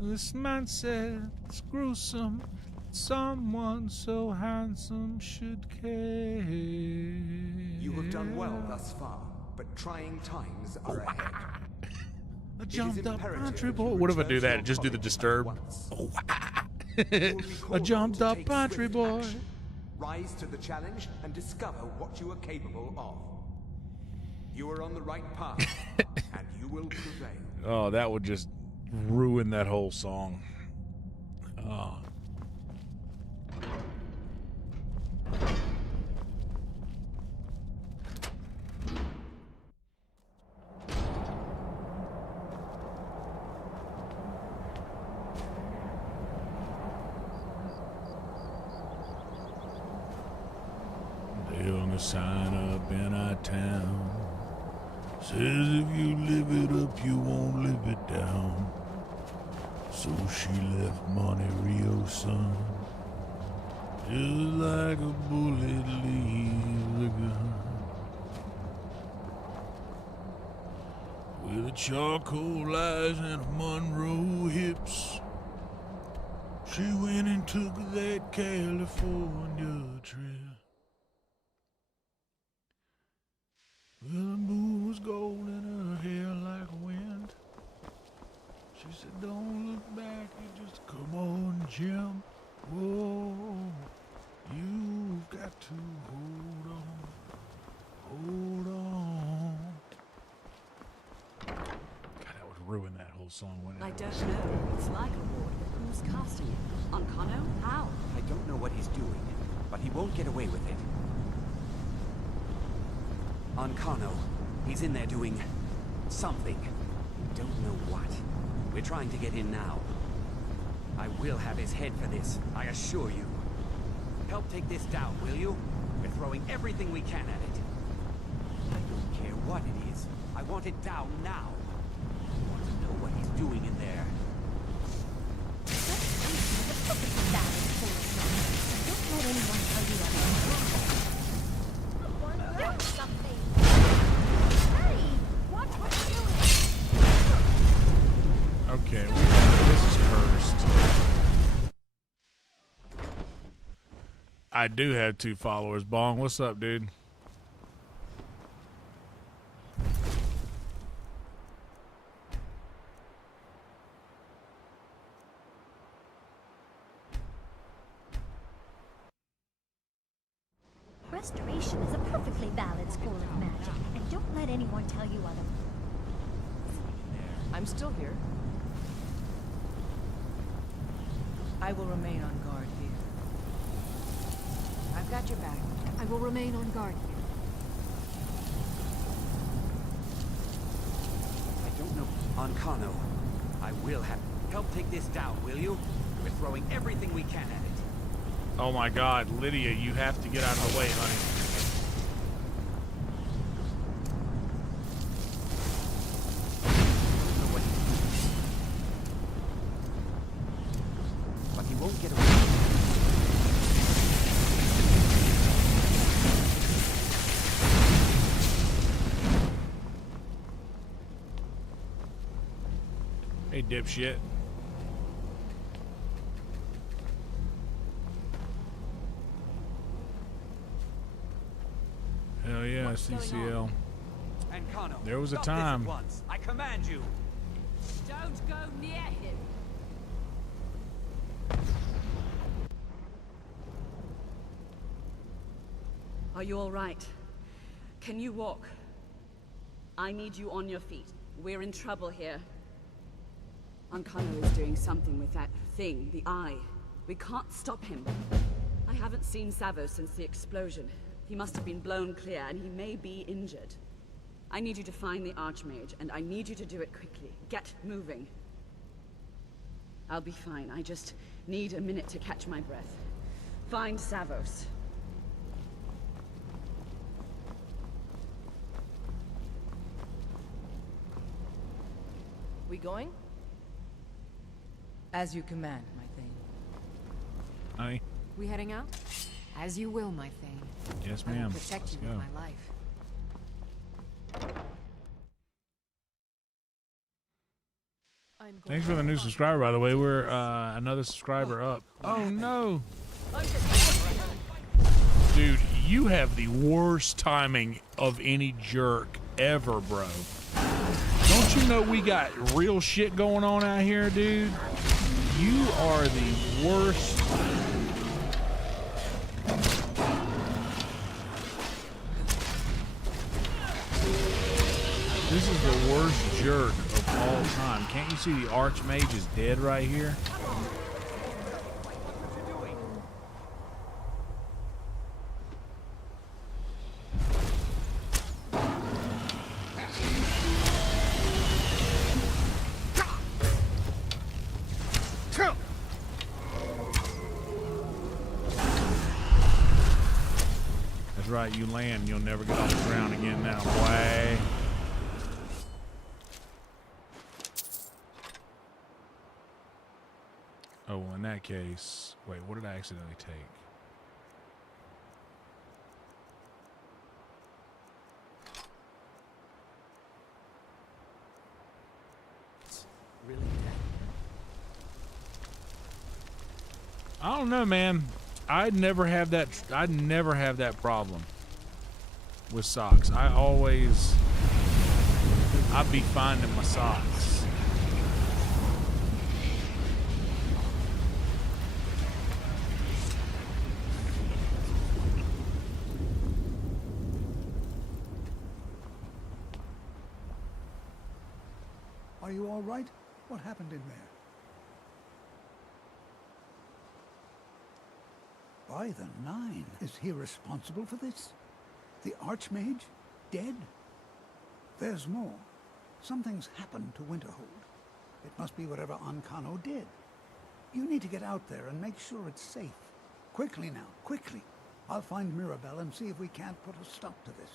This man said it's gruesome, someone so handsome should care. You have done well thus far, but trying times are ahead. I jumped up imperative country that boy. you What if I return do to that? your Just do the college disturb. at once. I jumped up country boy. Rise to the challenge and discover what you are capable of. You are on the right path, and you will prevail. Oh, that would just ruin that whole song. Oh. They hung a sign up in our town. Says if you live it up, you won't live it down. So she left Monte Rio, son, just like a bullet leaves a gun. With a charcoal eyes and a Monroe hips, she went and took that California trip. Well, the moon was gold and her hair like wind. She said, don't look back, you just come on, Jim. Whoa, you've got to hold on, hold on. God, that would ruin that whole song, wouldn't it? I don't know. It's like a ward, but who's casting it? Ancano? How? I don't know what he's doing, but he won't get away with it. Ancano, he's in there doing something. We don't know what. We're trying to get in now. I will have his head for this, I assure you. Help take this down, will you? We're throwing everything we can at it. I don't care what it is. I want it down now. I want to know what he's doing in there. Don't let anyone tell you otherwise. Do something! Hurry! Watch what you're doing! Okay, this is cursed. I do have 2 followers. Bong, what's up, dude? Restoration is a perfectly valid school of magic, and don't let anyone tell you otherwise. I'm still here. I will remain on guard here. I've got your back. I will remain on guard here. I don't know. Ancano, I will have... Help take this down, will you? We're throwing everything we can at it. Oh my God, Lydia, you have to get out of the way, honey. But he won't get away. Hey, dipshit. Hell yeah, CCL. Ancano, There was a stop this at time. once. I command you. Don't go near him. Are you all right? Can you walk? I need you on your feet. We're in trouble here. Ancano is doing something with that thing, the eye. We can't stop him. I haven't seen Savo since the explosion. He must have been blown clear, and he may be injured. I need you to find the Archmage, and I need you to do it quickly. Get moving. I'll be fine. I just need a minute to catch my breath. Find Savos. We going? As you command, my thing. Honey? We heading out? As you will, my thing. Yes, I will ma'am. protect Let's you go. with my life. Thanks for the new subscriber, by the way. We're another subscriber up. Oh, no. Dude, you have the worst timing of any jerk ever, bro. Don't you know we got real shit going on out here, dude? You are the worst. This is the worst jerk of all time. Can't you see the Archmage is dead right here? That's right, you land, you'll never get off the ground again now, boy. Oh, in that case, wait, what did I accidentally take? Really? I don't know, man. I'd never have that problem with socks. I'd be finding my socks. Are you all right? What happened in there? By the nine, is he responsible for this? The Archmage? Dead? There's more. Something's happened to Winterhold. It must be whatever Ancano did. You need to get out there and make sure it's safe. Quickly now, quickly. I'll find Mirabelle and see if we can't put a stop to this.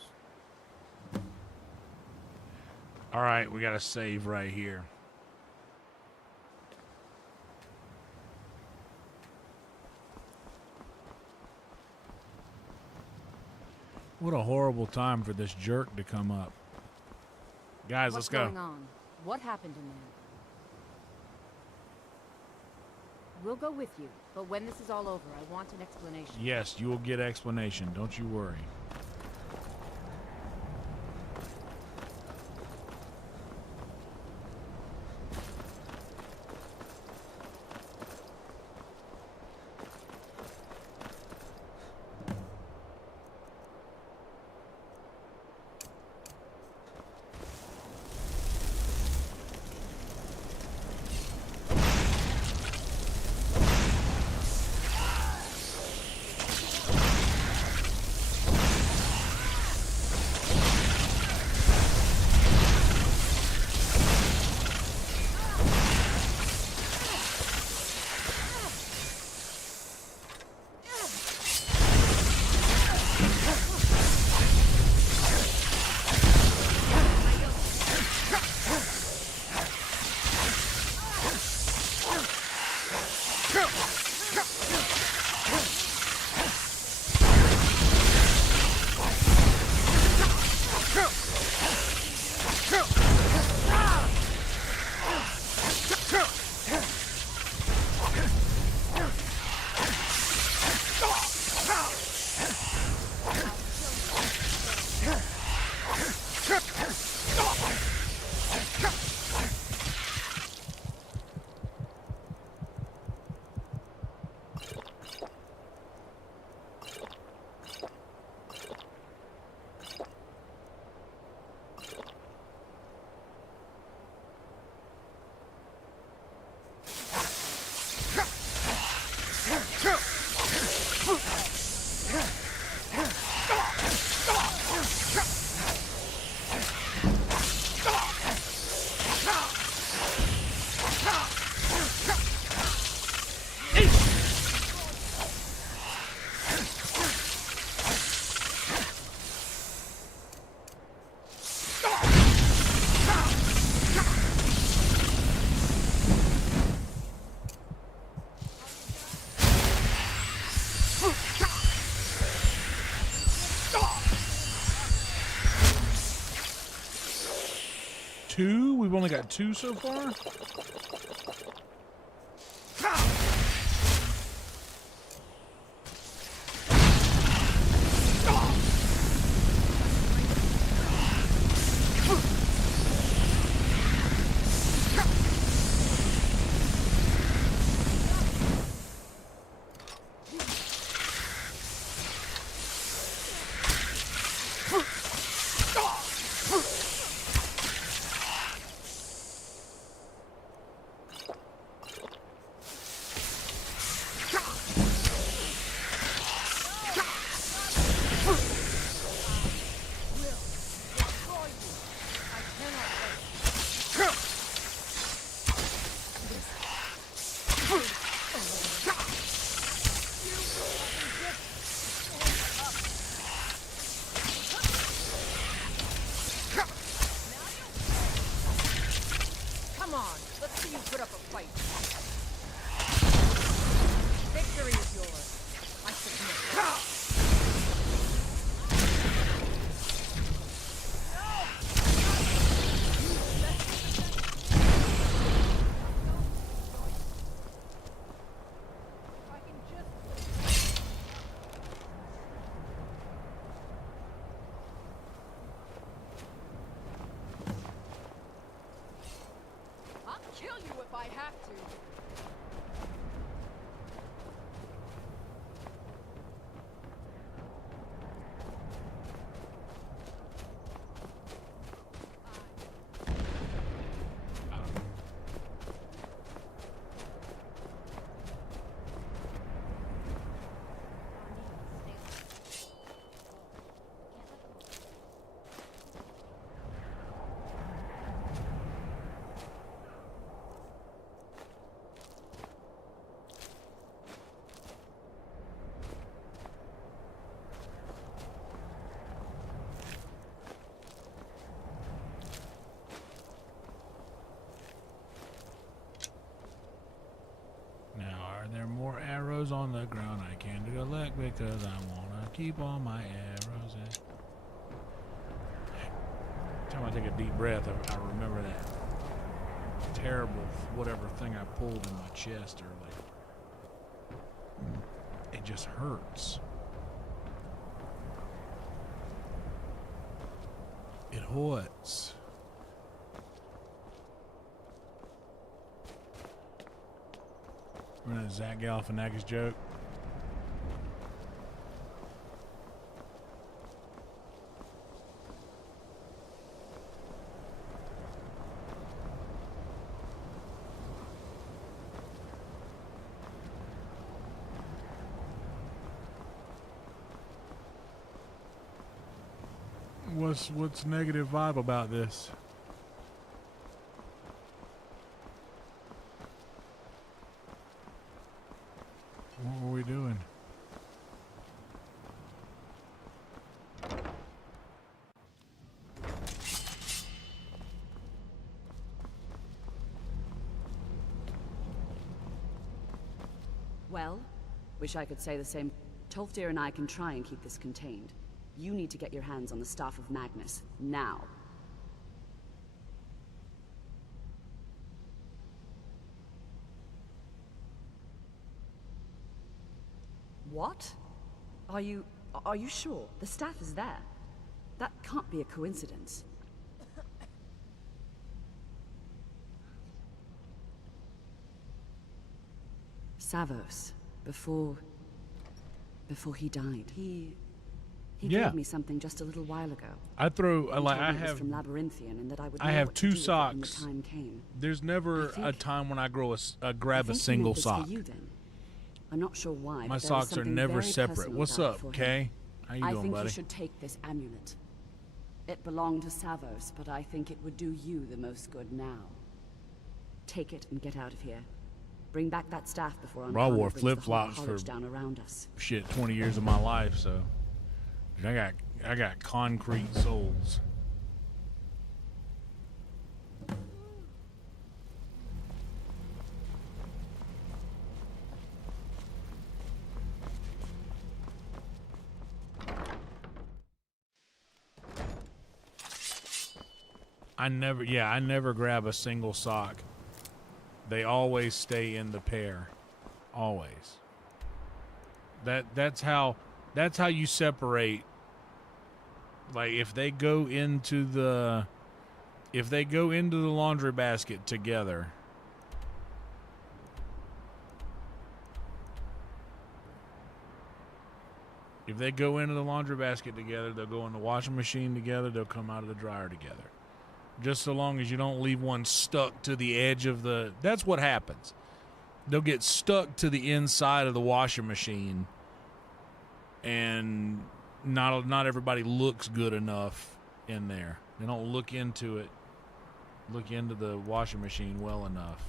All right, we got to save right here. What a horrible time for this jerk to come up. Guys, let's go. What's going on? What happened in there? We'll go with you, but when this is all over, I want an explanation. Yes, you will get explanation. Don't you worry. Two? We've only got two so far? I have to. Are there more arrows on the ground I can collect because I want to keep all my arrows in? Every time I take a deep breath, I remember that terrible whatever thing I pulled in my chest earlier. It just hurts. It hurts. Remember that Zach Galifianakis joke? What's negative vibe about this? What were we doing? Well, wish I could say the same. Tolfdir and I can try and keep this contained. You need to get your hands on the Staff of Magnus, now. What? Are you sure? The staff is there. That can't be a coincidence. Savos, before he died, he gave me something just a little while ago. I have from Labyrinthian, and that I would know have what to two do with it when the socks. time came. There's never a time when I grab a I think he single made this for sock. you, then. I'm not sure why. My but there was socks are something never very separate. personal What's about up, it for him. Kay? How you I doing, think buddy? you should take this amulet. It belonged to Savos, but I think it would do you the most good now. Take it and get out of here. Bring back that staff before Bro, I wore brings the whole flip-flops college for down around us. Shit, 20 years of my life, so I got concrete soles. I never grab a single sock. They always stay in the pair. Always. That's how you separate. Like if they go into the laundry basket together, they'll go in the washing machine together, they'll come out of the dryer together. Just so long as you don't leave one stuck to the edge of that's what happens. They'll get stuck to the inside of the washing machine, and not everybody looks good enough in there. They don't look into the washing machine well enough.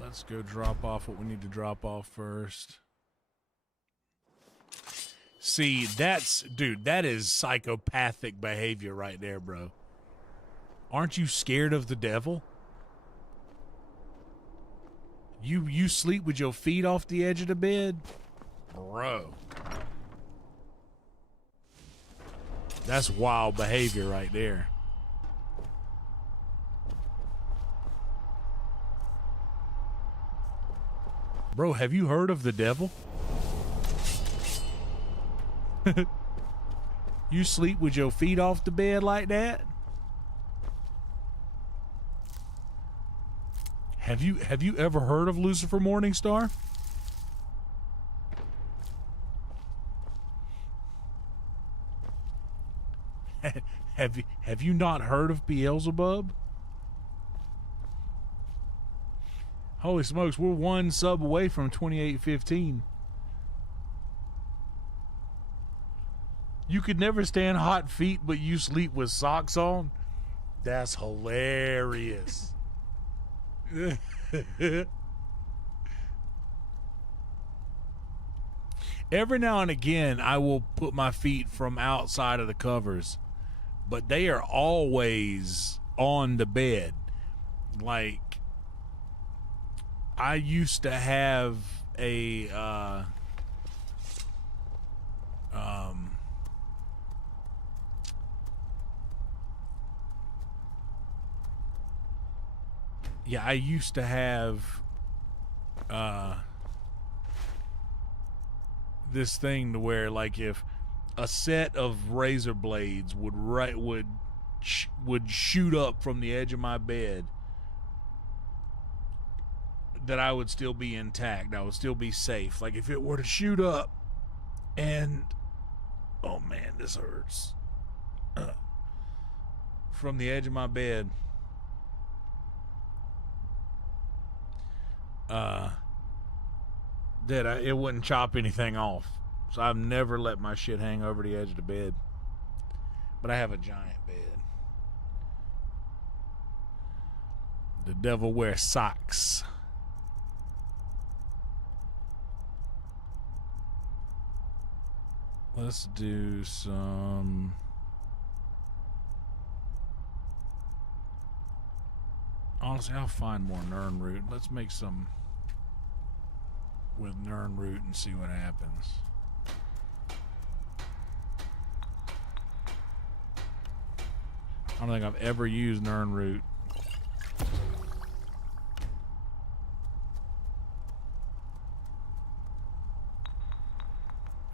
Let's go drop off what we need to drop off first. See, that is psychopathic behavior right there, bro. Aren't you scared of the devil? You sleep with your feet off the edge of the bed? Bro. That's wild behavior right there. Bro, have you heard of the devil? You sleep with your feet off the bed like that? Have you ever heard of Lucifer Morningstar? Have you not heard of Beelzebub? Holy smokes, we're one sub away from 2815. You could never stand hot feet, but you sleep with socks on? That's hilarious. Every now and again, I will put my feet from outside of the covers, but they are always on the bed. Like, I used to have a I used to have this thing to where, like, if a set of razor blades would shoot up from the edge of my bed, that I would still be intact. I would still be safe. Like, if it were to shoot up and, oh man, this hurts, from the edge of my bed, that it wouldn't chop anything off. So I've never let my shit hang over the edge of the bed. But I have a giant bed. The devil wears socks. Let's do some... Honestly, I'll find more Nern root. Let's make some with Nern root and see what happens. I don't think I've ever used Nern root.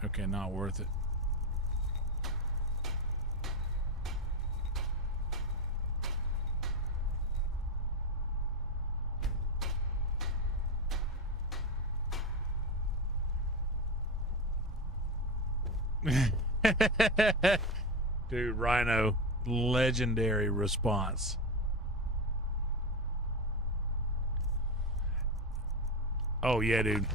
Okay, not worth it. Dude, Rhino, legendary response. Oh yeah, dude.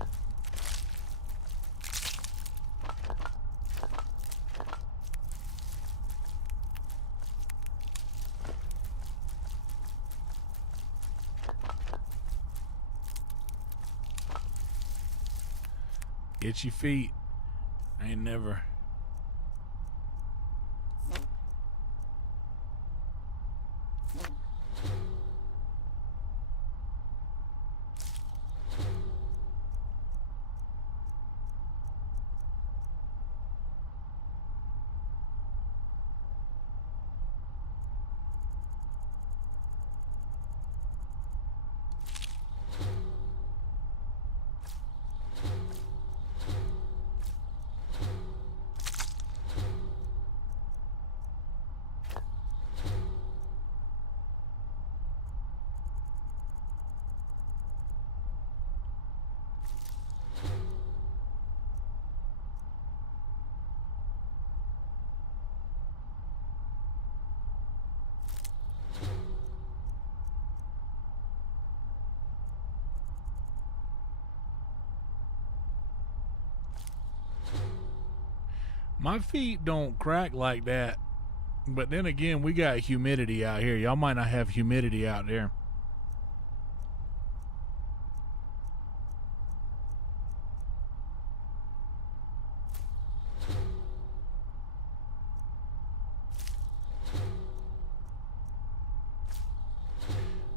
Itchy feet. I ain't never. My feet don't crack like that. But then again, we got humidity out here. Y'all might not have humidity out there.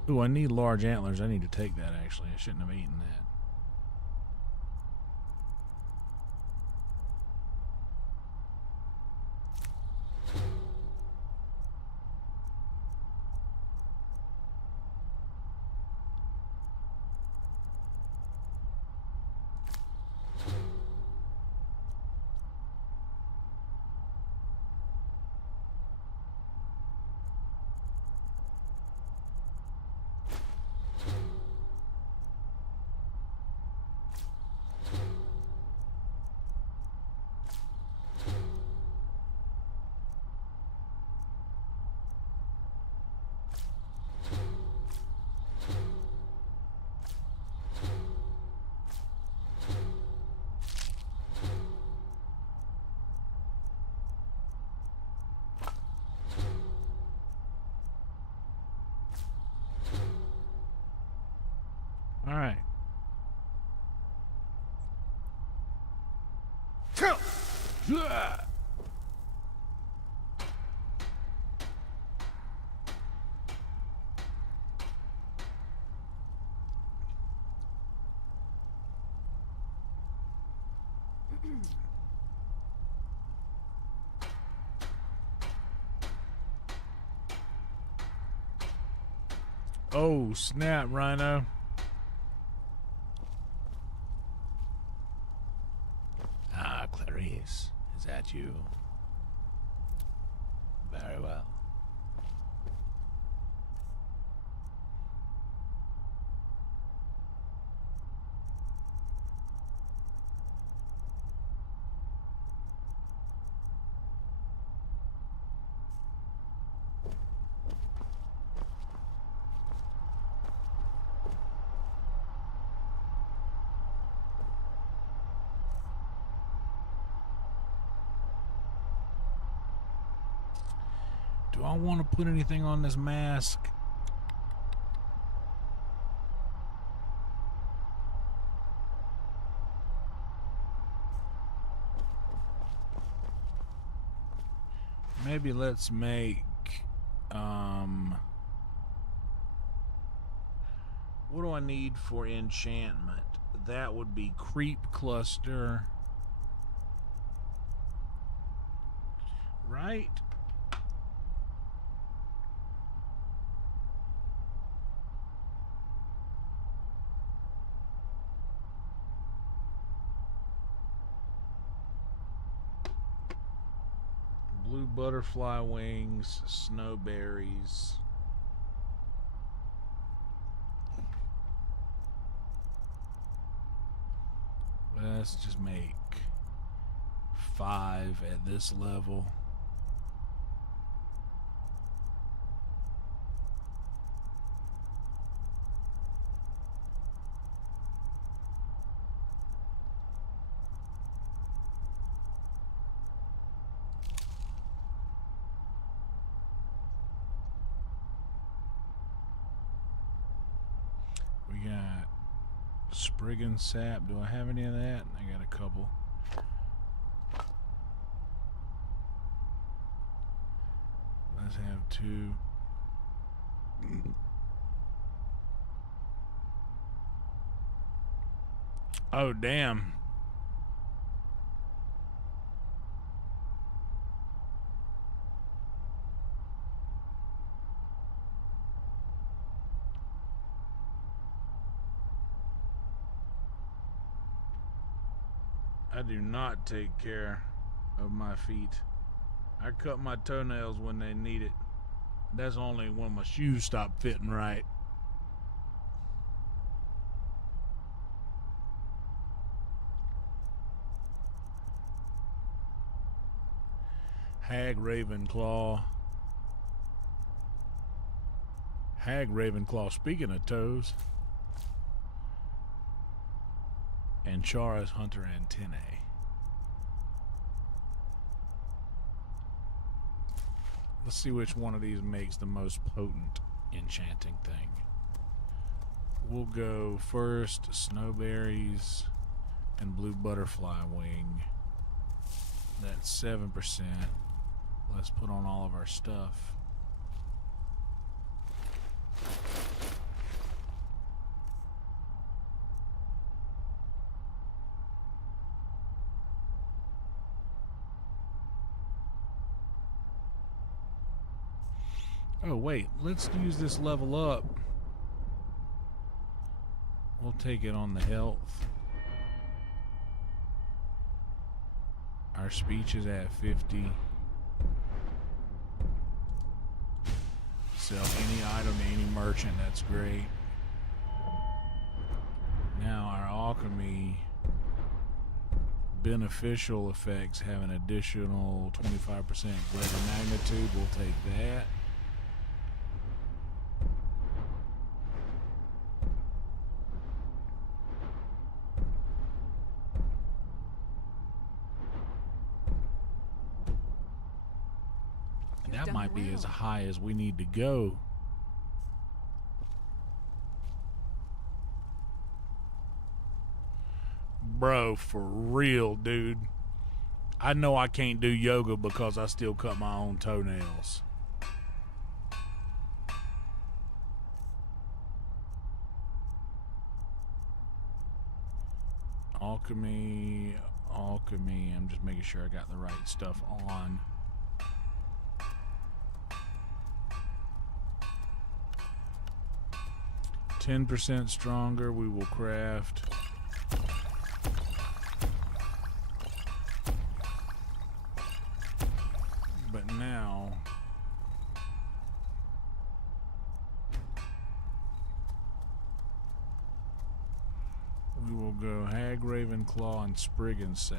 Ooh, I need large antlers. I need to take that, actually. I shouldn't have eaten that. All right. Oh, snap, Rhino. Ah, Clarice. Is that you? Very well. Do I want to put anything on this mask? Maybe let's make, what do I need for enchantment? That would be creep cluster. Right? Blue butterfly wings, snowberries. Let's just make 5 at this level. We got Spriggan sap. Do I have any of that? I got a couple. Let's have 2. Oh, damn. I do not take care of my feet. I cut my toenails when they need it. That's only when my shoes stop fitting right. Hag Ravenclaw. Hag Ravenclaw, speaking of toes. And Chara's Hunter Antennae. Let's see which one of these makes the most potent enchanting thing. We'll go first snowberries and blue butterfly wing. That's 7%. Let's put on all of our stuff. Oh wait, let's use this level up. We'll take it on the health. Our speech is at 50. Sell any item to any merchant, that's great. Now our alchemy beneficial effects have an additional 25% greater magnitude. We'll take that. That might be as high as we need to go. Bro, for real, dude. I know I can't do yoga because I still cut my own toenails. Alchemy. I'm just making sure I got the right stuff on. %, stronger. We will craft. But now we will go Hag Ravenclaw and Spriggan Sap.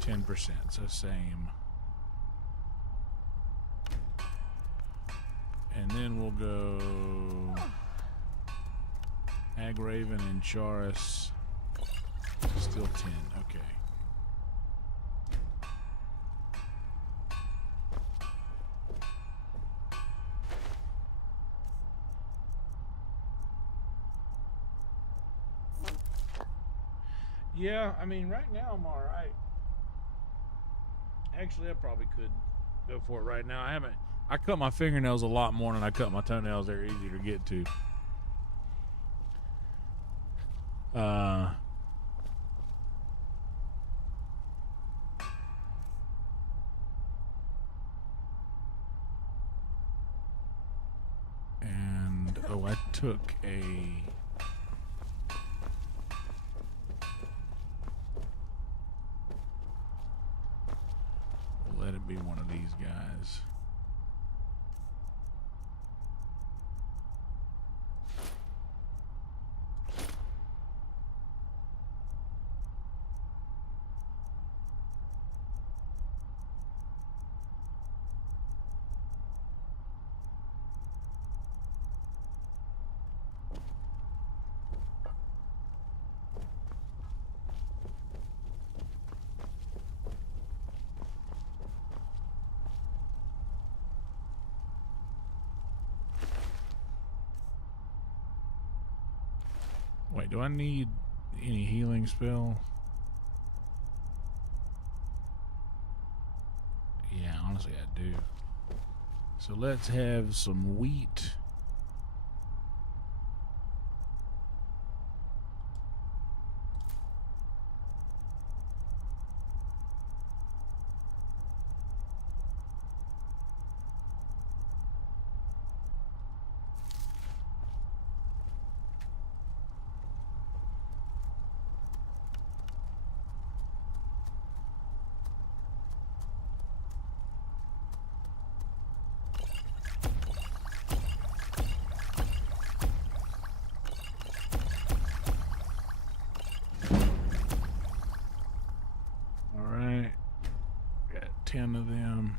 10%, so same. And then we'll go Hag Raven and Charis. Still 10, okay. Yeah, I mean, right now I'm all right. Actually, I probably could go for it right now. I cut my fingernails a lot more than I cut my toenails. They're easier to get to. And, oh, I took a... Let it be one of these guys. Wait, do I need any healing spell? Yeah, honestly, I do. So let's have some wheat. All right, got 10 of them.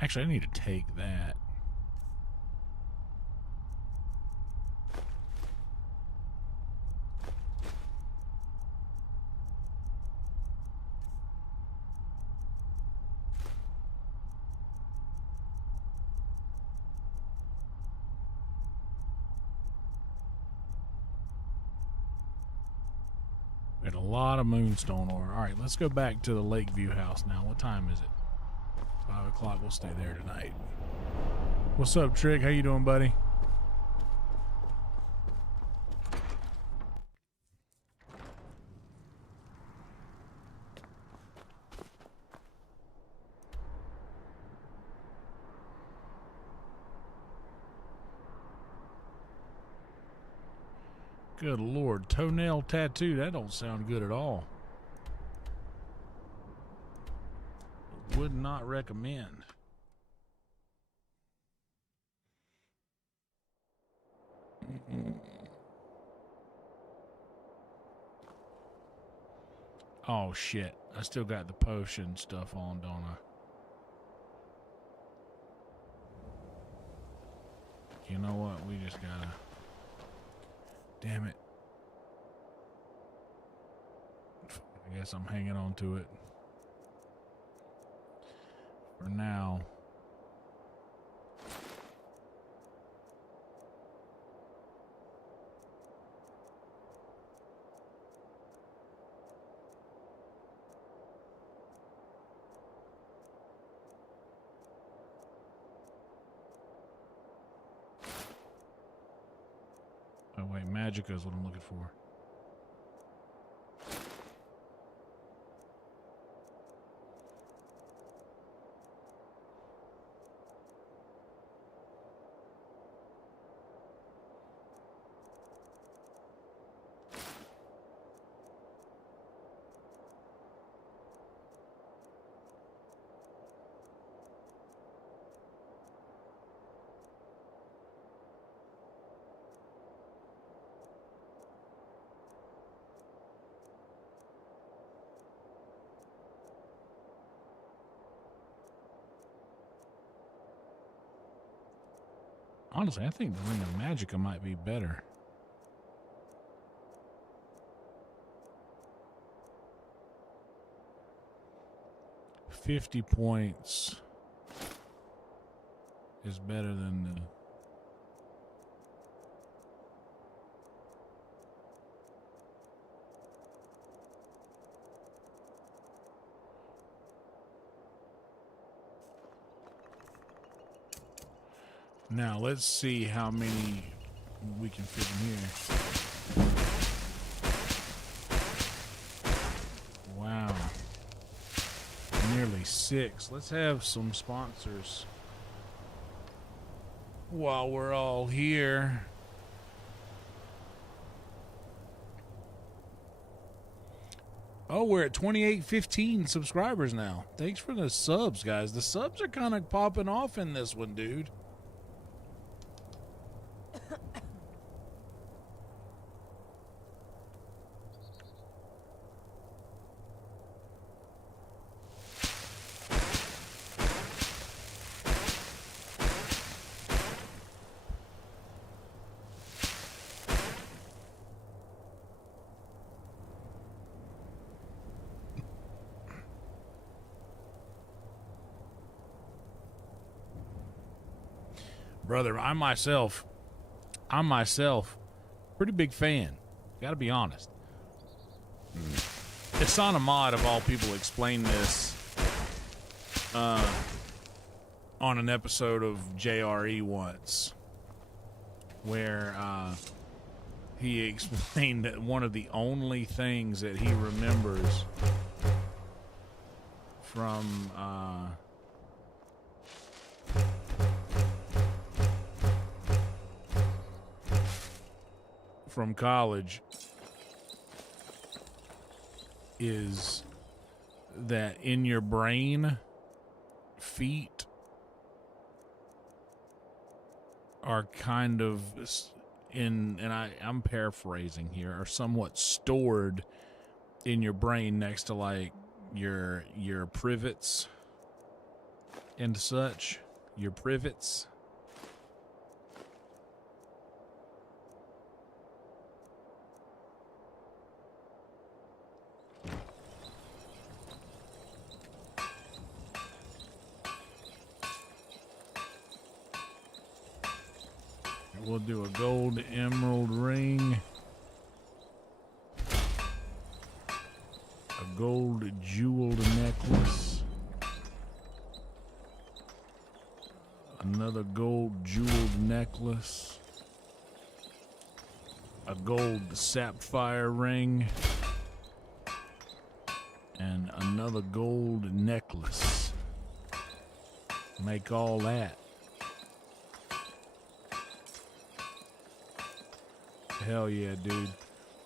Actually, I need to take that. We had a lot of moonstone ore. All right, let's go back to the Lakeview house now. What time is it? 5 o'clock. We'll stay there tonight. What's up, Trick? How you doing, buddy? Good Lord, toenail tattoo. That don't sound good at all. Would not recommend. Oh shit. I still got the potion stuff on, don't I? You know what? We just gotta... Damn it. I guess I'm hanging on to it. For now. Oh wait, Magica is what I'm looking for. Honestly, I think the Ring of Magica might be better. $50 is better than the... Now, let's see how many we can fit in here. Wow. Nearly 6. Let's have some sponsors while we're all here. Oh, we're at 2815 subscribers now. Thanks for the subs, guys. The subs are kind of popping off in this one, dude. Brother, I'm myself, pretty big fan. Gotta be honest. Asana Mod, of all people, explained this on an episode of JRE once, where he explained that one of the only things that he remembers from college is that in your brain, feet are kind of in, and I'm paraphrasing here, are somewhat stored in your brain next to like your privets and such. Your privets. We'll do a gold emerald ring, a gold jeweled necklace, another gold jeweled necklace, a gold sapphire ring, and another gold necklace. Make all that. Hell yeah, dude.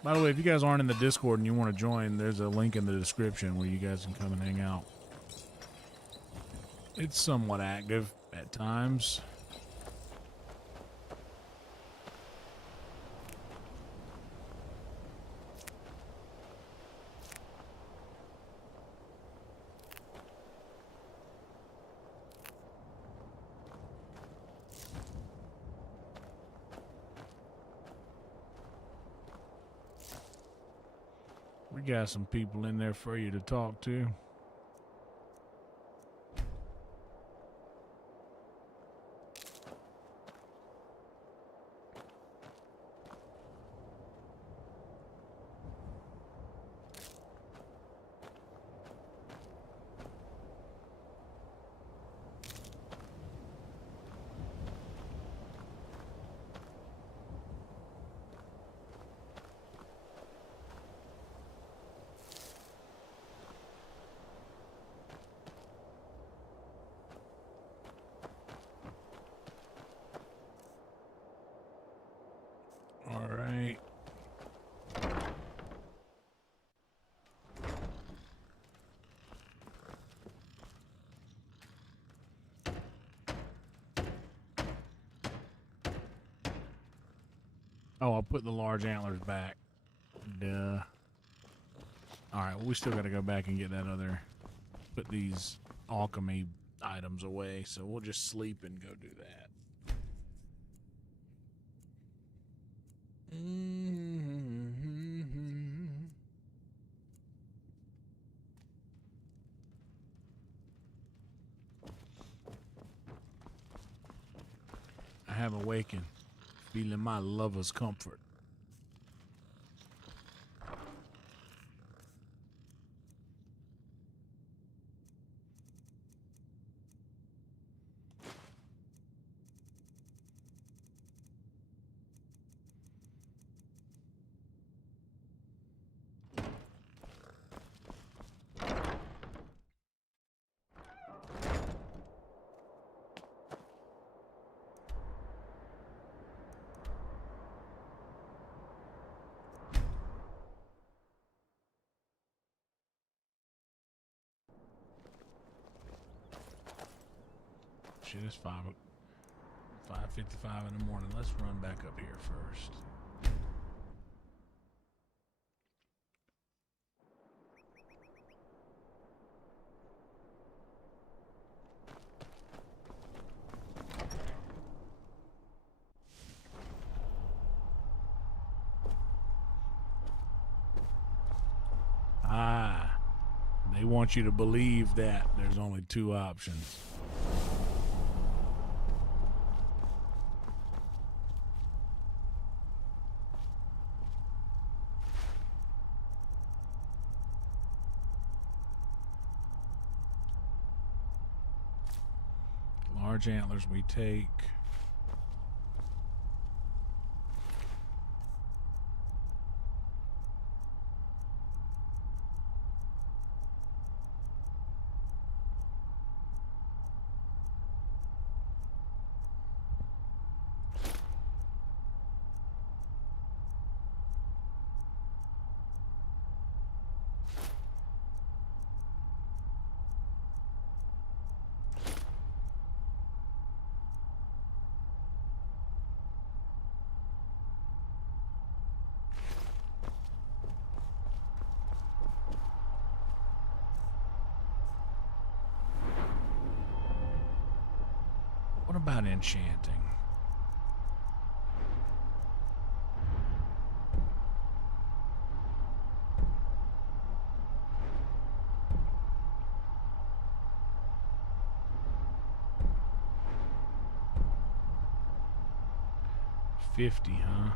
By the way, if you guys aren't in the Discord and you want to join, there's a link in the description where you guys can come and hang out. It's somewhat active at times. We got some people in there for you to talk to. All right. Oh, I'll put the large antlers back. Duh. All right, well, we still got to go back and get that other, put these alchemy items away, so we'll just sleep and go do that. I have awakened, feeling my lover's comfort. Shit, it's 5:55 in the morning. Let's run back up here first. Ah, they want you to believe that there's only two options. Large antlers we take. What about enchanting? $50, huh?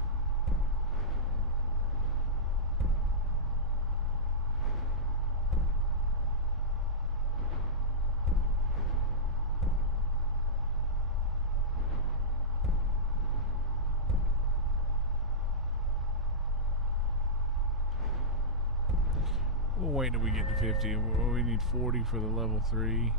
We'll wait till we get to 50. We need 40 for the level 3.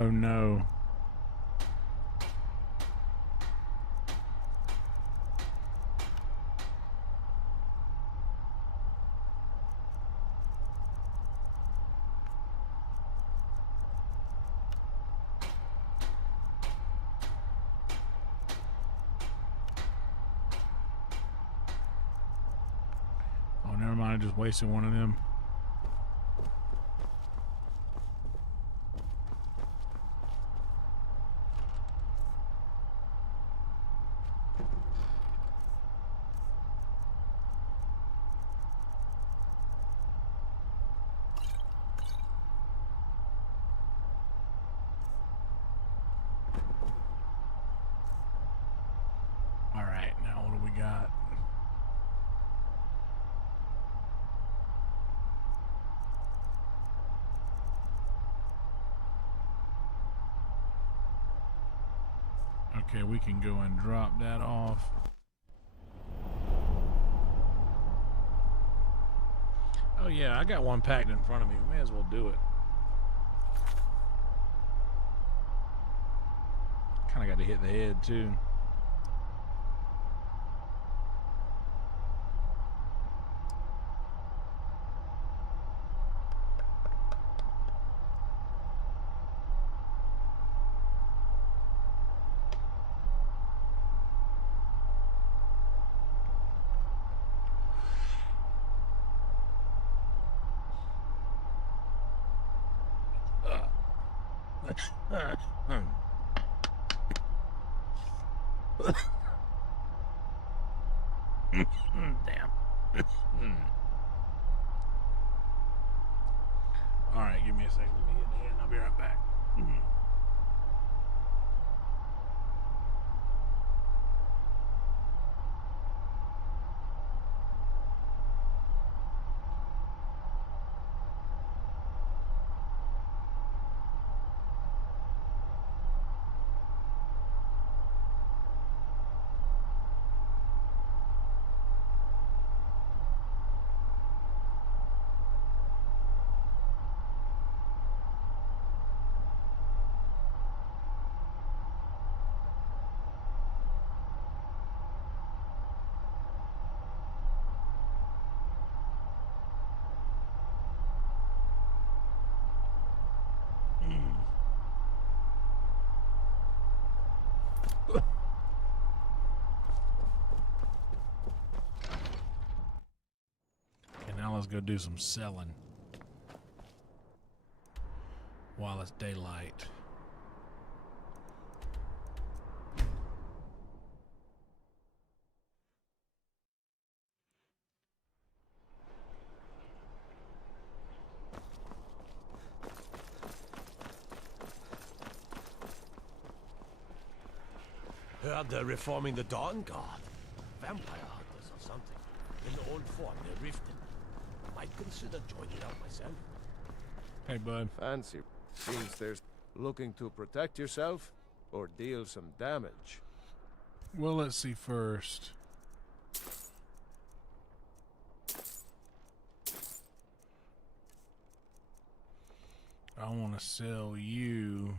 Oh no. Oh, never mind. I just wasted one of them. All right, now what do we got? Okay, we can go and drop that off. Oh yeah, I got one packed in front of me. We may as well do it. Kind of got to hit the head too. Damn. All right, give me a second. Let me hit the head and I'll be right back. Let's go do some selling while it's daylight. Heard they're reforming the Dawn Guard. Vampire hunters or something. In the old form they're rifting. Might consider joining up myself. Hey, bud. Fancy. Seems there's looking to protect yourself or deal some damage. Well, let's see first. I want to sell you.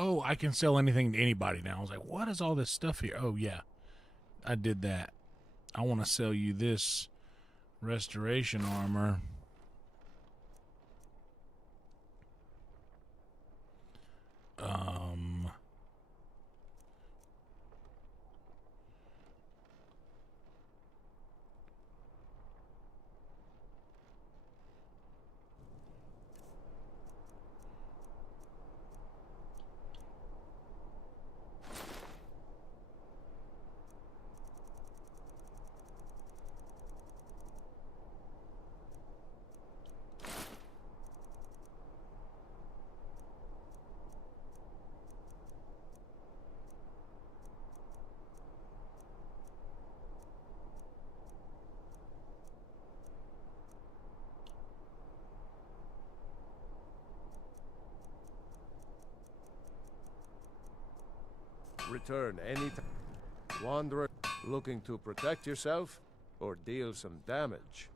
Oh, I can sell anything to anybody now. I was like, what is all this stuff here? Oh, yeah. I did that. I want to sell you this restoration armor. return anytime. Wanderer, looking to protect yourself or deal some damage?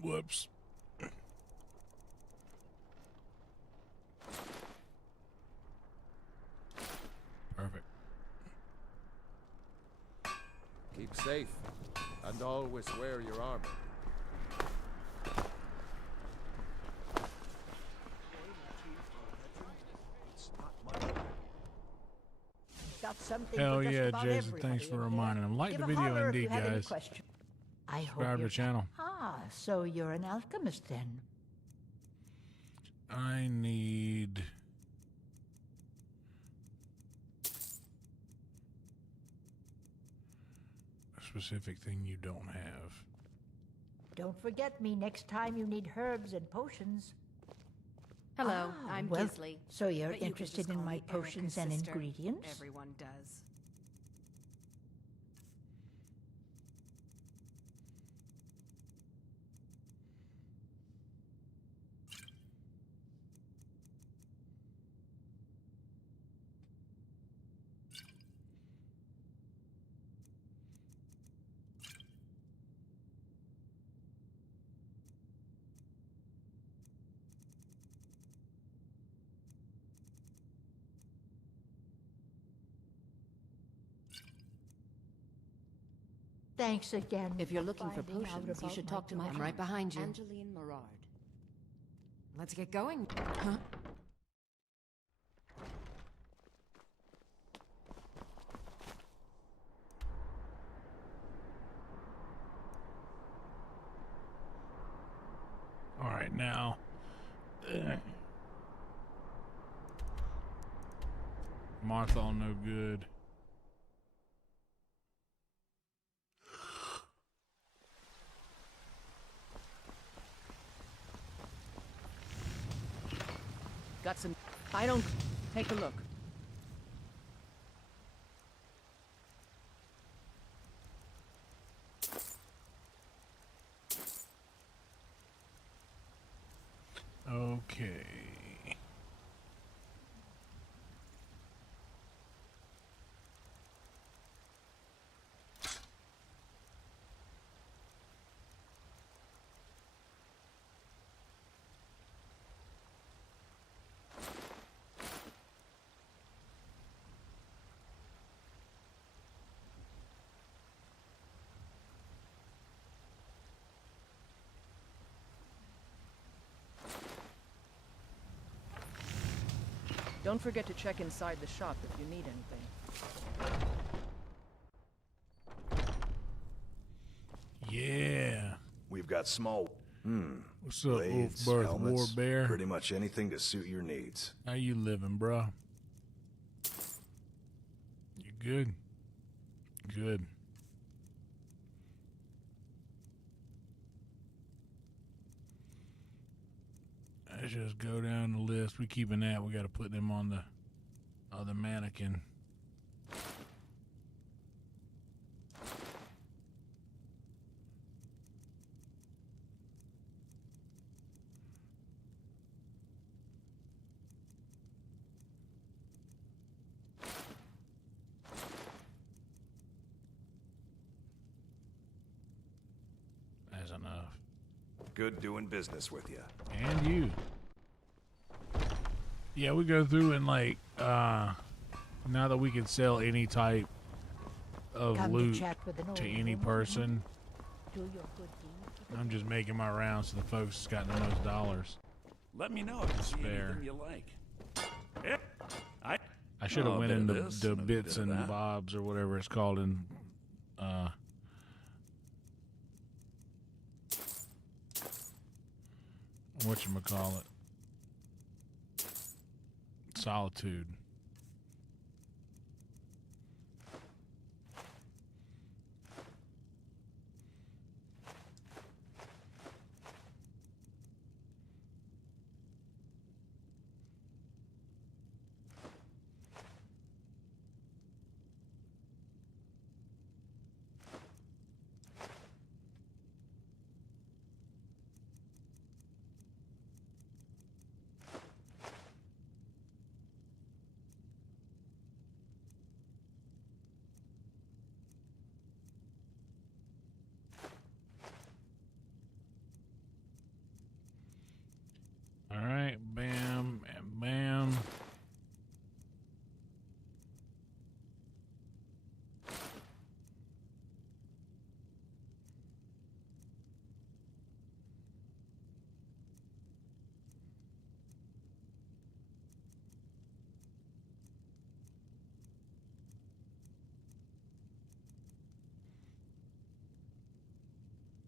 Whoops. Perfect. Keep safe, and always wear your armor. Got something Hell for just yeah, about Jason. everybody Thanks for in here. reminding him. Like Give the a video holler if indeed, you have any guys. questions. I hope Subscribe to you're the channel. So you're an alchemist then? I need... a specific thing you don't have. Don't forget me next time you need herbs and potions. Hello, I'm well, Gisley. So you're but you can interested just in call my me Erica's potions and sister. ingredients? Everyone does. Thanks again. If you're looking for finding out potions, you about should talk to my daughter. friend, right behind you. Angeline Morard. Let's get going. Huh? All right, now. Marthal, no good. Got some... I don't... Take a look. Okay. Don't forget to check inside the shop if you need anything. Yeah. We've got small... What's up, blades, Wolf Birth helmets, War Bear? pretty much anything to suit your needs. How you living, bro? You good? Good. Let's just go down the list. We keeping that. We got to put them on the other mannequin. That's enough. Good doing business with you. And you. Yeah, we go through and like now that we can sell any type of Come to loot chat with an to old any woman. person, Do your good deed. I'm just making my rounds to the folks that's got the most dollars. Let me know if you see Spare. anything you like. I should have Oh, a went bit of into this the and a bits bit of and that. bobs or whatever it's called in whatchamacallit. Solitude.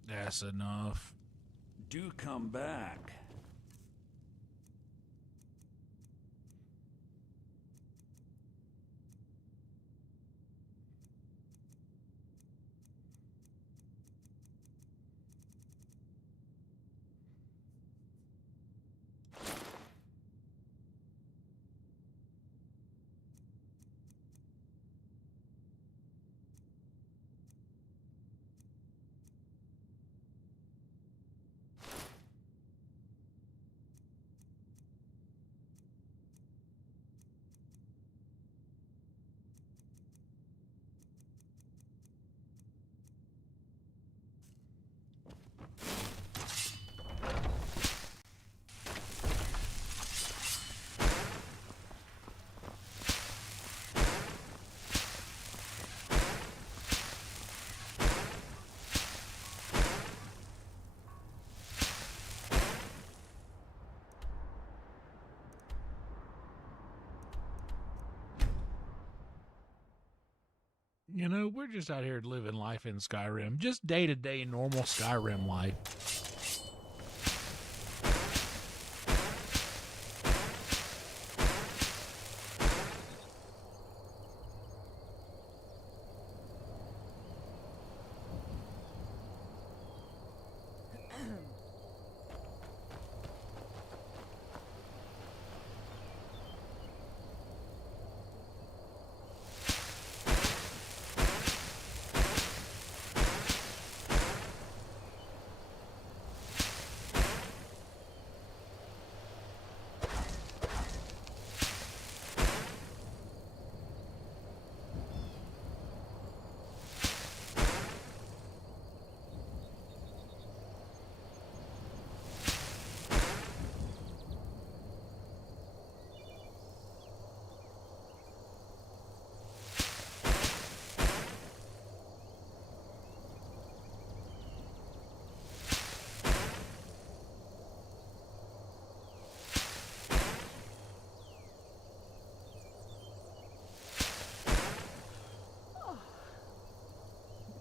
That's enough. Do come back. You know, we're just out here living life in Skyrim. Just day-to-day normal Skyrim life.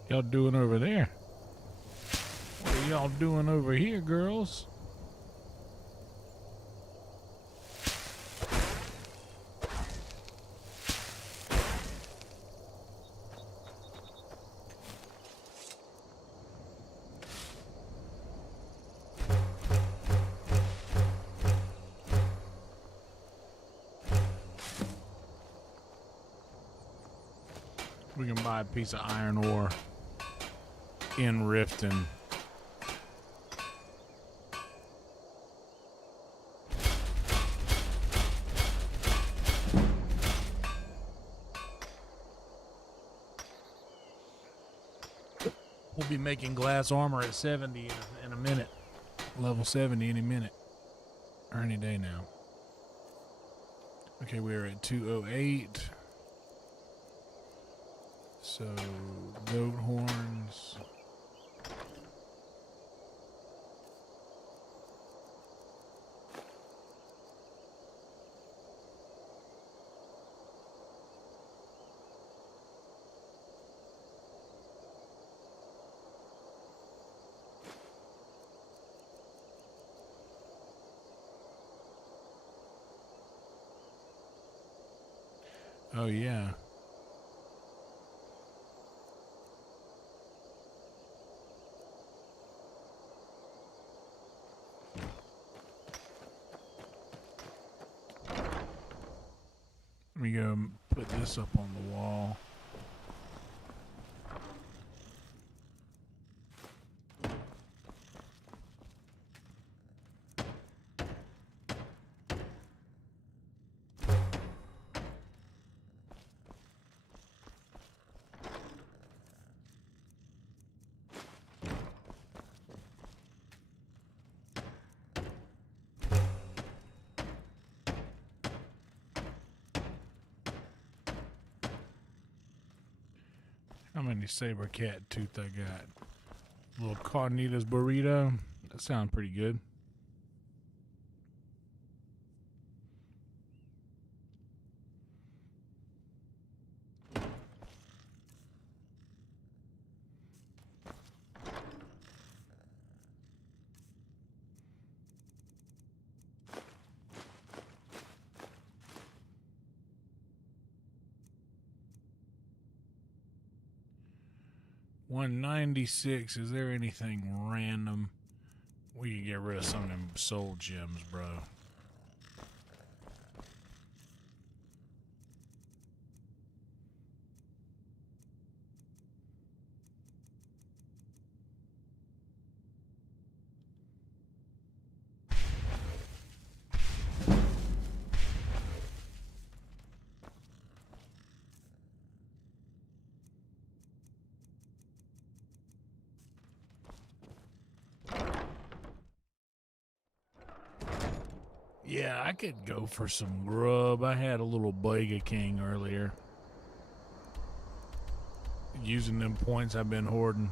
Y'all doing over there? What are y'all doing over here, girls? We can buy a piece of iron ore in Riften. We'll be making glass armor at 70 in a minute. Level 70 any minute. Or any day now. Okay, we're at 208. So, goat horns. Oh, yeah. Let me go put this up on the wall. How many saber cat tooth I got? Little carnitas burrito. That sounds pretty good. 196. Is there anything random? We can get rid of some of them soul gems, bro. Yeah, I could go for some grub. I had a little Burger King earlier. Using them points I've been hoarding.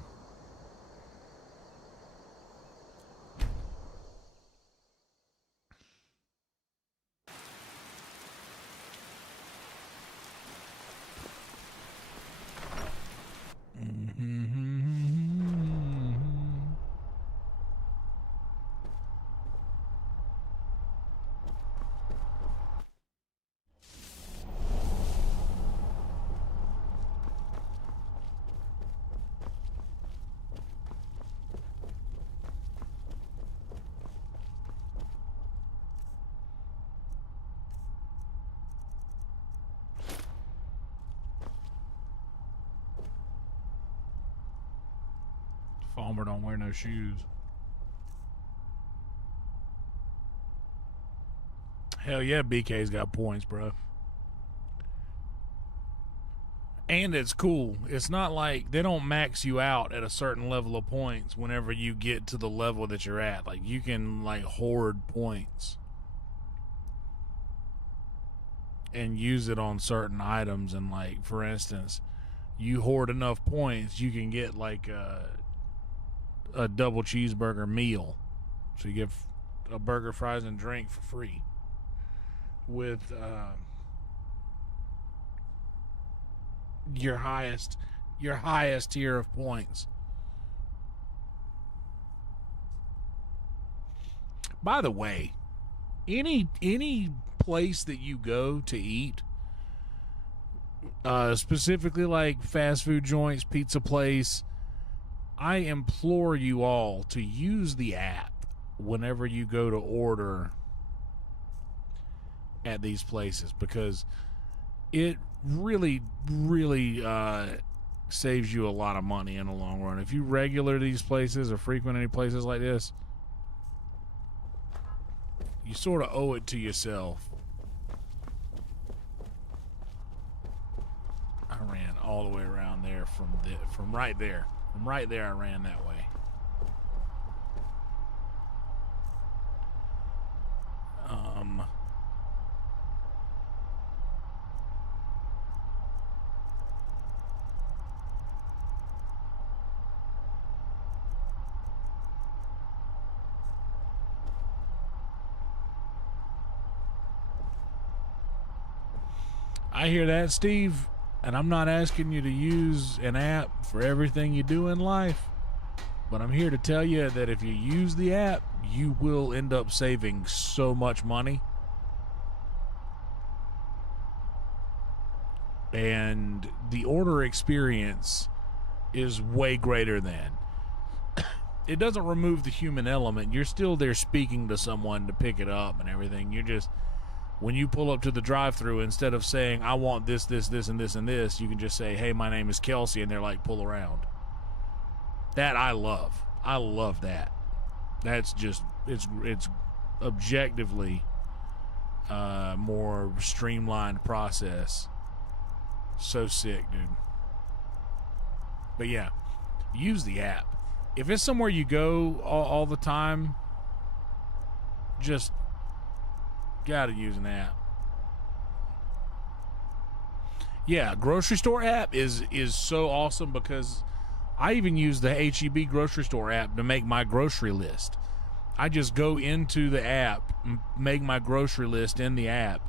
Farmer don't wear no shoes. Hell yeah, BK's got points, bro. And it's cool. It's not like they don't max you out at a certain level of points whenever you get to the level that you're at. Like, you can, like, hoard points and use it on certain items. And, like, for instance, you hoard enough points, you can get, like, a double cheeseburger meal. So you get a burger, fries, and drink for free with your highest tier of points. By the way, any place that you go to eat, specifically like fast food joints, pizza place, I implore you all to use the app whenever you go to order at these places, because it really saves you a lot of money in the long run. If you regular these places or frequent any places like this, you sort of owe it to yourself. I ran all the way around there from right there. From right there, I ran that way. I hear that, Steve. And I'm not asking you to use an app for everything you do in life, but I'm here to tell you that if you use the app, you will end up saving so much money. And the order experience is way greater than. It doesn't remove the human element. You're still there speaking to someone to pick it up and everything. You're just... When you pull up to the drive-thru, instead of saying, I want this, this, this, and this, and this, you can just say, hey, my name is Kelsey, and they're like, pull around. That I love. I love that. That's just, it's objectively more streamlined process. So sick, dude. But yeah, use the app. If it's somewhere you go all the time, just... gotta use an app. Yeah, grocery store app is so awesome, because I even use the HEB grocery store app to make my grocery list. I just go into the app, make my grocery list in the app,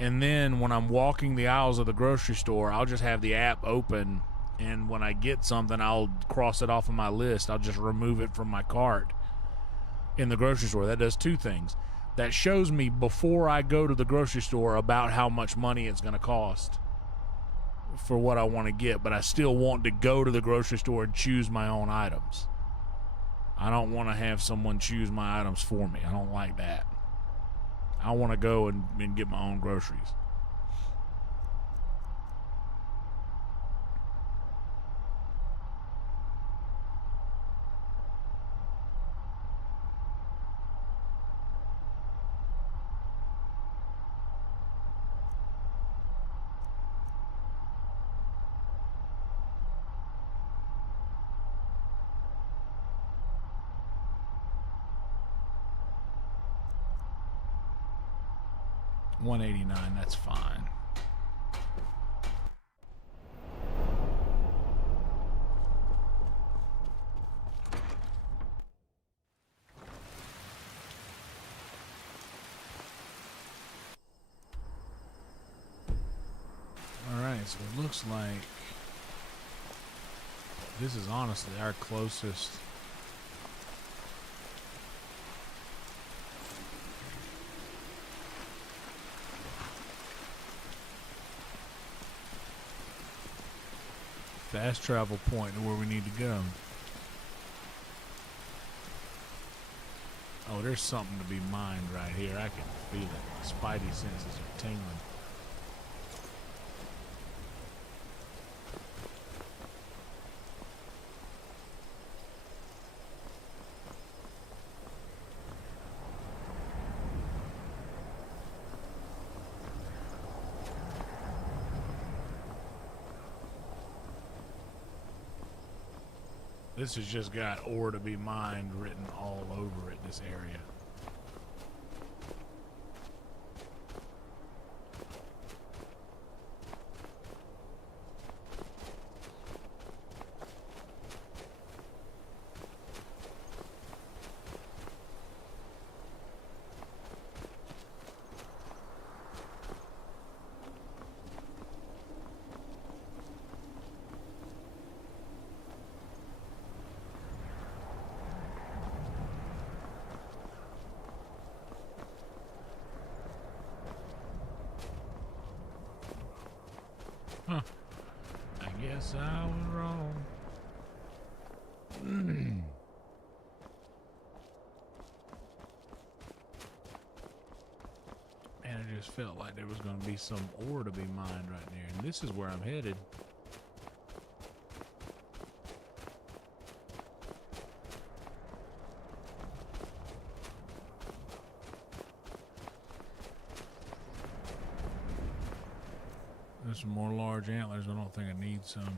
and then when I'm walking the aisles of the grocery store, I'll just have the app open, and when I get something, I'll cross it off of my list. I'll just remove it from my cart in the grocery store. That does two things. That shows me before I go to the grocery store about how much money it's going to cost for what I want to get, but I still want to go to the grocery store and choose my own items. I don't want to have someone choose my items for me. I don't like that. I want to go and get my own groceries. $189, that's fine. Alright, so it looks like this is honestly our closest. Fast travel point to where we need to go. Oh, there's something to be mined right here. I can feel it. My spidey senses are tingling. This has just got ore to be mined written all over it, this area. Huh. I guess I was wrong. Man, I just felt like there was going to be some ore to be mined right there. And this is where I'm headed. There's some more large antlers. I don't think I need some.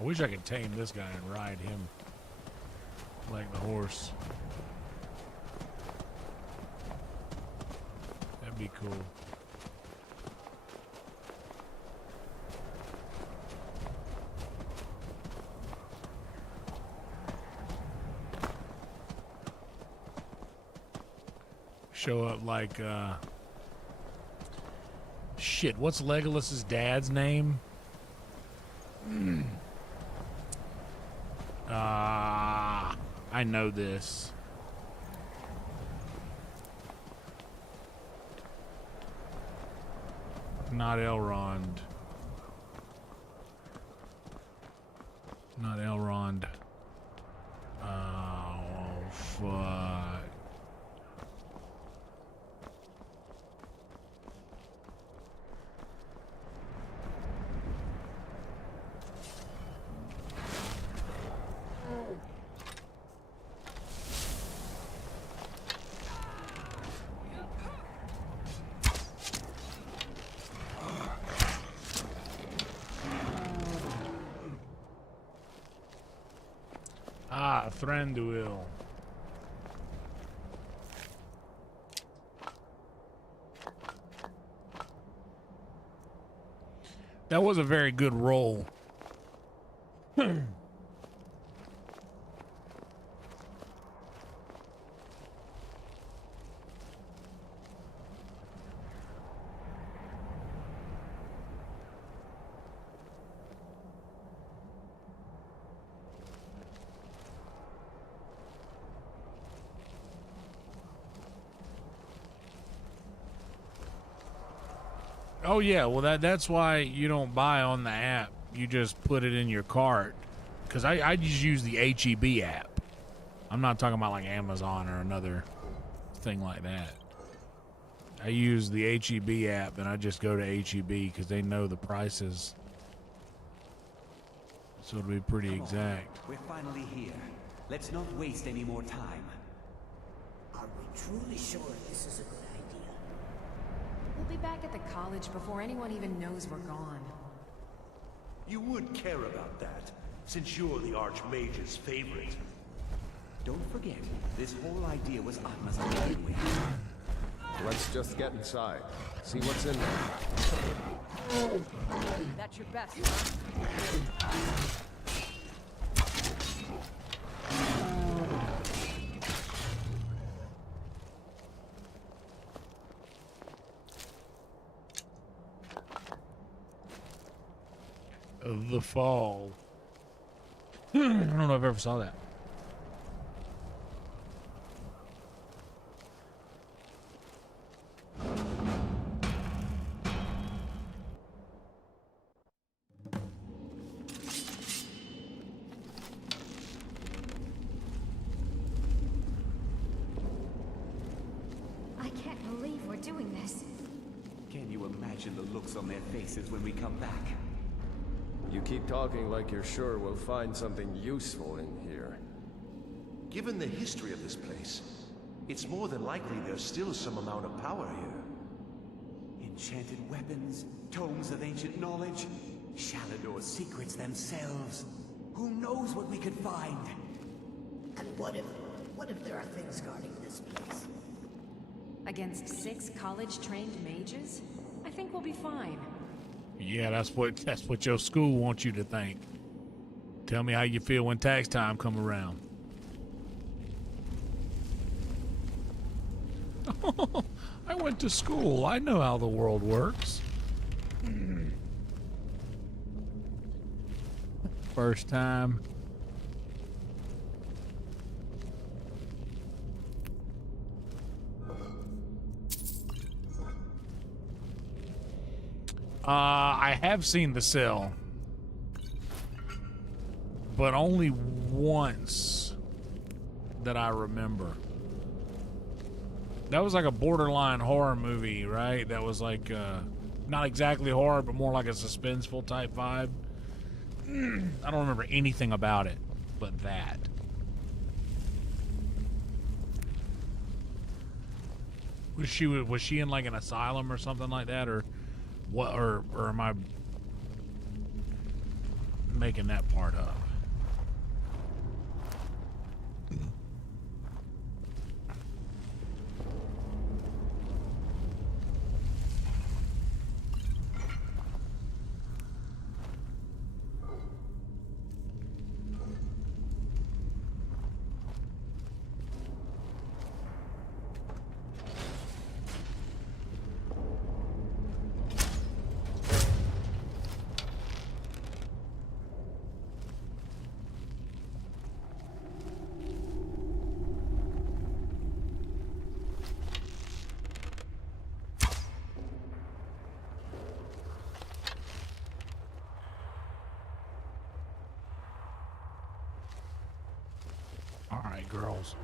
I wish I could tame this guy and ride him like the horse. That'd be cool. Show up like, shit, what's Legolas's dad's name? I know this. Not Elrond. Not Elrond. Oh, fuck. Thranduil. That was a very good roll. Oh yeah, well that's why you don't buy on the app. You just put it in your cart. Because I just use the HEB app. I'm not talking about like Amazon or another thing like that. I use the HEB app and I just go to HEB because they know the prices. So it'll be pretty exact. We're finally here. Let's not waste any more time. Are we truly sure this is a good idea? We'll be back at the college before anyone even knows we're gone. You would care about that, since you're the Archmage's favorite. Don't forget, this whole idea was Atma's to begin with. Let's just get inside. See what's in there. That's your best, The fall. I don't know if I ever saw that. I can't believe we're doing this. Can you imagine the looks on their faces when we come back? You keep talking like you're sure we'll find something useful in here. Given the history of this place, it's more than likely there's still some amount of power here. Enchanted weapons, tomes of ancient knowledge, Shalador's secrets themselves. Who knows what we could find? And what if there are things guarding this place? Against 6 college-trained mages? I think we'll be fine. Yeah, that's what your school wants you to think. Tell me how you feel when tax time come around. I went to school. I know how the world works. First time. I have seen the cell, but only once that I remember. That was like a borderline horror movie, right? That was like, not exactly horror, but more like a suspenseful type vibe. I don't remember anything about it, but that. Was she in like an asylum or something like that, or what? Or am I making that part up? Alright, girls.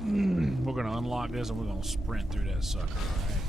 We're going to unlock this and we're going to sprint through that sucker, alright?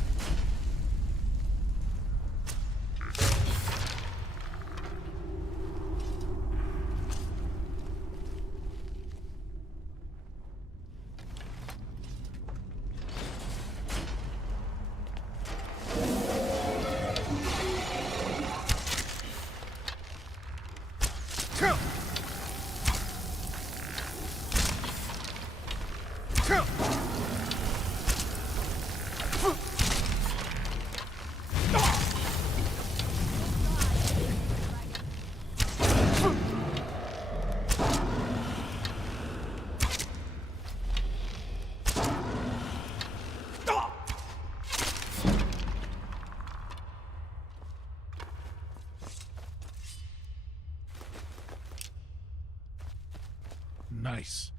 Nice.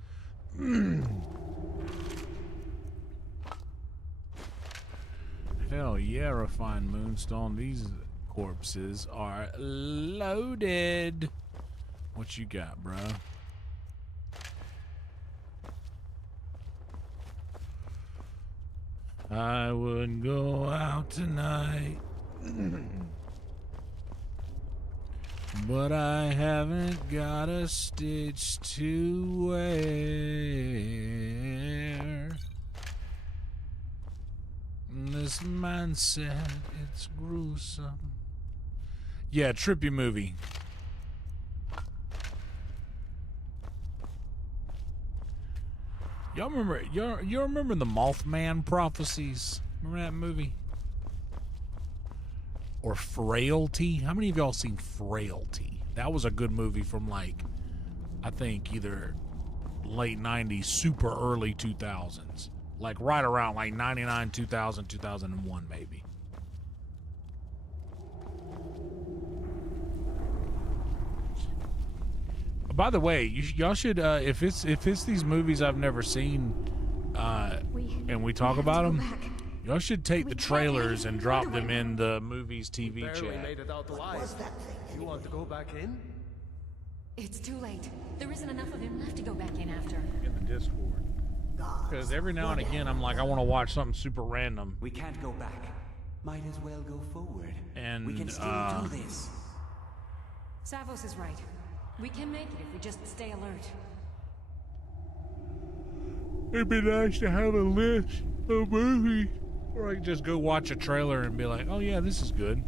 If Hell yeah, refined moonstone. These corpses are loaded. What you got, bro? I would go out tonight, but I haven't got a stitch to wear. This man said it's gruesome. Yeah, trippy movie. Y'all remember? You remember the Mothman prophecies? Remember that movie? Or Frailty? How many of y'all seen Frailty? That was a good movie from like, I think either late 90s, super early 2000s. Like right around like 99, 2000, 2001 maybe. By the way, y'all should if it's these movies I've never seen, and we talk about them, y'all should take the trailers and drop them in the movies TV chat. Made it out alive. You want to go back in? It's too late. There isn't enough of him left to go back in after. In the Discord. Because every now and again I'm like, I want to watch something super random. We can't go back. Might as well go forward. And we can still do this. Savos is right. We can make it if we just stay alert. It'd be nice to have a list of movies, or I could just go watch a trailer and be like, oh yeah, this is good.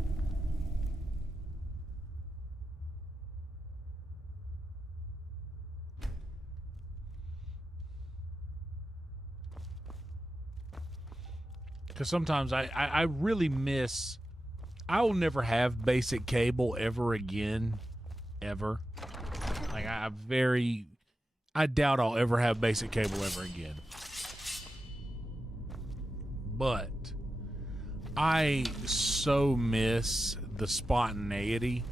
Because sometimes I really miss, I will never have basic cable ever again, ever. Like I doubt I'll ever have basic cable ever again. But I so miss the spontaneity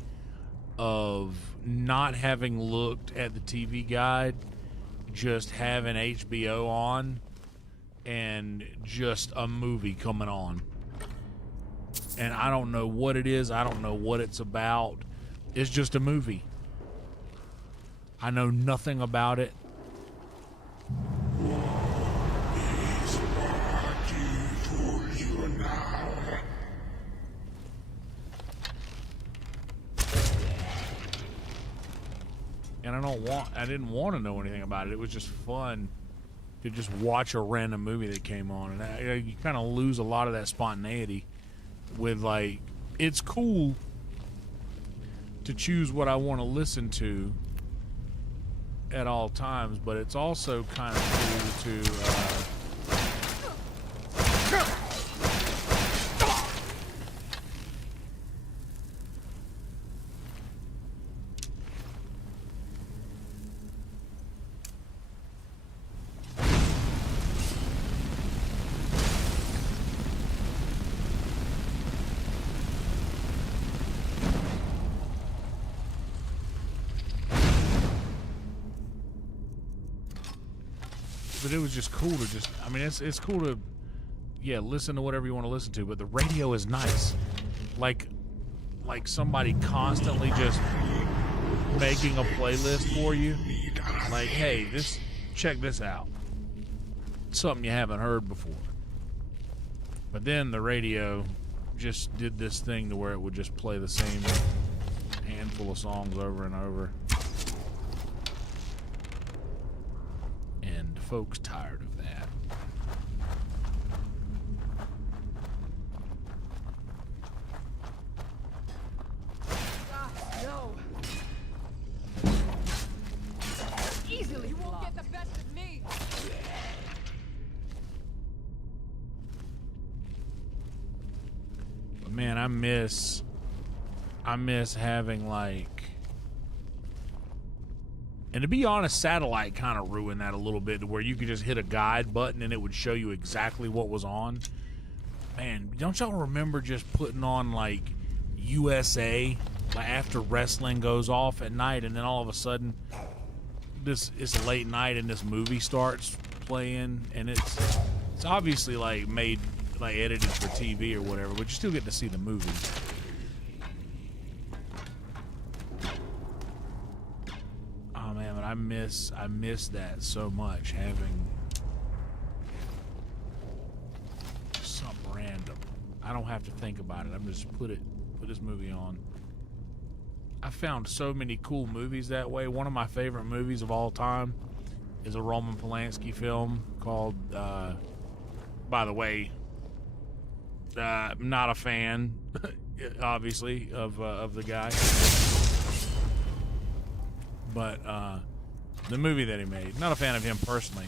of not having looked at the TV guide, just having HBO on, and just a movie coming on. And I don't know what it is. I don't know what it's about. It's just a movie. I know nothing about it. And I didn't want to know anything about it. It was just fun to just watch a random movie that came on. And you kind of lose a lot of that spontaneity with, like, it's cool to choose what I want to listen to at all times, but it's also kind of cool to but it was just cool to just, I mean, it's cool to, yeah, listen to whatever you want to listen to, but the radio is nice. Like somebody constantly just making a playlist for you. Like, hey, check this out. Something you haven't heard before. But then the radio just did this thing to where it would just play the same handful of songs over and over. And folks tired of that. No. Easily. You won't get the best of me. But man, I miss having, like, and to be honest, satellite kind of ruined that a little bit, to where you could just hit a guide button and it would show you exactly what was on. Man, don't y'all remember just putting on, like, USA, like, after wrestling goes off at night, and then all of a sudden it's late night and this movie starts playing, and it's obviously, like, made like edited for TV or whatever, but you still get to see the movie. Oh man, but I miss that so much, having something random. I don't have to think about it. I'm just put this movie on. I found so many cool movies that way. One of my favorite movies of all time is a Roman Polanski film called, by the way, not a fan, obviously, of the guy. But the movie that he made, not a fan of him personally,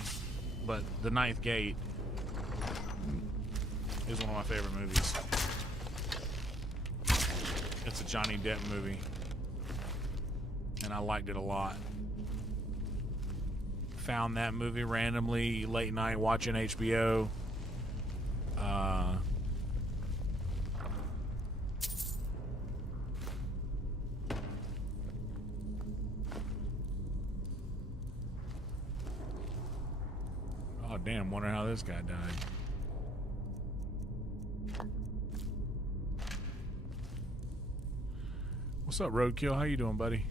but The Ninth Gate is one of my favorite movies. It's a Johnny Depp movie, and I liked it a lot. Found that movie randomly late night watching HBO. Oh damn, wonder how this guy died. What's up, Roadkill? How you doing, buddy?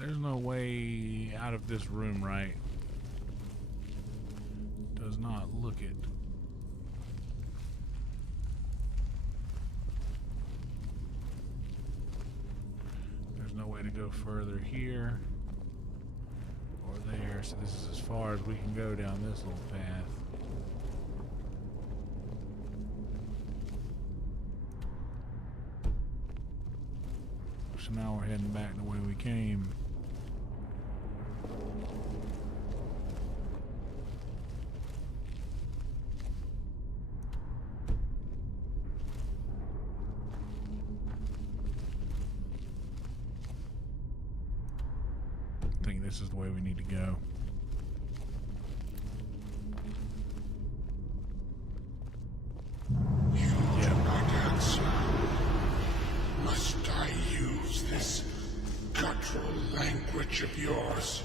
There's no way out of this room, right? Does not look it. There's no way to go further here or there, so this is as far as we can go down this little path. So now we're heading back the way we came. I think this is the way we need to go. You do not answer. Must I use this guttural language of yours?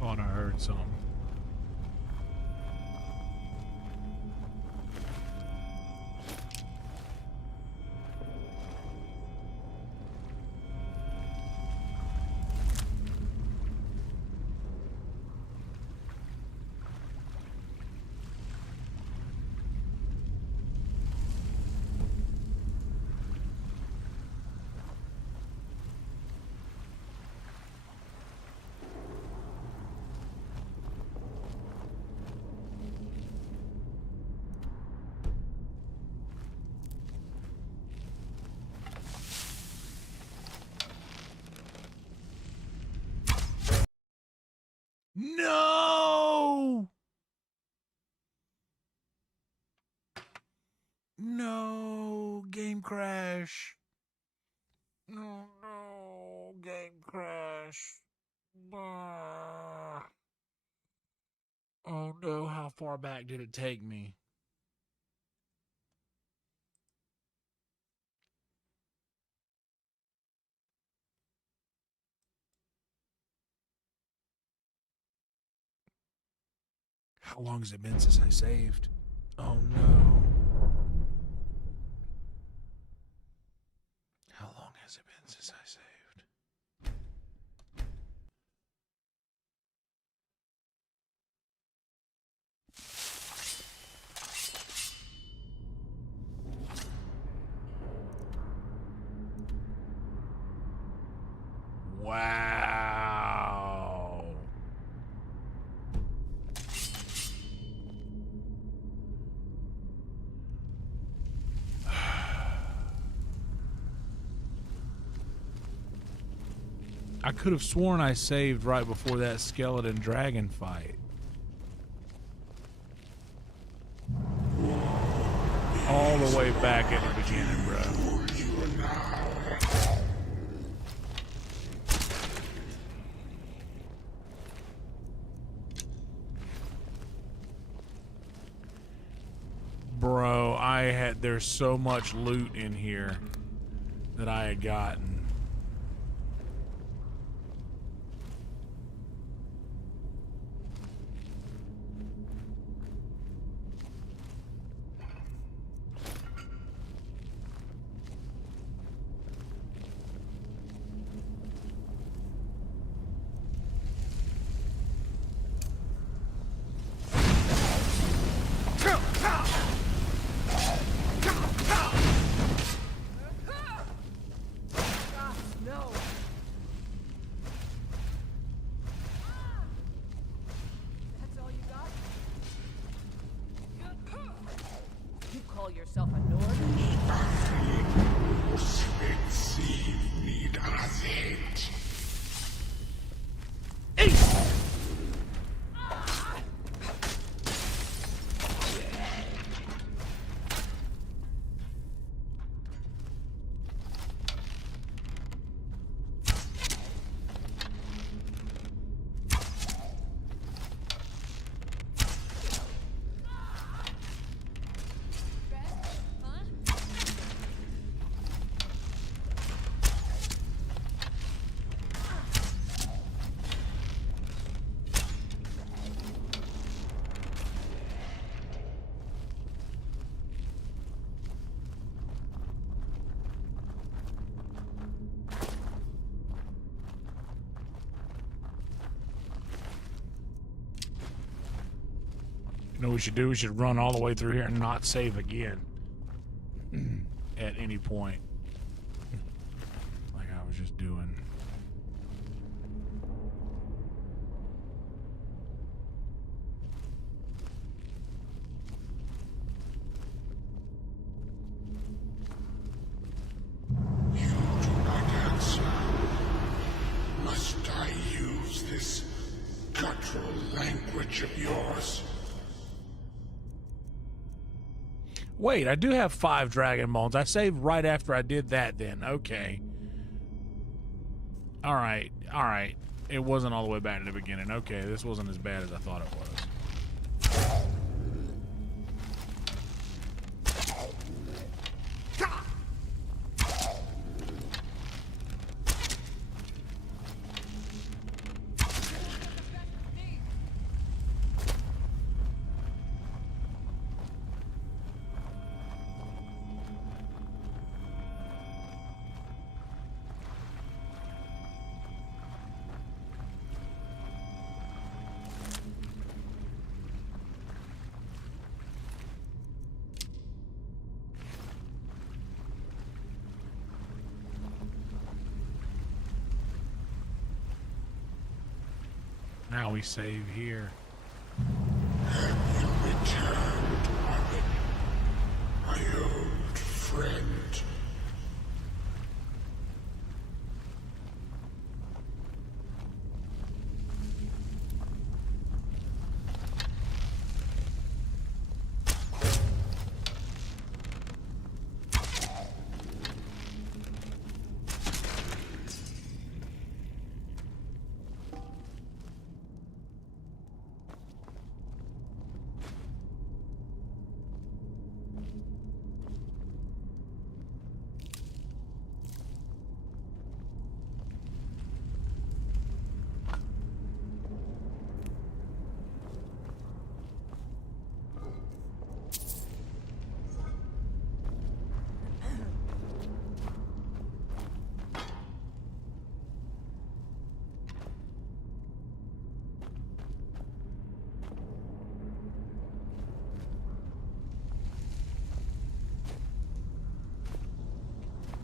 Thought I heard something. No! No, game crash. No, game crash. Oh no, how far back did it take me? How long has it been since I saved? Oh no. How long has it been since I saved? Wow. I could have sworn I saved right before that skeleton dragon fight. All the way back at the beginning, bro. Bro, there's so much loot in here that I had gotten. You know what we should do? We should run all the way through here and not save again. At any point. Like I was just doing. You do not answer. Must I use this guttural language of yours? Wait, I do have 5 dragon bones. I saved right after I did that then. Okay. Alright, alright. It wasn't all the way back to the beginning. Okay, this wasn't as bad as I thought it was. Now we save here. Have you returned, my old friend?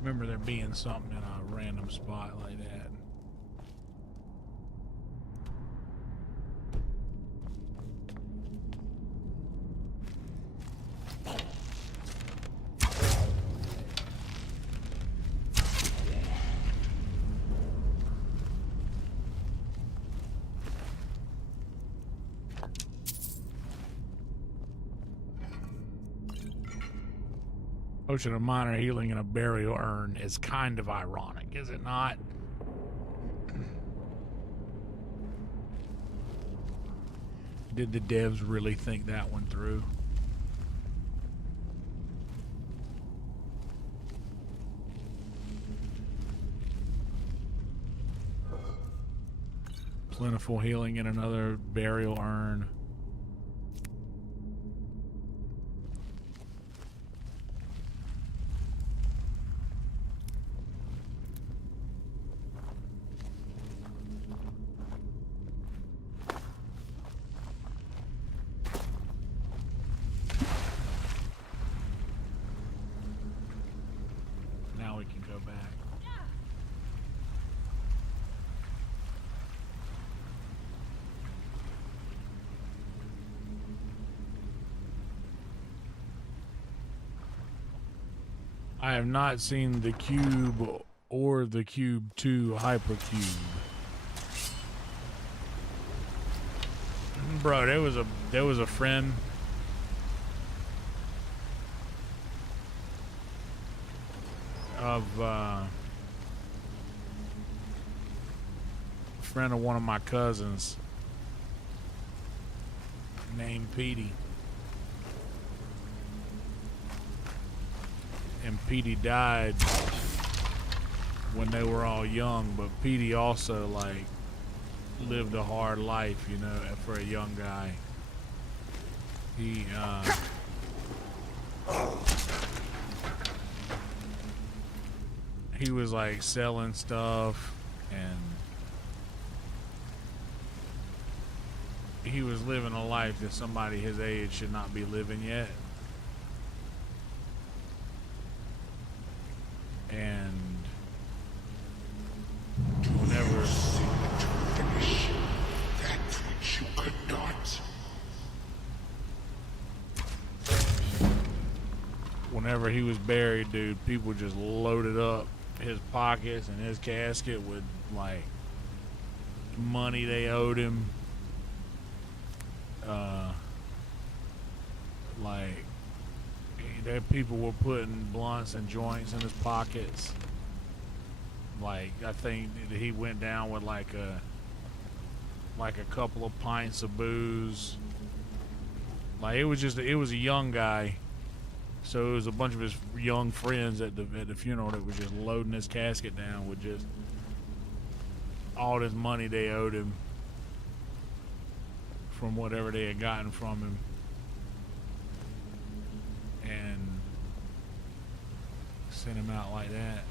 remember there being something in a random spot like that. Potion of minor healing in a burial urn is kind of ironic, is it not? Did the devs really think that one through? Plentiful healing in another burial urn. Now we can go back. I have not seen the Cube or the Cube 2 Hypercube. Bro, there was a friend of a friend of one of my cousins named Petey. And Petey died when they were all young, but Petey also like lived a hard life, you know, for a young guy. He was like selling stuff, and he was living a life that somebody his age should not be living yet. And whenever Finish that which you could not. Whenever he was buried, dude, people just loaded up his pockets and his casket with like money they owed him. Like there people were putting blunts and joints in his pockets. Like I think he went down with like a couple of pints of booze. Like it was a young guy. So it was a bunch of his young friends at the funeral that was just loading his casket down with just all this money they owed him from whatever they had gotten from him. And sent him out like that.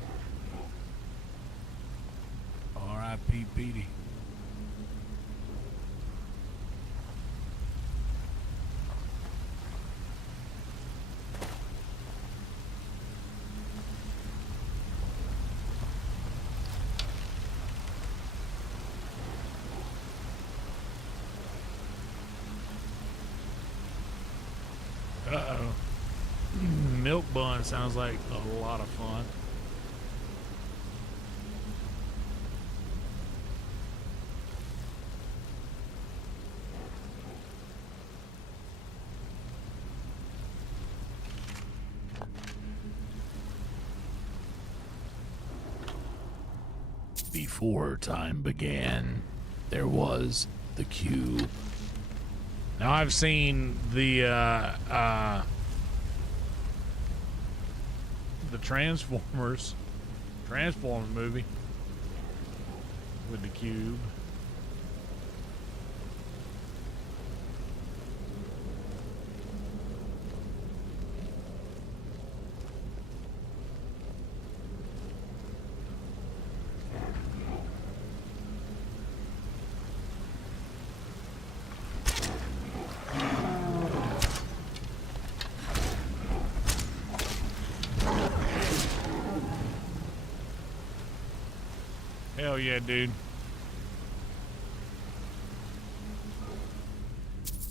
R.I.P. Petey. Uh-oh. Milk bun sounds like a lot of fun. Before time began, there was the Cube. Now I've seen the Transformers movie with the Cube. Hell yeah, dude.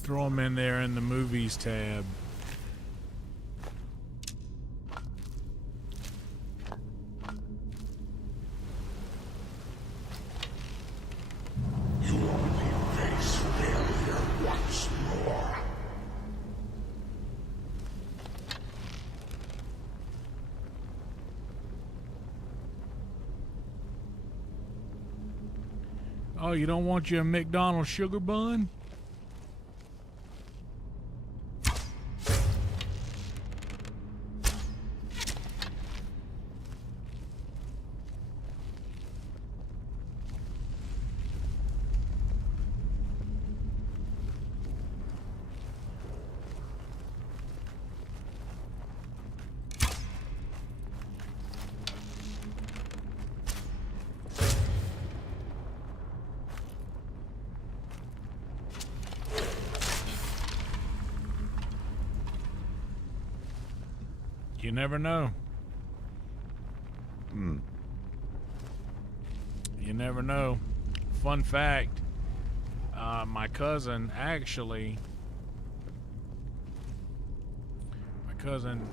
Throw them in there in the movies tab. You only face failure once more. Oh, you don't want your McDonald's sugar bun? You never know. You never know. Fun fact, my cousin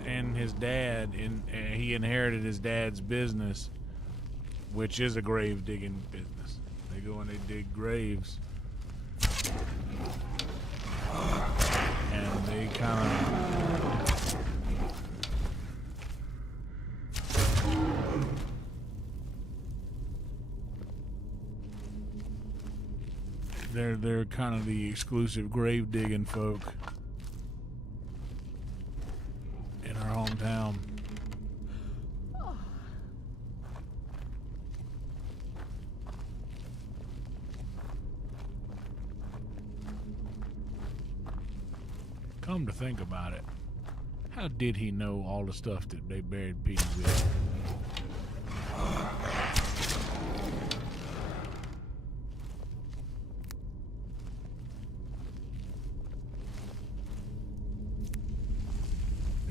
and his dad, he inherited his dad's business, which is a grave digging business. They go and they dig graves. And they kind of... They're kind of the exclusive grave digging folk in our hometown. Come to think about it, how did he know all the stuff that they buried Petey with?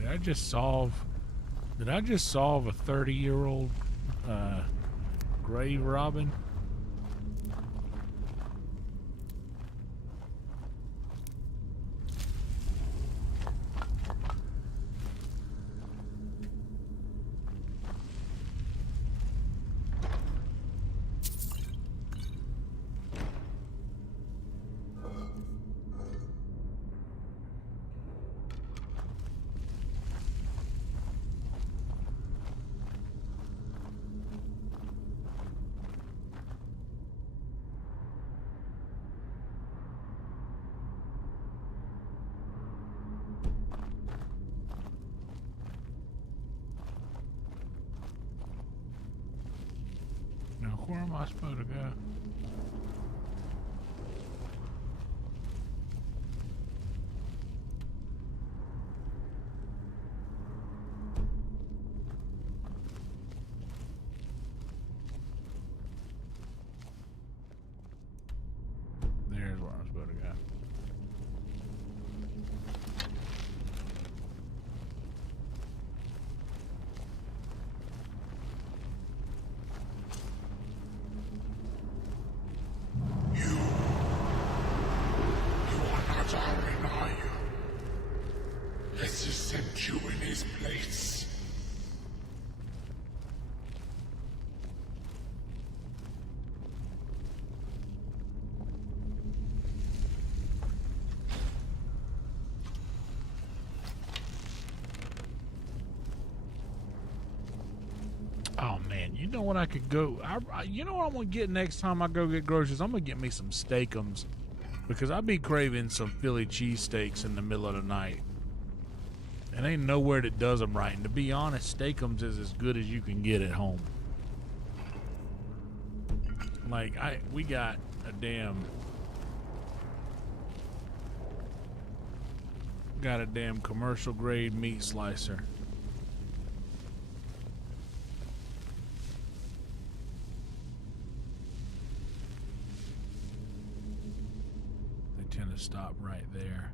Did I just solve a 30-year-old grave robbing? Now, where am I supposed to go? There's where I'm supposed to go. Let's just send you in his place. Oh man, you know what I could go? You know what I'm gonna get next time I go get groceries? I'm gonna get me some steakums, because I be craving some Philly cheesesteaks in the middle of the night. And ain't nowhere that does them right. And to be honest, steakums is as good as you can get at home. Like we got a damn commercial grade meat slicer. They tend to stop right there.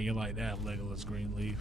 you like that, Legolas Greenleaf?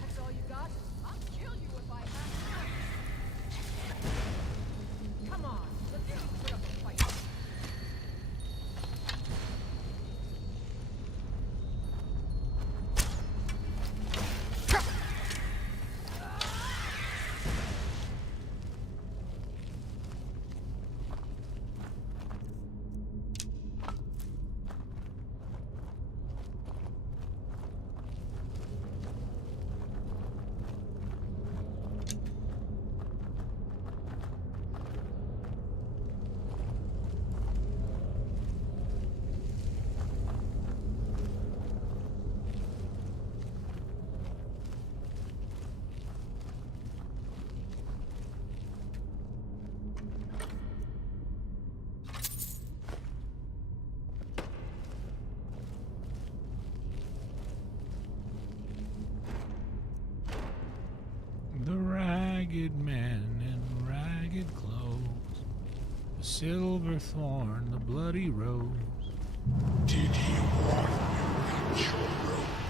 That's all you got? I'll kill you if I have to. Come on, let's see you put up a fight. The ragged man in ragged clothes, the silver thorn, the bloody rose. Did he warn you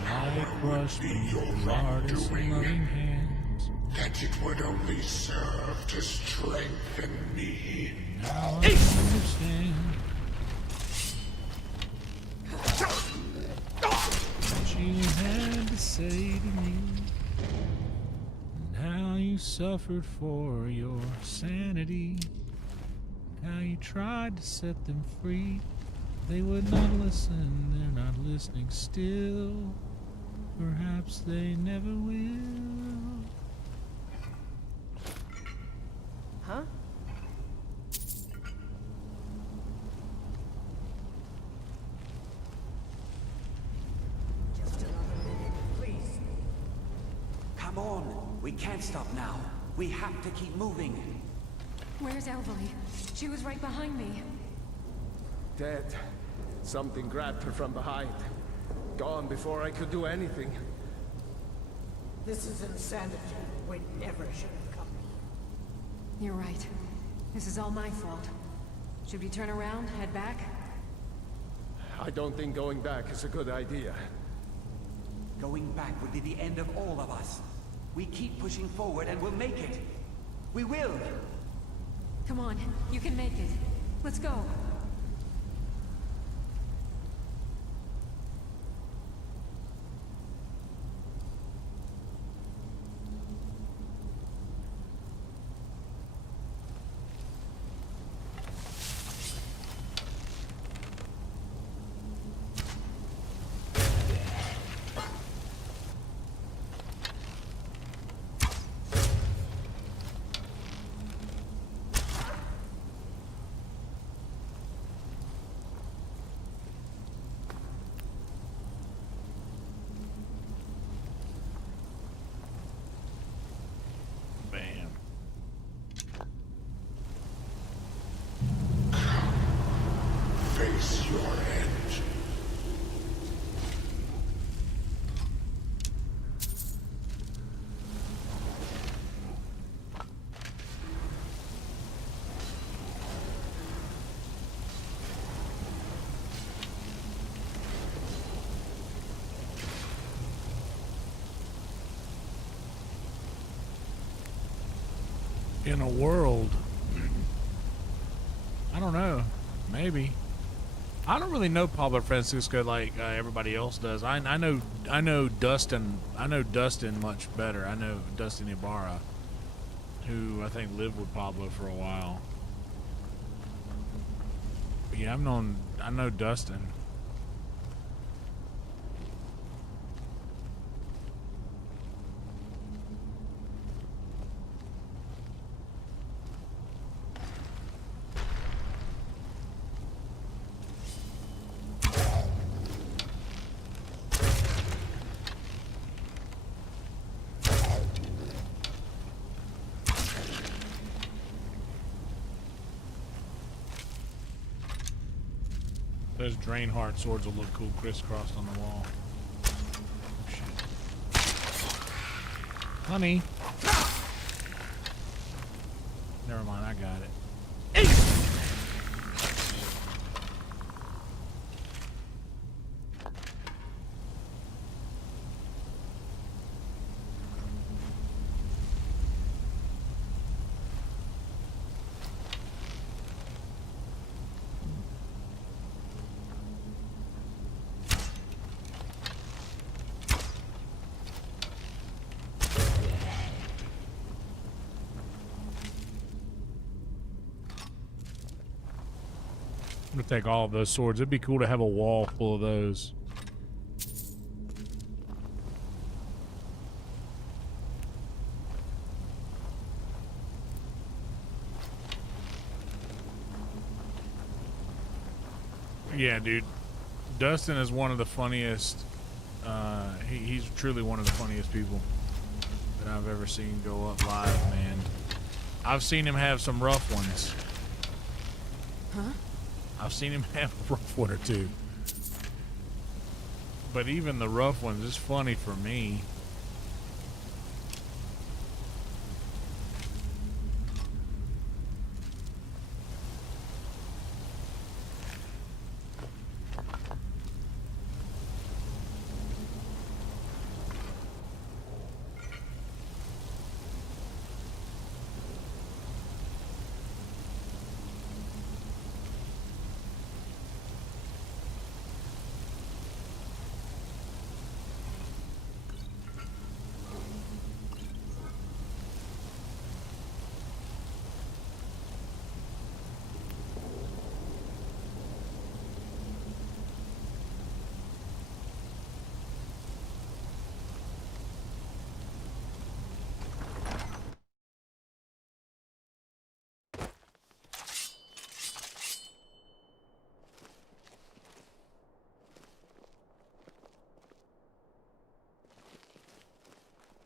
that your I crushed be your the artist's wrongdoing? loving hands. That it would only serve to strengthen me. Now I understand what you had to say to me, and how you suffered for your sanity, and how you tried to set them free. They would not listen, they're not listening still. Perhaps they never will. Huh? Just another minute, please. Come on. We can't stop now. We have to keep moving. Where's Elvely? She was right behind me. Dead. Something grabbed her from behind. Gone before I could do anything. This is insanity. We never should have come. You're right. This is all my fault. Should we turn around, head back? I don't think going back is a good idea. Going back would be the end of all of us. We keep pushing forward and we'll make it. We will! Come on, you can make it. Let's go. Bam. Face your end. In a world, I don't know, maybe. I don't really know Pablo Francisco like everybody else does. I know Dustin. I know Dustin much better. I know Dustin Ibarra, who I think lived with Pablo for a while. But yeah, I know Dustin. those Drainheart swords will look cool crisscrossed on the wall. Oh, shit. Honey. Never mind, I got it. I'm gonna take all of those swords. It'd be cool to have a wall full of those. Yeah, dude. Dustin is one of the funniest. He's truly one of the funniest people that I've ever seen go up live, man. I've seen him have some rough ones. Huh? I've seen him have a rough one or two. But even the rough ones is funny for me.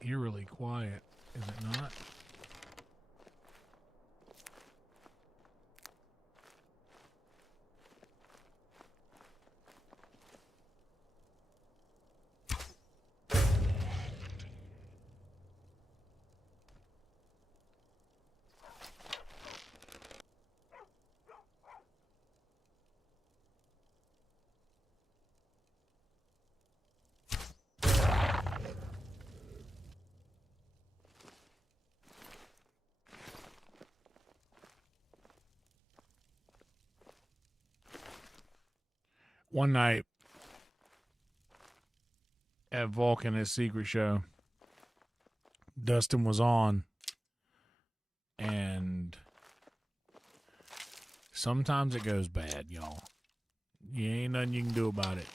Eerily quiet, is it not? One night at Vulcan, his secret show, Dustin was on, and sometimes it goes bad, y'all. You ain't nothing you can do about it.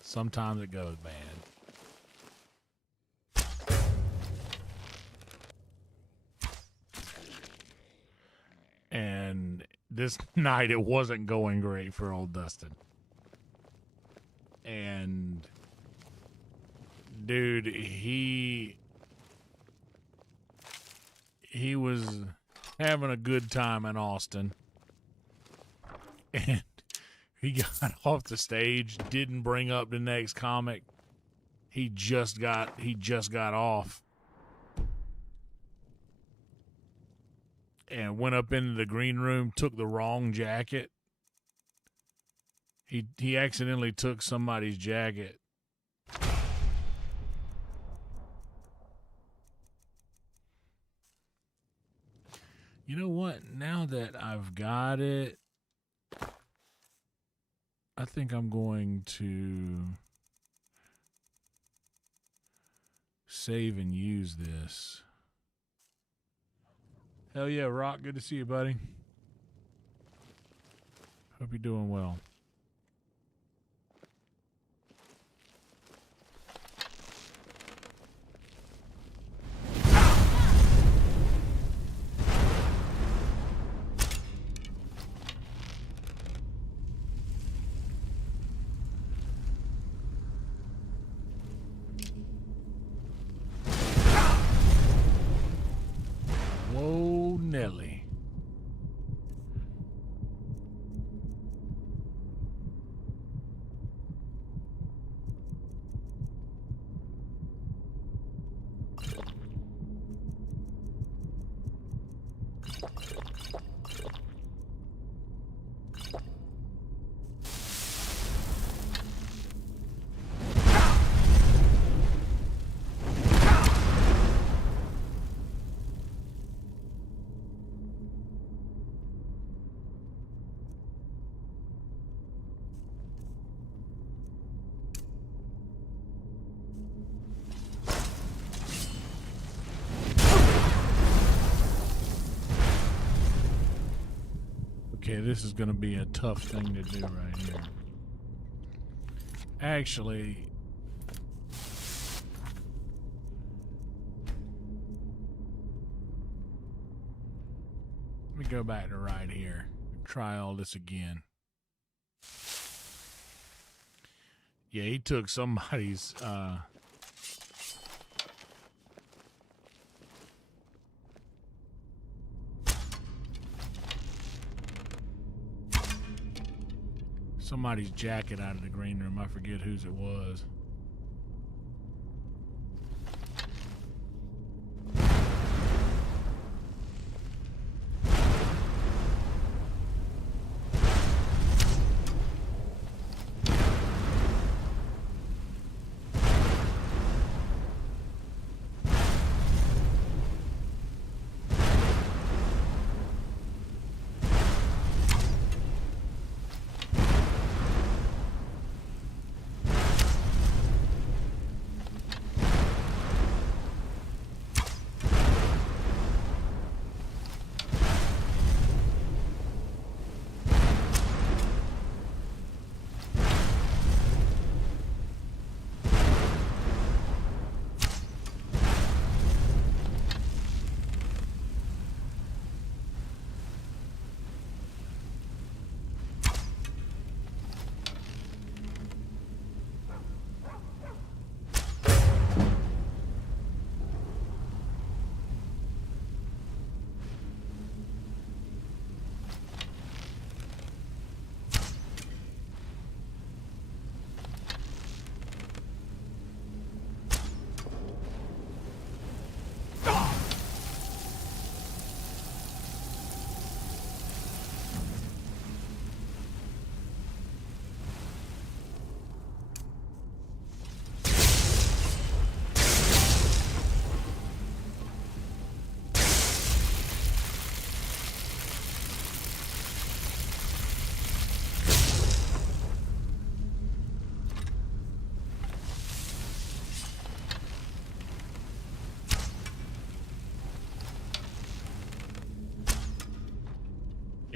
Sometimes it goes bad. And this night, it wasn't going great for old Dustin. And dude, he was having a good time in Austin, and he got off the stage, didn't bring up the next comic. He just got off and went up into the green room, took the wrong jacket. He accidentally took somebody's jacket. You know what? Now that I've got it, I think I'm going to save and use this. Hell yeah, Rock. Good to see you, buddy. Hope you're doing well. Whoa, Nelly. Okay, this is going to be a tough thing to do right here. Actually, let me go back to right here. Try all this again. Yeah, he took somebody's somebody's jacket out of the green room. I forget whose it was.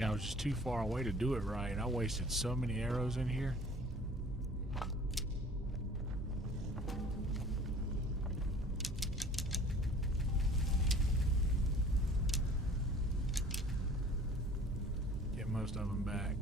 I was just too far away to do it right. I wasted so many arrows in here. Get most of them back.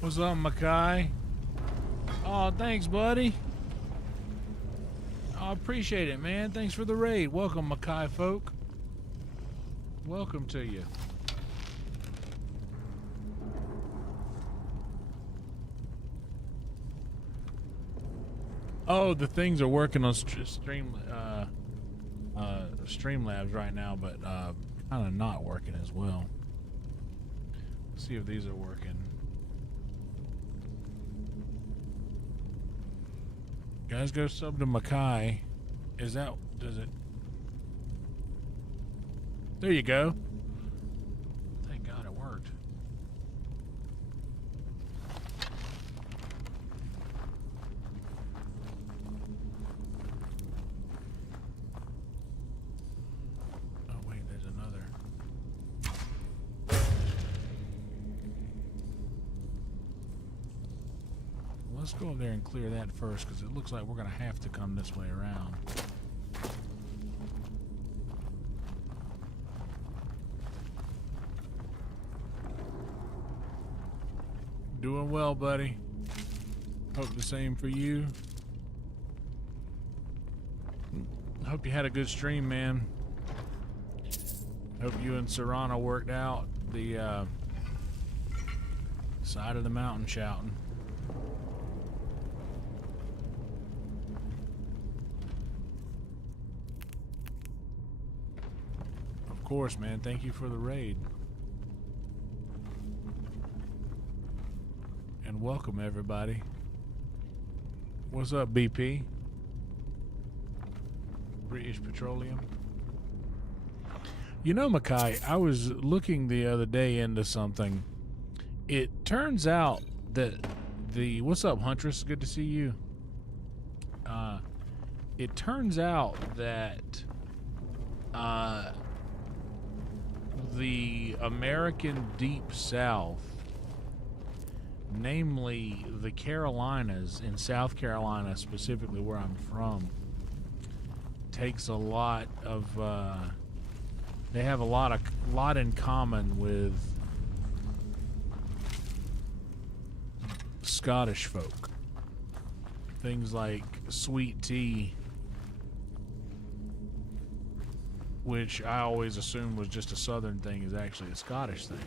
What's up, Makai? Oh, thanks, buddy. I appreciate it, man. Thanks for the raid. Welcome, Makai folk. Welcome to you. Oh, the things are working on Streamlabs right now, but kind of not working as well. Let's see if these are working. Guys, go sub to Makai. Is that, does it? There you go. Thank God it worked. Oh, wait, there's another. Let's go over there and clear that first, because it looks like we're going to have to come this way around. Doing well, buddy. Hope the same for you. Hope you had a good stream, man. Hope you and Serrano worked out the side of the mountain shouting. Of course, man. Thank you for the raid. And welcome, everybody. What's up, BP? British Petroleum. You know, Makai, I was looking the other day into something. It turns out that the... What's up, Huntress? Good to see you. It turns out that the American Deep South, namely the Carolinas, in South Carolina specifically where I'm from, takes a lot of they have a lot in common with Scottish folk. Things like sweet tea, which I always assumed was just a southern thing, is actually a Scottish thing.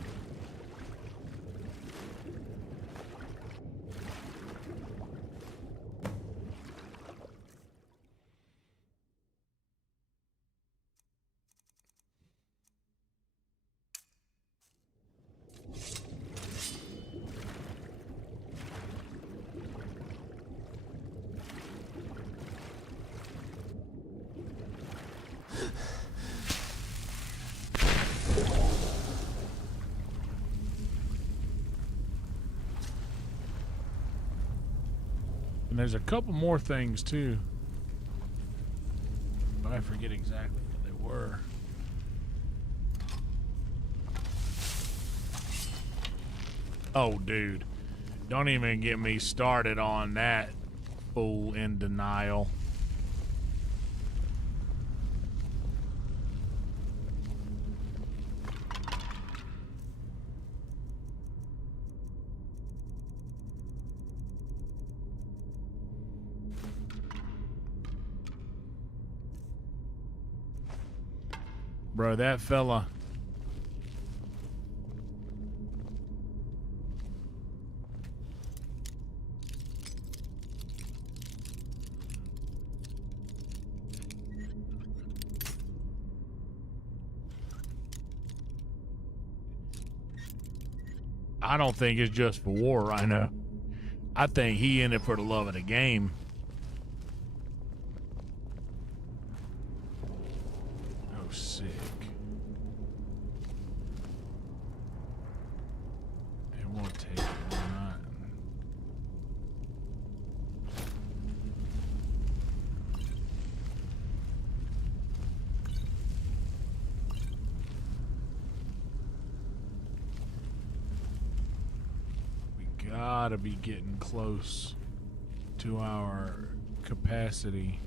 And there's a couple more things too, but I forget exactly what they were. Oh, dude, don't even get me started on that fool in denial. Bro, that fella. I don't think it's just for war right now. I think he in it for the love of the game. Oh, sick. And we'll take it, why not? Gotta be getting close to our capacity.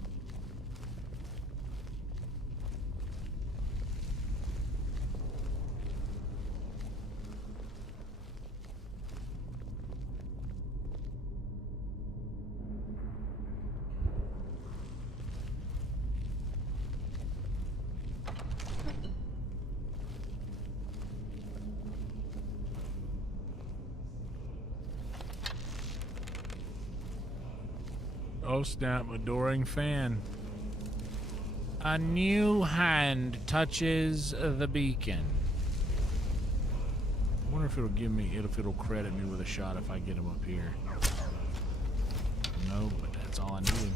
Oh snap, adoring fan. A new hand touches the beacon. I wonder if it'll give me, if it'll credit me with a shot if I get him up here. No, but that's all I needed.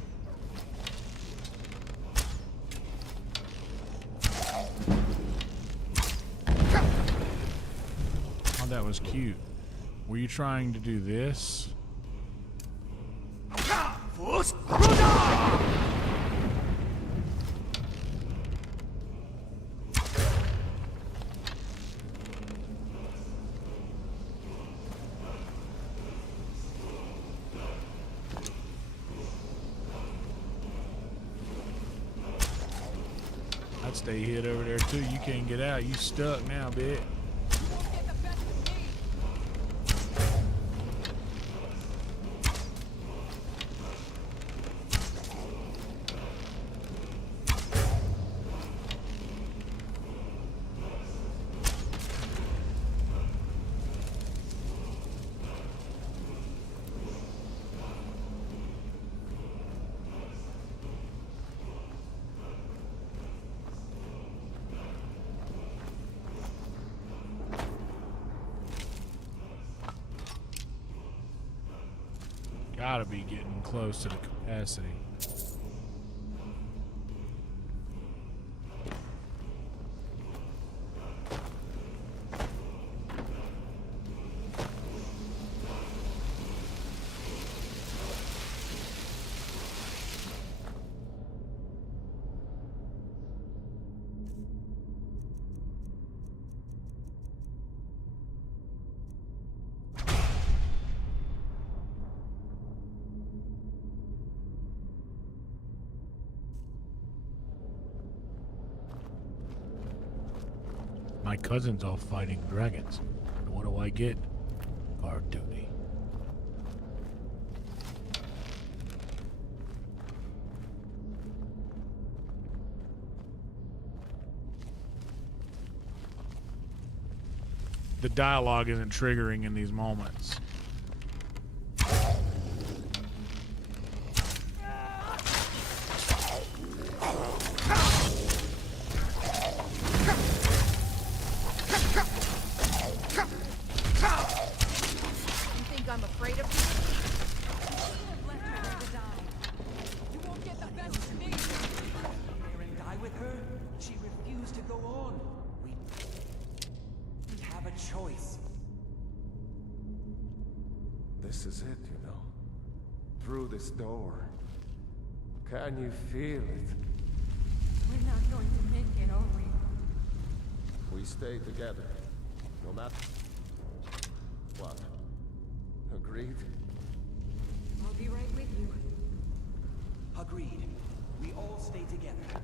Oh, that was cute. Were you trying to do this? I'd stay hid over there too. You can't get out. You stuck now, bitch. gotta be getting close to the capacity. My cousin's all fighting dragons. What do I get? Guard duty. The dialogue isn't triggering in these moments. This is it, you know. Through this door. Can you feel it? We're not going to make it, are we? We stay together. No matter what. Agreed? I'll be right with you. Agreed. We all stay together.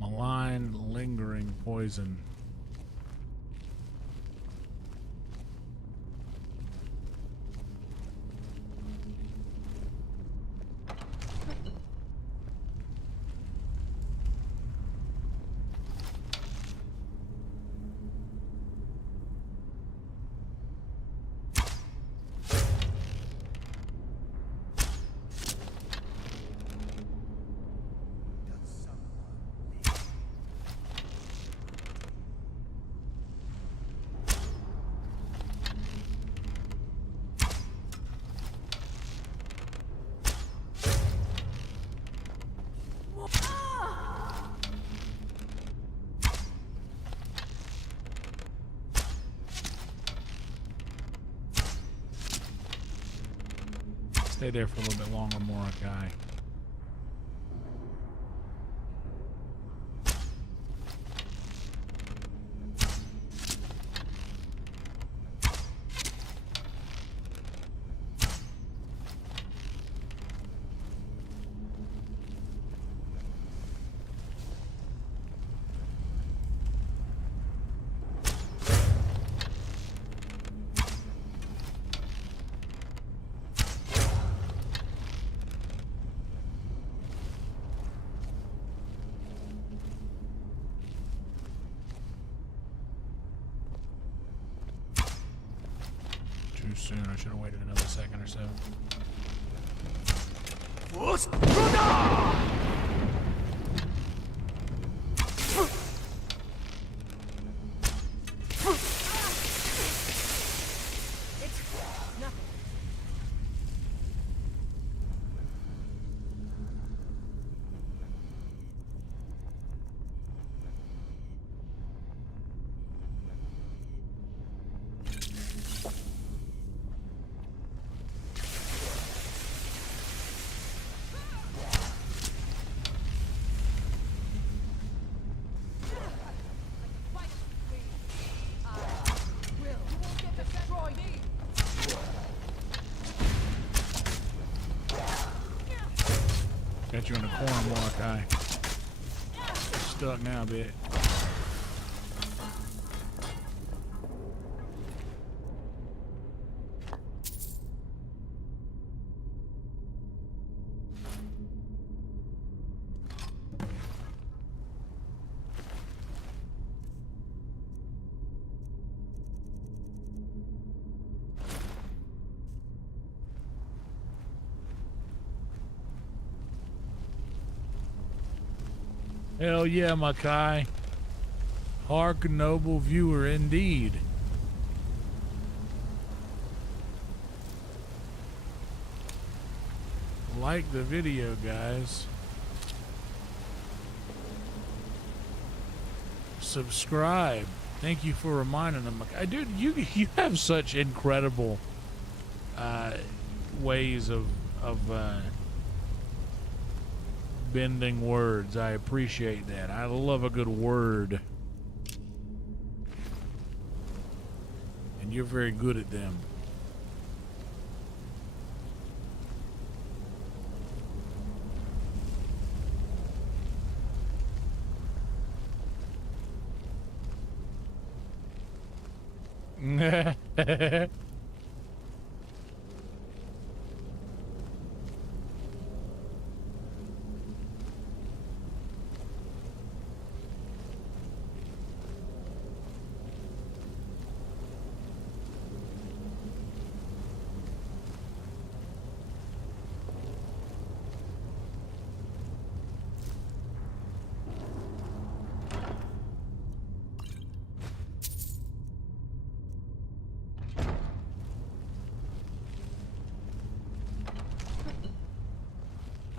Malign, lingering poison. Stay there for a little bit longer, Mordecai. Too soon. I should have waited another second or so. Got you in the corner, Mordecai. Stuck now a bit. Hell yeah, Makai. Hark, noble viewer, indeed. Like the video, guys. Subscribe. Thank you for reminding them. Dude, you have such incredible ways of bending words. I appreciate that. I love a good word. And you're very good at them.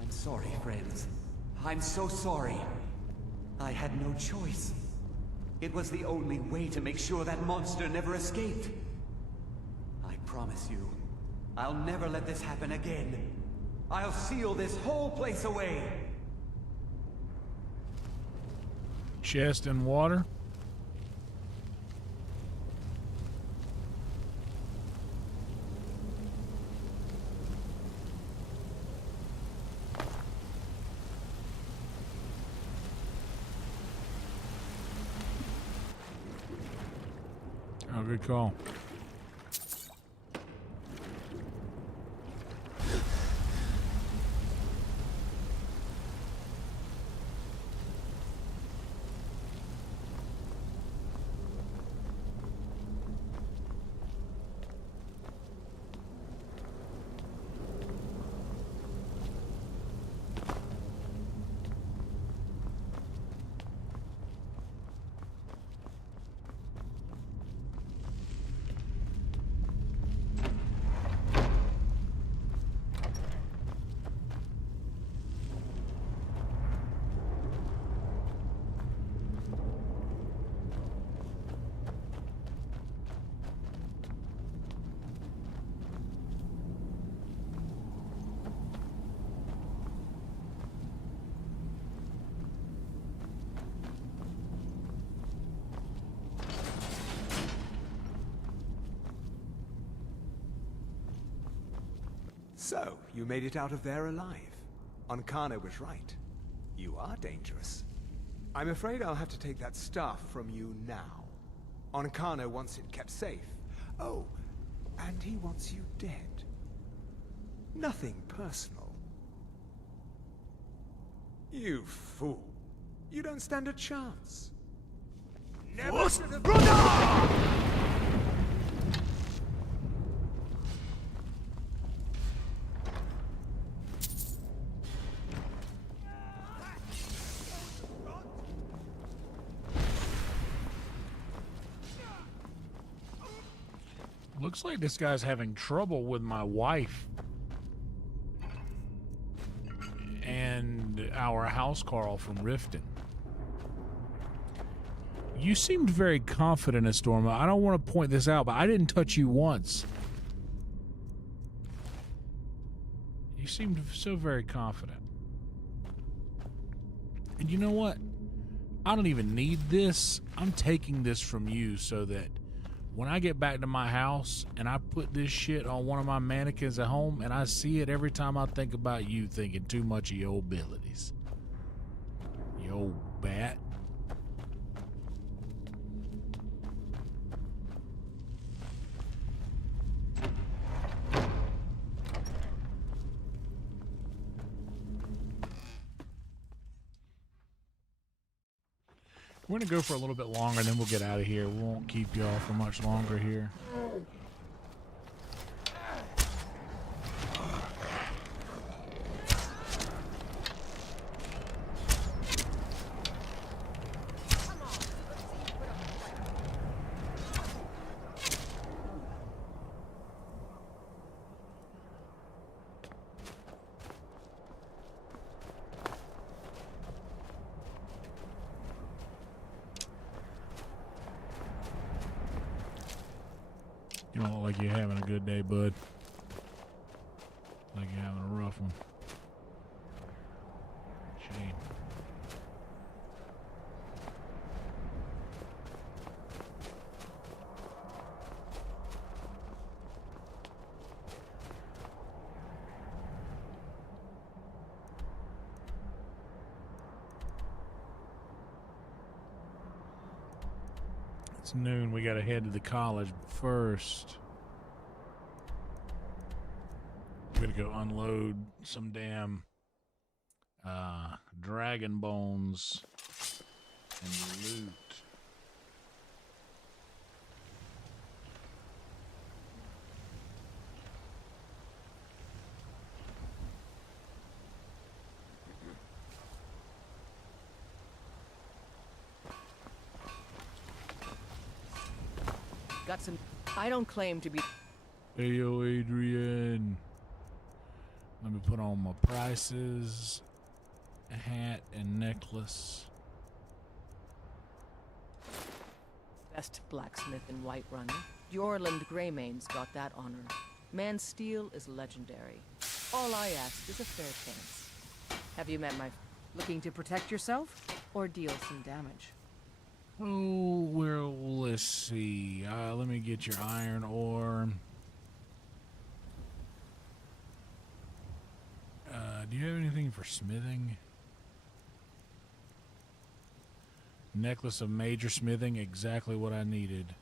Sorry, friends. I'm so sorry. I had no choice. It was the only way to make sure that monster never escaped. I promise you, I'll never let this happen again. I'll seal this whole place away. Chest and water. Oh, good call. So, you made it out of there alive. Ankana was right. You are dangerous. I'm afraid I'll have to take that stuff from you now. Ankana wants it kept safe. Oh, and he wants you dead. Nothing personal. You fool. You don't stand a chance. Never should have... Looks like this guy's having trouble with my wife and our house Carl from Riften. You seemed very confident, Estorma. I don't want to point this out, but I didn't touch you once. You seemed so very confident. And you know what? I don't even need this. I'm taking this from you so that when I get back to my house and I put this shit on one of my mannequins at home and I see it every time I think about you thinking too much of your abilities. You old bat. We're going to go for a little bit longer, and then we'll get out of here. We won't keep y'all for much longer here. You don't look like you're having a good day, bud. Like you're having a rough one. Shame. It's noon. We gotta head to the college first. We're gonna go unload some damn dragon bones and loot. Got some. I don't claim to be. Hey, yo, Adrian. Let me put on my prices, a hat, and necklace. Best blacksmith in Whiterun. Jorland Greymane's got that honor. Man's steel is legendary. All I ask is a fair chance. Have you met my... Looking to protect yourself or deal some damage? Oh, well, let's see. Let me get your iron ore. Do you have anything for smithing? Necklace of major smithing, exactly what I needed.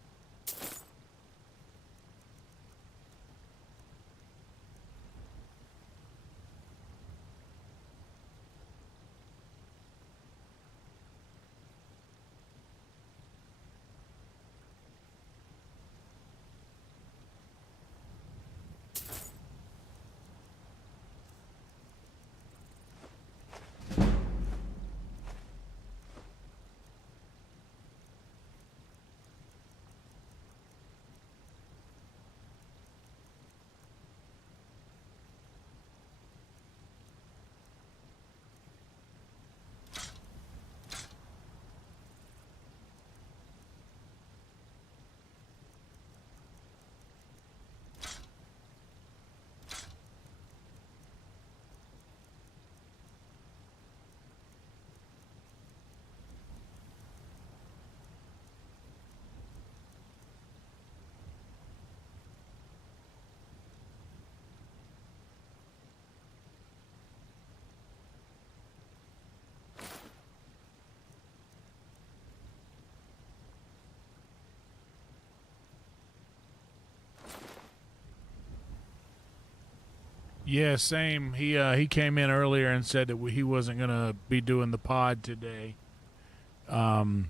Yeah, same. He came in earlier and said that he wasn't gonna be doing the pod today. I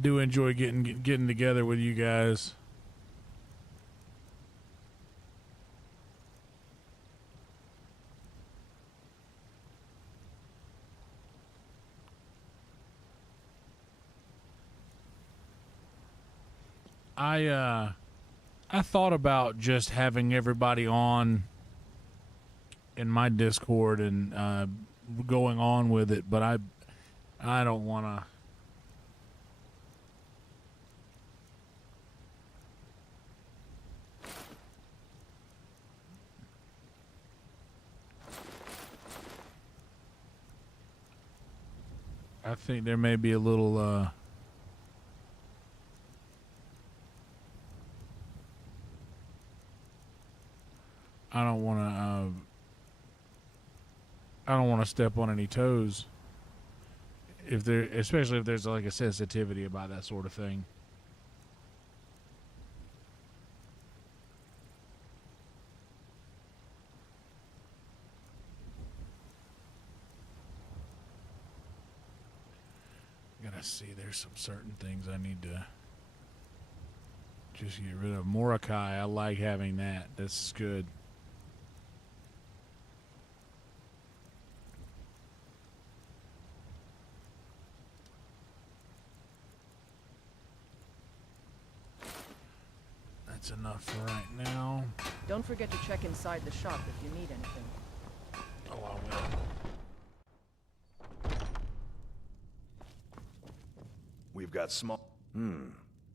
do enjoy getting together with you guys. I thought about just having everybody on in my Discord and going on with it, but I don't want to. I think there may be a little I don't want to step on any toes. Especially if there's like a sensitivity about that sort of thing. Gotta see, there's some certain things I need to just get rid of. Mordecai, I like having that. That's good. That's enough for right now. Don't forget to check inside the shop if you need anything. Oh, I will. We've got small...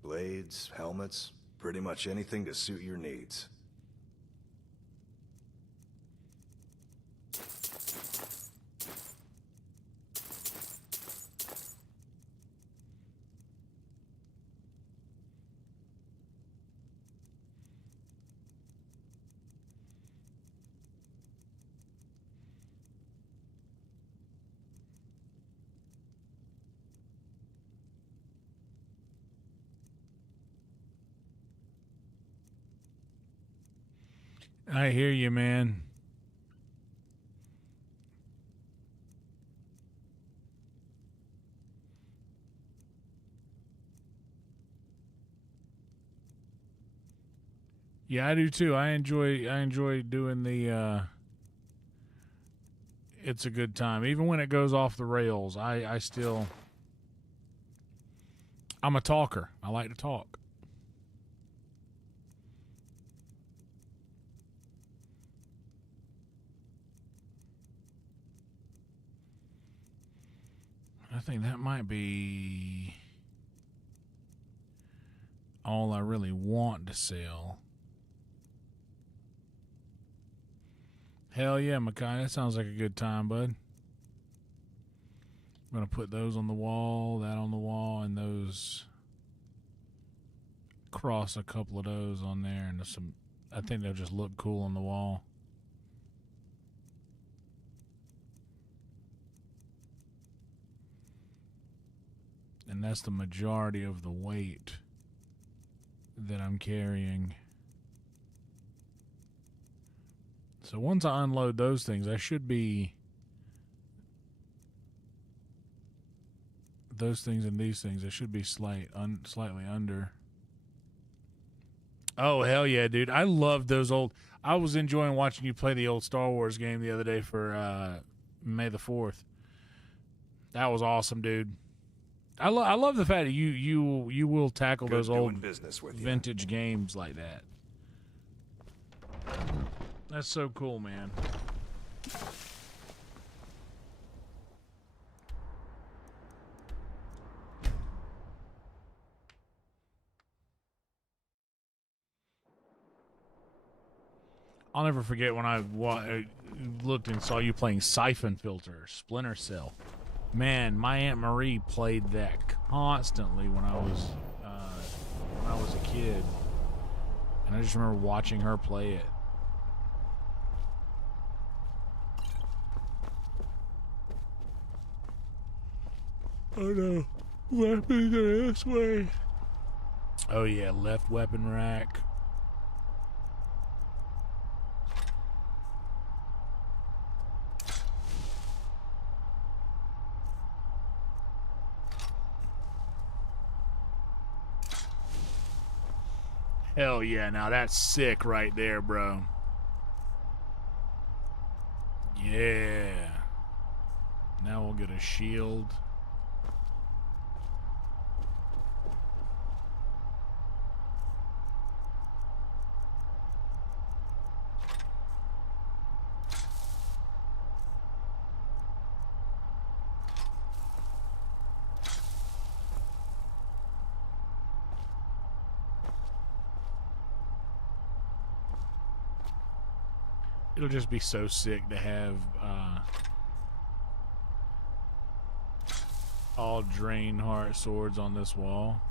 blades, helmets, Pretty much anything to suit your needs. I hear you, man. Yeah, I do too. I enjoy doing the it's a good time. Even when it goes off the rails, I still I'm a talker. I like to talk. I think that might be all I really want to sell. Hell yeah, Makai. That sounds like a good time, bud. I'm going to put those on the wall, that on the wall, and those. Cross a couple of those on there, and some. I think they'll just look cool on the wall. And that's the majority of the weight that I'm carrying. So once I unload those things, I should be those things and these things. I should be slightly under. Oh hell yeah, dude! I love those old. I was enjoying watching you play the old Star Wars game the other day for May the 4th. That was awesome, dude. I love the fact that you will tackle those old vintage games like that. That's so cool, man. I'll never forget when I looked and saw you playing Siphon Filter, Splinter Cell. Man, my Aunt Marie played that constantly when I was a kid, and I just remember watching her play it. Oh no, weapons are this way. Oh yeah, left weapon rack. Hell yeah, now that's sick right there, bro. Yeah. Now we'll get a shield. It'll just be so sick to have all drain heart swords on this wall.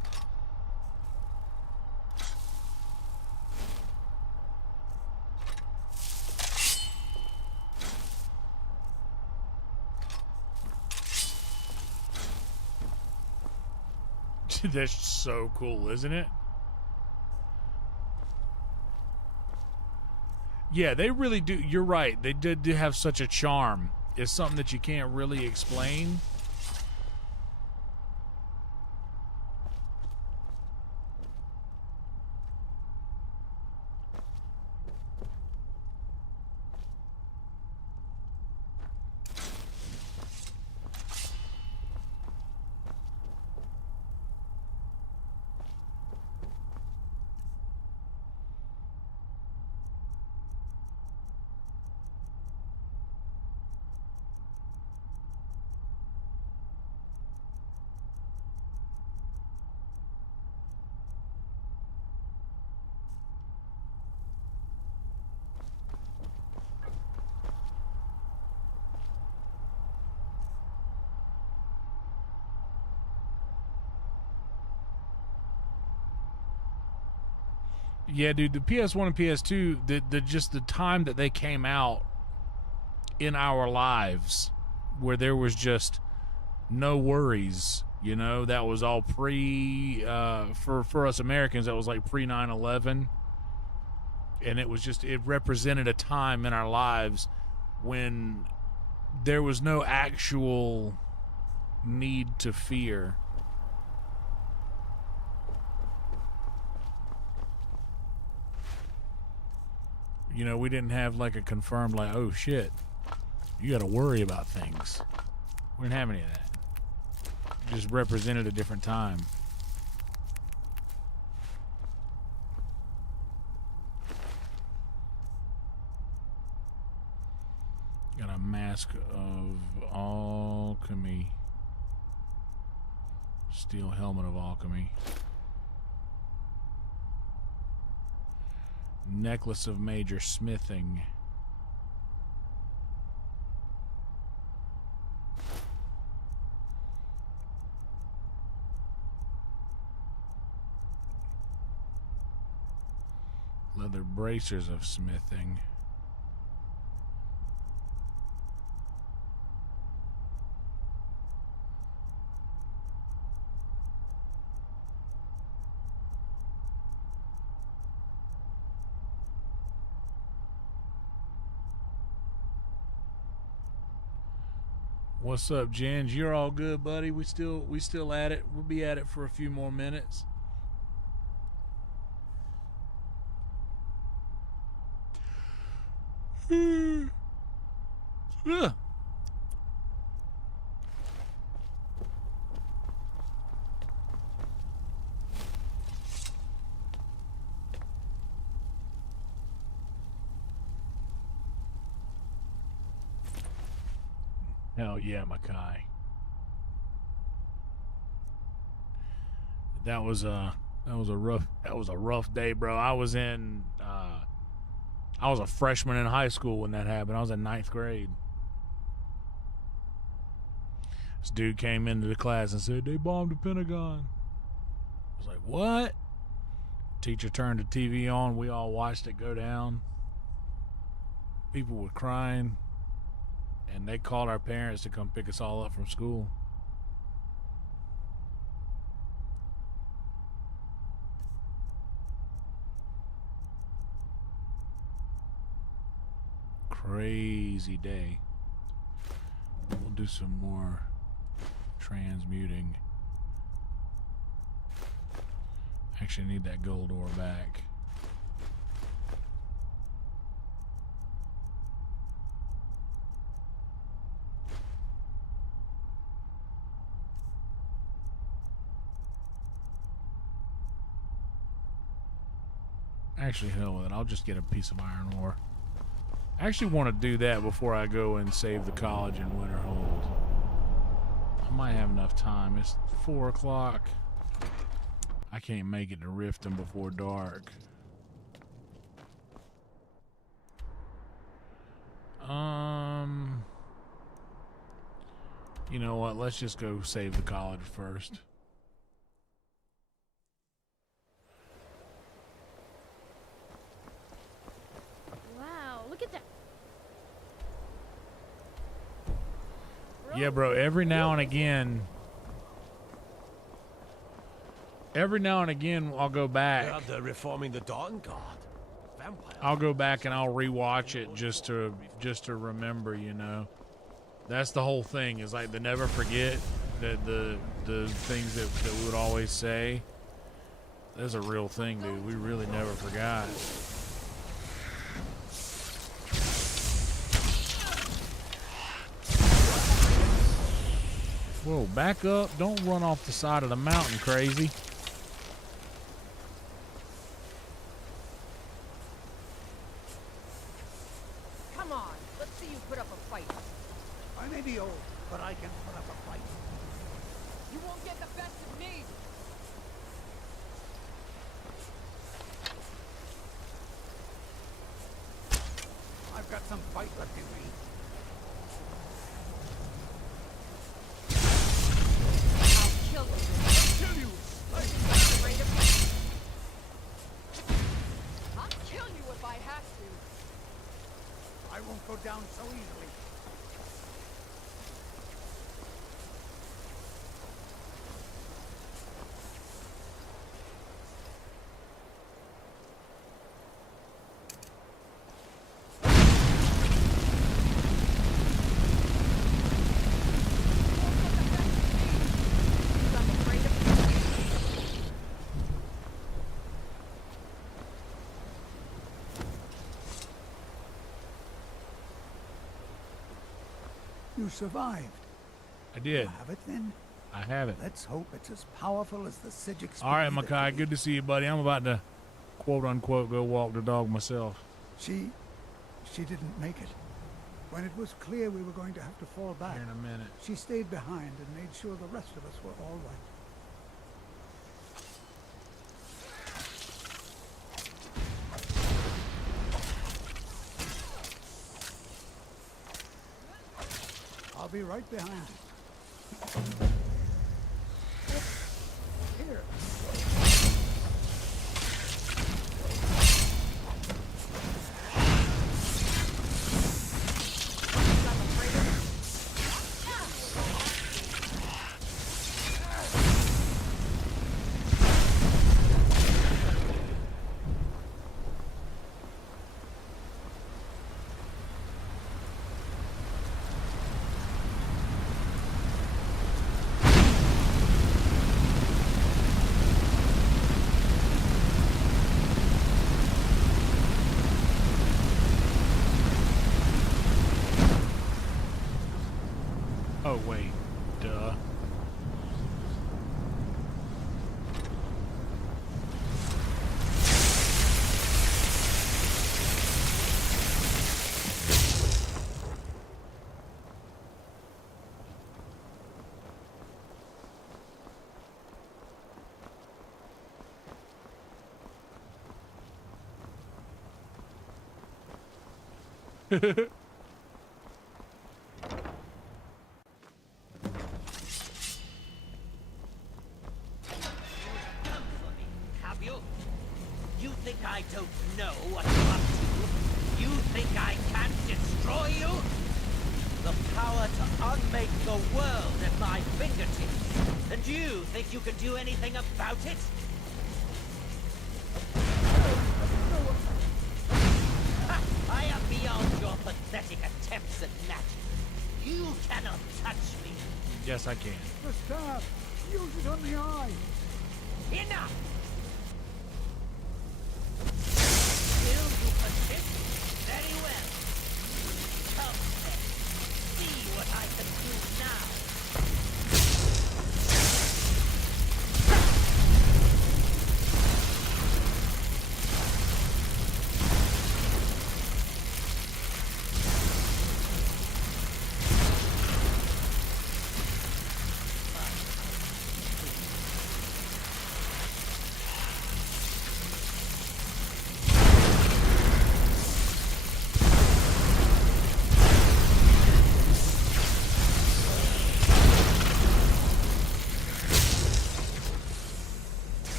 That's so cool, isn't it? Yeah, they really do. You're right. They did have such a charm. It's something that you can't really explain. Yeah, dude, the PS1 and PS2, just the time that they came out in our lives, where there was just no worries, you know, that was all for us Americans, that was like pre 9/11, and it represented a time in our lives when there was no actual need to fear. You know, we didn't have like a confirmed, like, oh shit, you got to worry about things. We didn't have any of that. It just represented a different time. Got a mask of alchemy. Steel helmet of alchemy. Necklace of major smithing. Leather bracers of smithing. What's up, Jens? You're all good, buddy. We still at it. We'll be at it for a few more minutes. Yeah. Hell yeah, Makai. That was a rough day, bro. I was a freshman in high school when that happened. I was in 9th grade. This dude came into the class and said, they bombed the Pentagon. I was like, what? Teacher turned the TV on. We all watched it go down. People were crying. And they called our parents to come pick us all up from school. Crazy day. We'll do some more transmuting. Actually, I need that gold ore back. Actually, hell with it. I'll just get a piece of iron ore. I actually want to do that before I go and save the college in Winterhold. I might have enough time. It's 4 o'clock. I can't make it to Riften before dark. You know what? Let's just go save the college first. Look at that. Yeah, bro, every now and again I'll go back. They're reforming the Dawn Guard. Vampire. I'll go back and I'll rewatch it just to remember, you know. That's the whole thing, is like the never forget, that the things that we would always say. That's a real thing, dude. We really never forgot. Whoa, back up. Don't run off the side of the mountain, crazy. Come on, let's see you put up a fight. I may be old, but I can put up a fight. You won't get the best of me. I've got some fight left in me. Kill you. You survived. I did. You have it then? I have it. Let's hope it's as powerful as the Psijic. All right, Makai, good to see you, buddy. I'm about to, quote unquote, go walk the dog myself. She didn't make it. When it was clear we were going to have to fall back, Here in a minute. she stayed behind and made sure the rest of us were all right. I'll be right behind you. Here. Oh, wait. Duh. Have you? You think I don't know what you're up to? You think I can't destroy you? The power to unmake the world at my fingertips. And you think you can do anything about it? Ha! I am beyond your pathetic attempts at magic. You cannot touch me. Yes, I can. The staff! Use it on the eye! Enough! Still you persist? Very well. Come then. See what I can do now.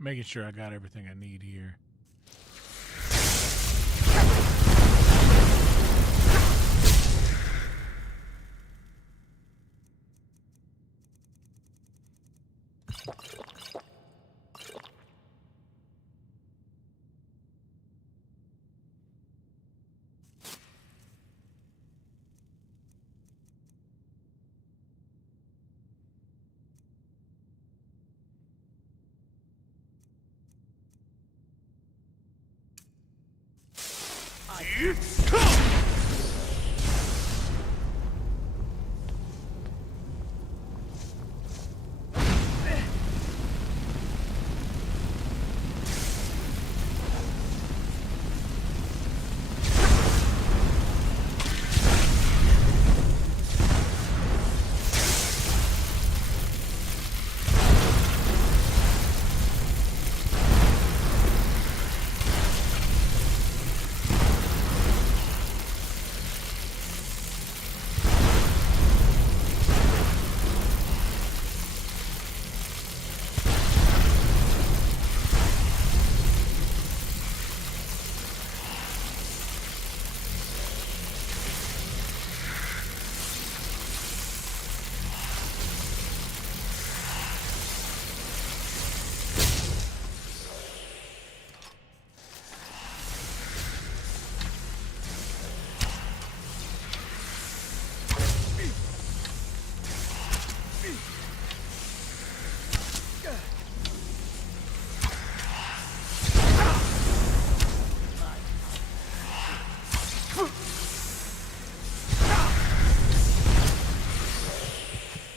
Making sure I got everything I need here.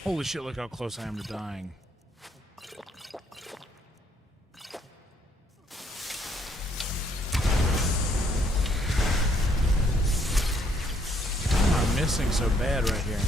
Holy shit, look how close I am to dying. Why am I missing so bad right here?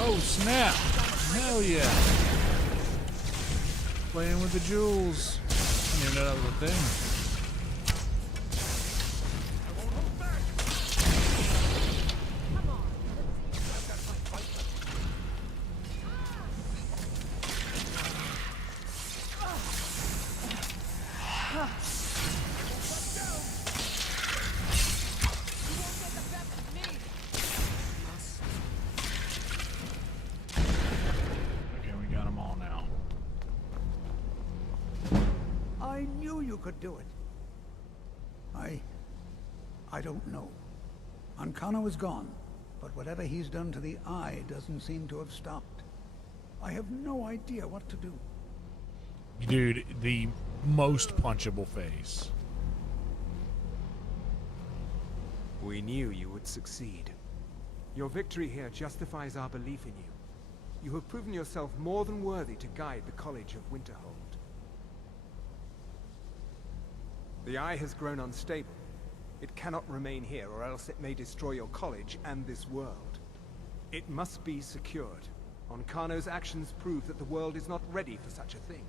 Oh snap! Hell yeah! Playing with the jewels. I didn't even know that was a thing. I knew you could do it. I don't know. Ancano is gone, but whatever he's done to the Eye doesn't seem to have stopped. I have no idea what to do. Dude, the most punchable face. We knew you would succeed. Your victory here justifies our belief in you. You have proven yourself more than worthy to guide the College of Winterhold. The Eye has grown unstable. It cannot remain here, or else it may destroy your college and this world. It must be secured. Ancano's actions prove that the world is not ready for such a thing.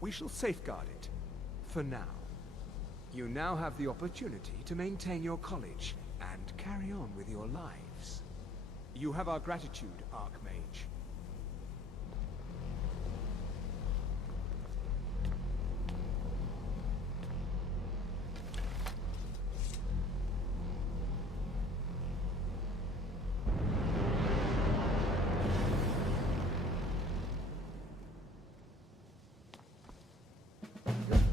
We shall safeguard it, for now. You now have the opportunity to maintain your college and carry on with your lives. You have our gratitude, Archmage.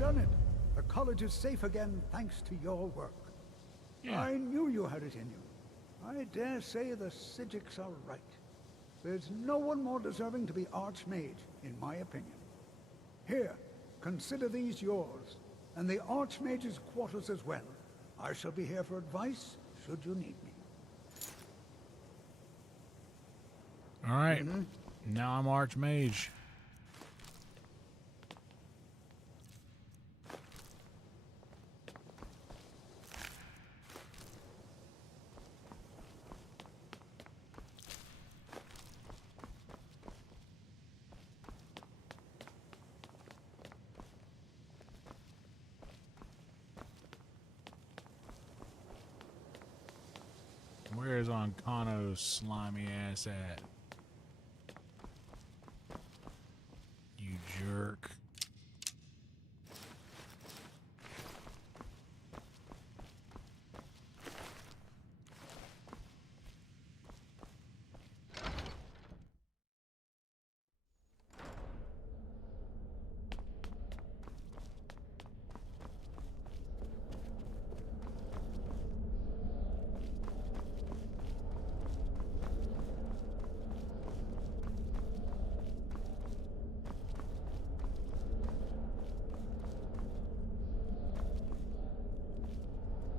done it. The college is safe again thanks to your work. Yeah. I knew you had it in you. I dare say the Psijics are right. There's no one more deserving to be Archmage, in my opinion. Here, consider these yours, and the Archmage's quarters as well. I shall be here for advice, should you need me. All right. Now I'm Archmage. Where's Ancano's slimy ass at? You jerk.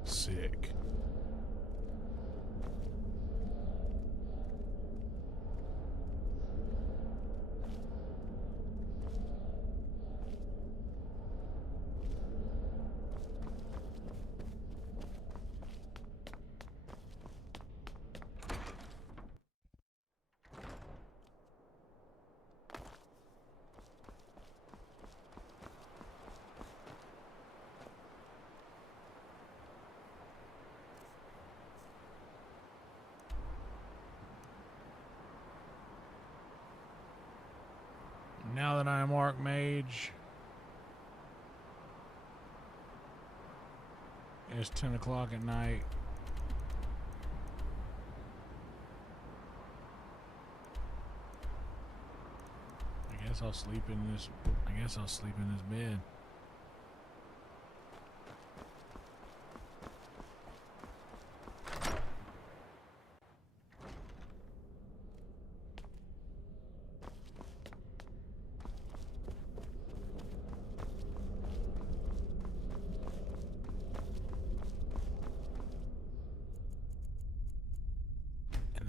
Sick. Now that I am Archmage, it's 10 o'clock at night. I guess I'll sleep in this bed.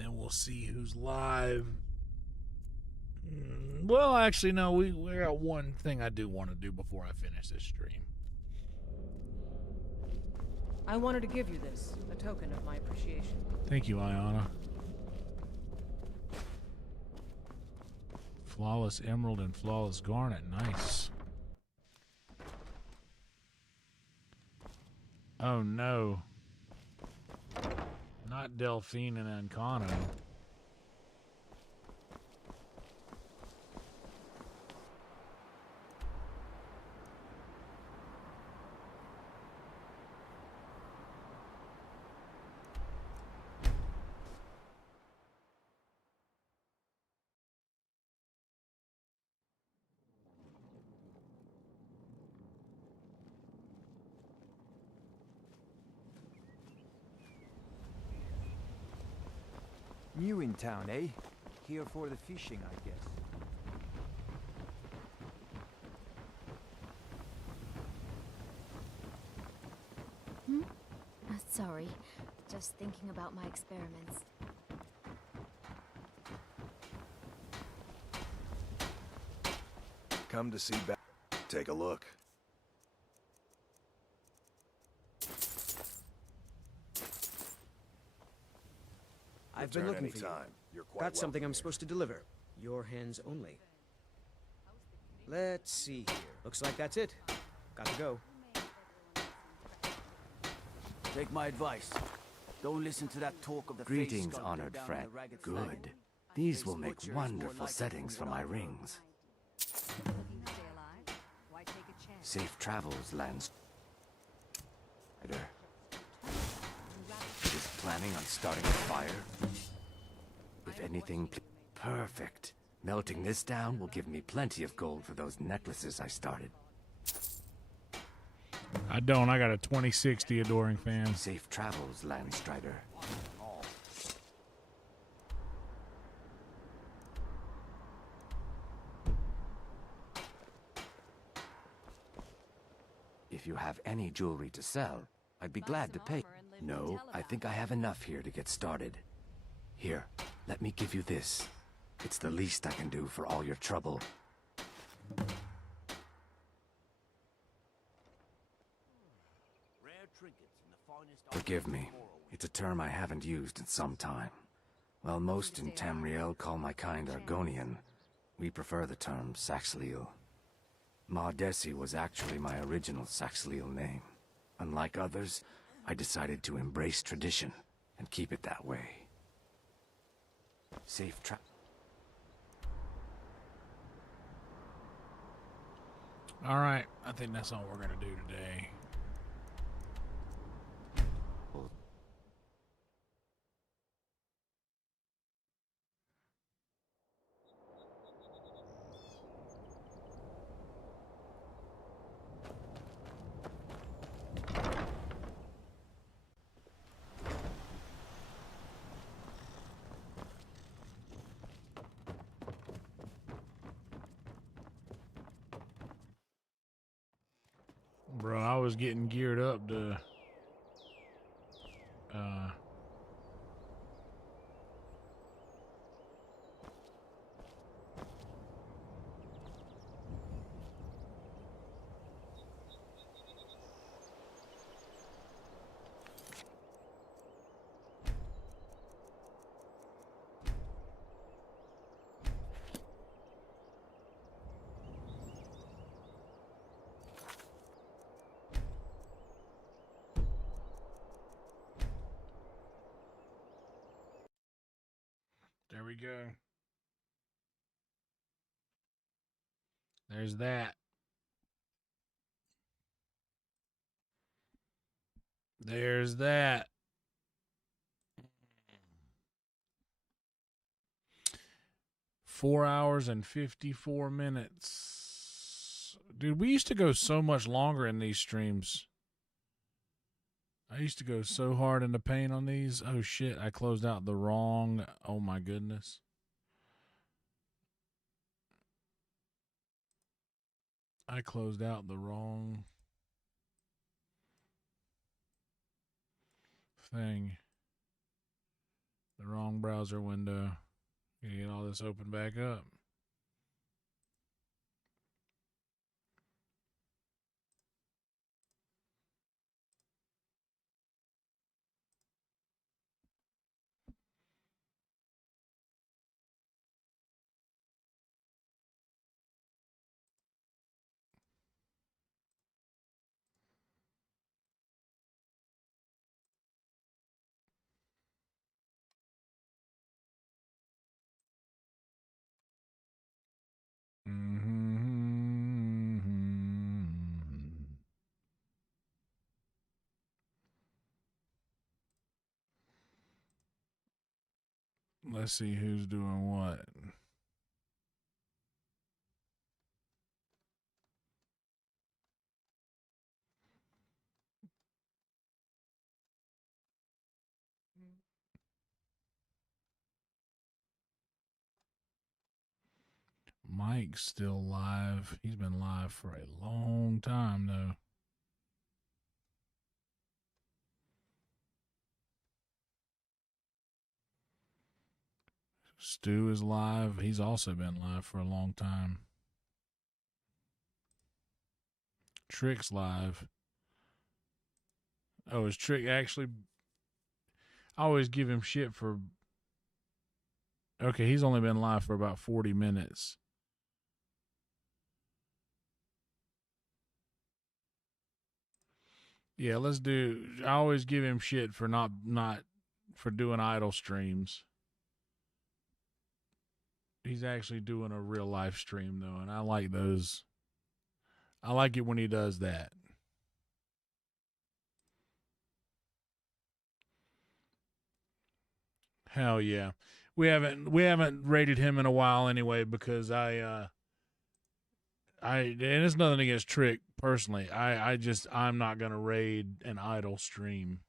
We'll see who's live. Well, actually, no. We're at one thing I do want to do before I finish this stream. I wanted to give you this, a token of my appreciation. Thank you, Ayana. Flawless emerald and flawless garnet. Nice. Oh, no. Not Delphine and Ancano. New in town, eh? Here for the fishing, I guess. Sorry. Just thinking about my experiments. Come to see back. Take a look. I've been looking for you. You're quite Got something welcome I'm supposed to deliver. Your hands only. Let's see here. Looks like that's it. Got to go. Take my advice. Don't listen to that talk of the Greetings, face honored down friend. the ragged Good. flag. These will Face make butcher is more wonderful likely settings to for be my around. rings. Why take a chance? Safe travels, Lance. Is planning on starting a fire? If anything, perfect. Melting this down will give me plenty of gold for those necklaces I started. I don't. I got a 2060 adoring fan. Safe travels, Landstrider. If you have any jewelry to sell, I'd be glad to pay. No, I think I have enough here to get started. Here, let me give you this. It's the least I can do for all your trouble. Forgive me. It's a term I haven't used in some time. While most in Tamriel call my kind Argonian, we prefer the term Saxhleel. Maudesi was actually my original Saxhleel name. Unlike others, I decided to embrace tradition and keep it that way. Safe travel. All right, I think that's all we're gonna do today. Bro, I was getting geared up to there we go. There's that. There's that. Four hours and 54 minutes. Dude, we used to go so much longer in these streams. I used to go so hard in the paint on these. Oh, shit. I closed out the wrong. Oh, my goodness. I closed out the wrong thing. The wrong browser window. Gonna get all this open back up. Let's see who's doing what. Mike's still live. He's been live for a long time, though. Stu is live. He's also been live for a long time. Trick's live. Oh, is Trick actually... I always give him shit for... Okay, he's only been live for about 40 minutes. Yeah, let's do... I always give him shit for not for doing idle streams. He's actually doing a real life stream, though, and I like those. I like it when he does that. Hell yeah. We haven't rated him in a while anyway, because and it's nothing against Trick personally. I'm not gonna raid an idle stream,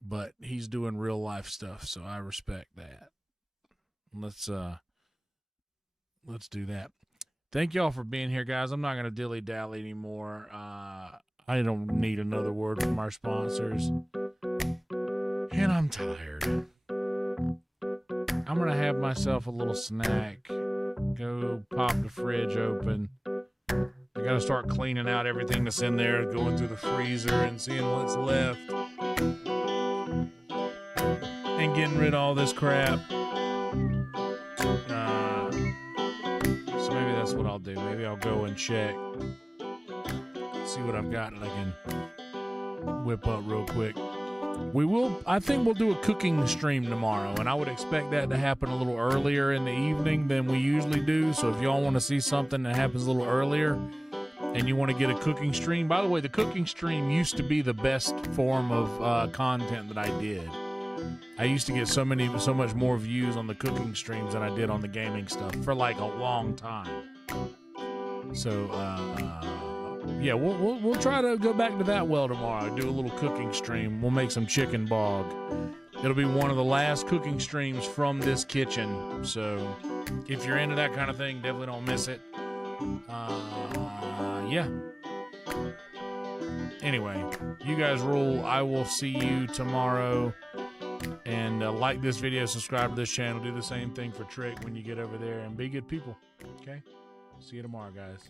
but he's doing real life stuff, so I respect that. Let's do that. Thank y'all for being here, guys. I'm not gonna dilly dally anymore. I don't need another word from our sponsors, and I'm tired. I'm gonna have myself a little snack. Go pop the fridge open. I gotta start cleaning out everything that's in there, going through the freezer and seeing what's left, and getting rid of all this crap. So maybe that's what I'll do. Maybe I'll go and check, see what I've got that I can whip up real quick. I think we'll do a cooking stream tomorrow, and I would expect that to happen a little earlier in the evening than we usually do. So if y'all want to see something that happens a little earlier and you want to get a cooking stream, by the way, the cooking stream used to be the best form of content that I did. I used to get so much more views on the cooking streams than I did on the gaming stuff for like a long time. So, yeah, we'll try to go back to that well tomorrow. Do a little cooking stream. We'll make some chicken bog. It'll be one of the last cooking streams from this kitchen. So if you're into that kind of thing, definitely don't miss it. Yeah. Anyway, you guys rule. I will see you tomorrow. And like this video, subscribe to this channel. Do the same thing for Trick when you get over there. And be good people. Okay? See you tomorrow, guys.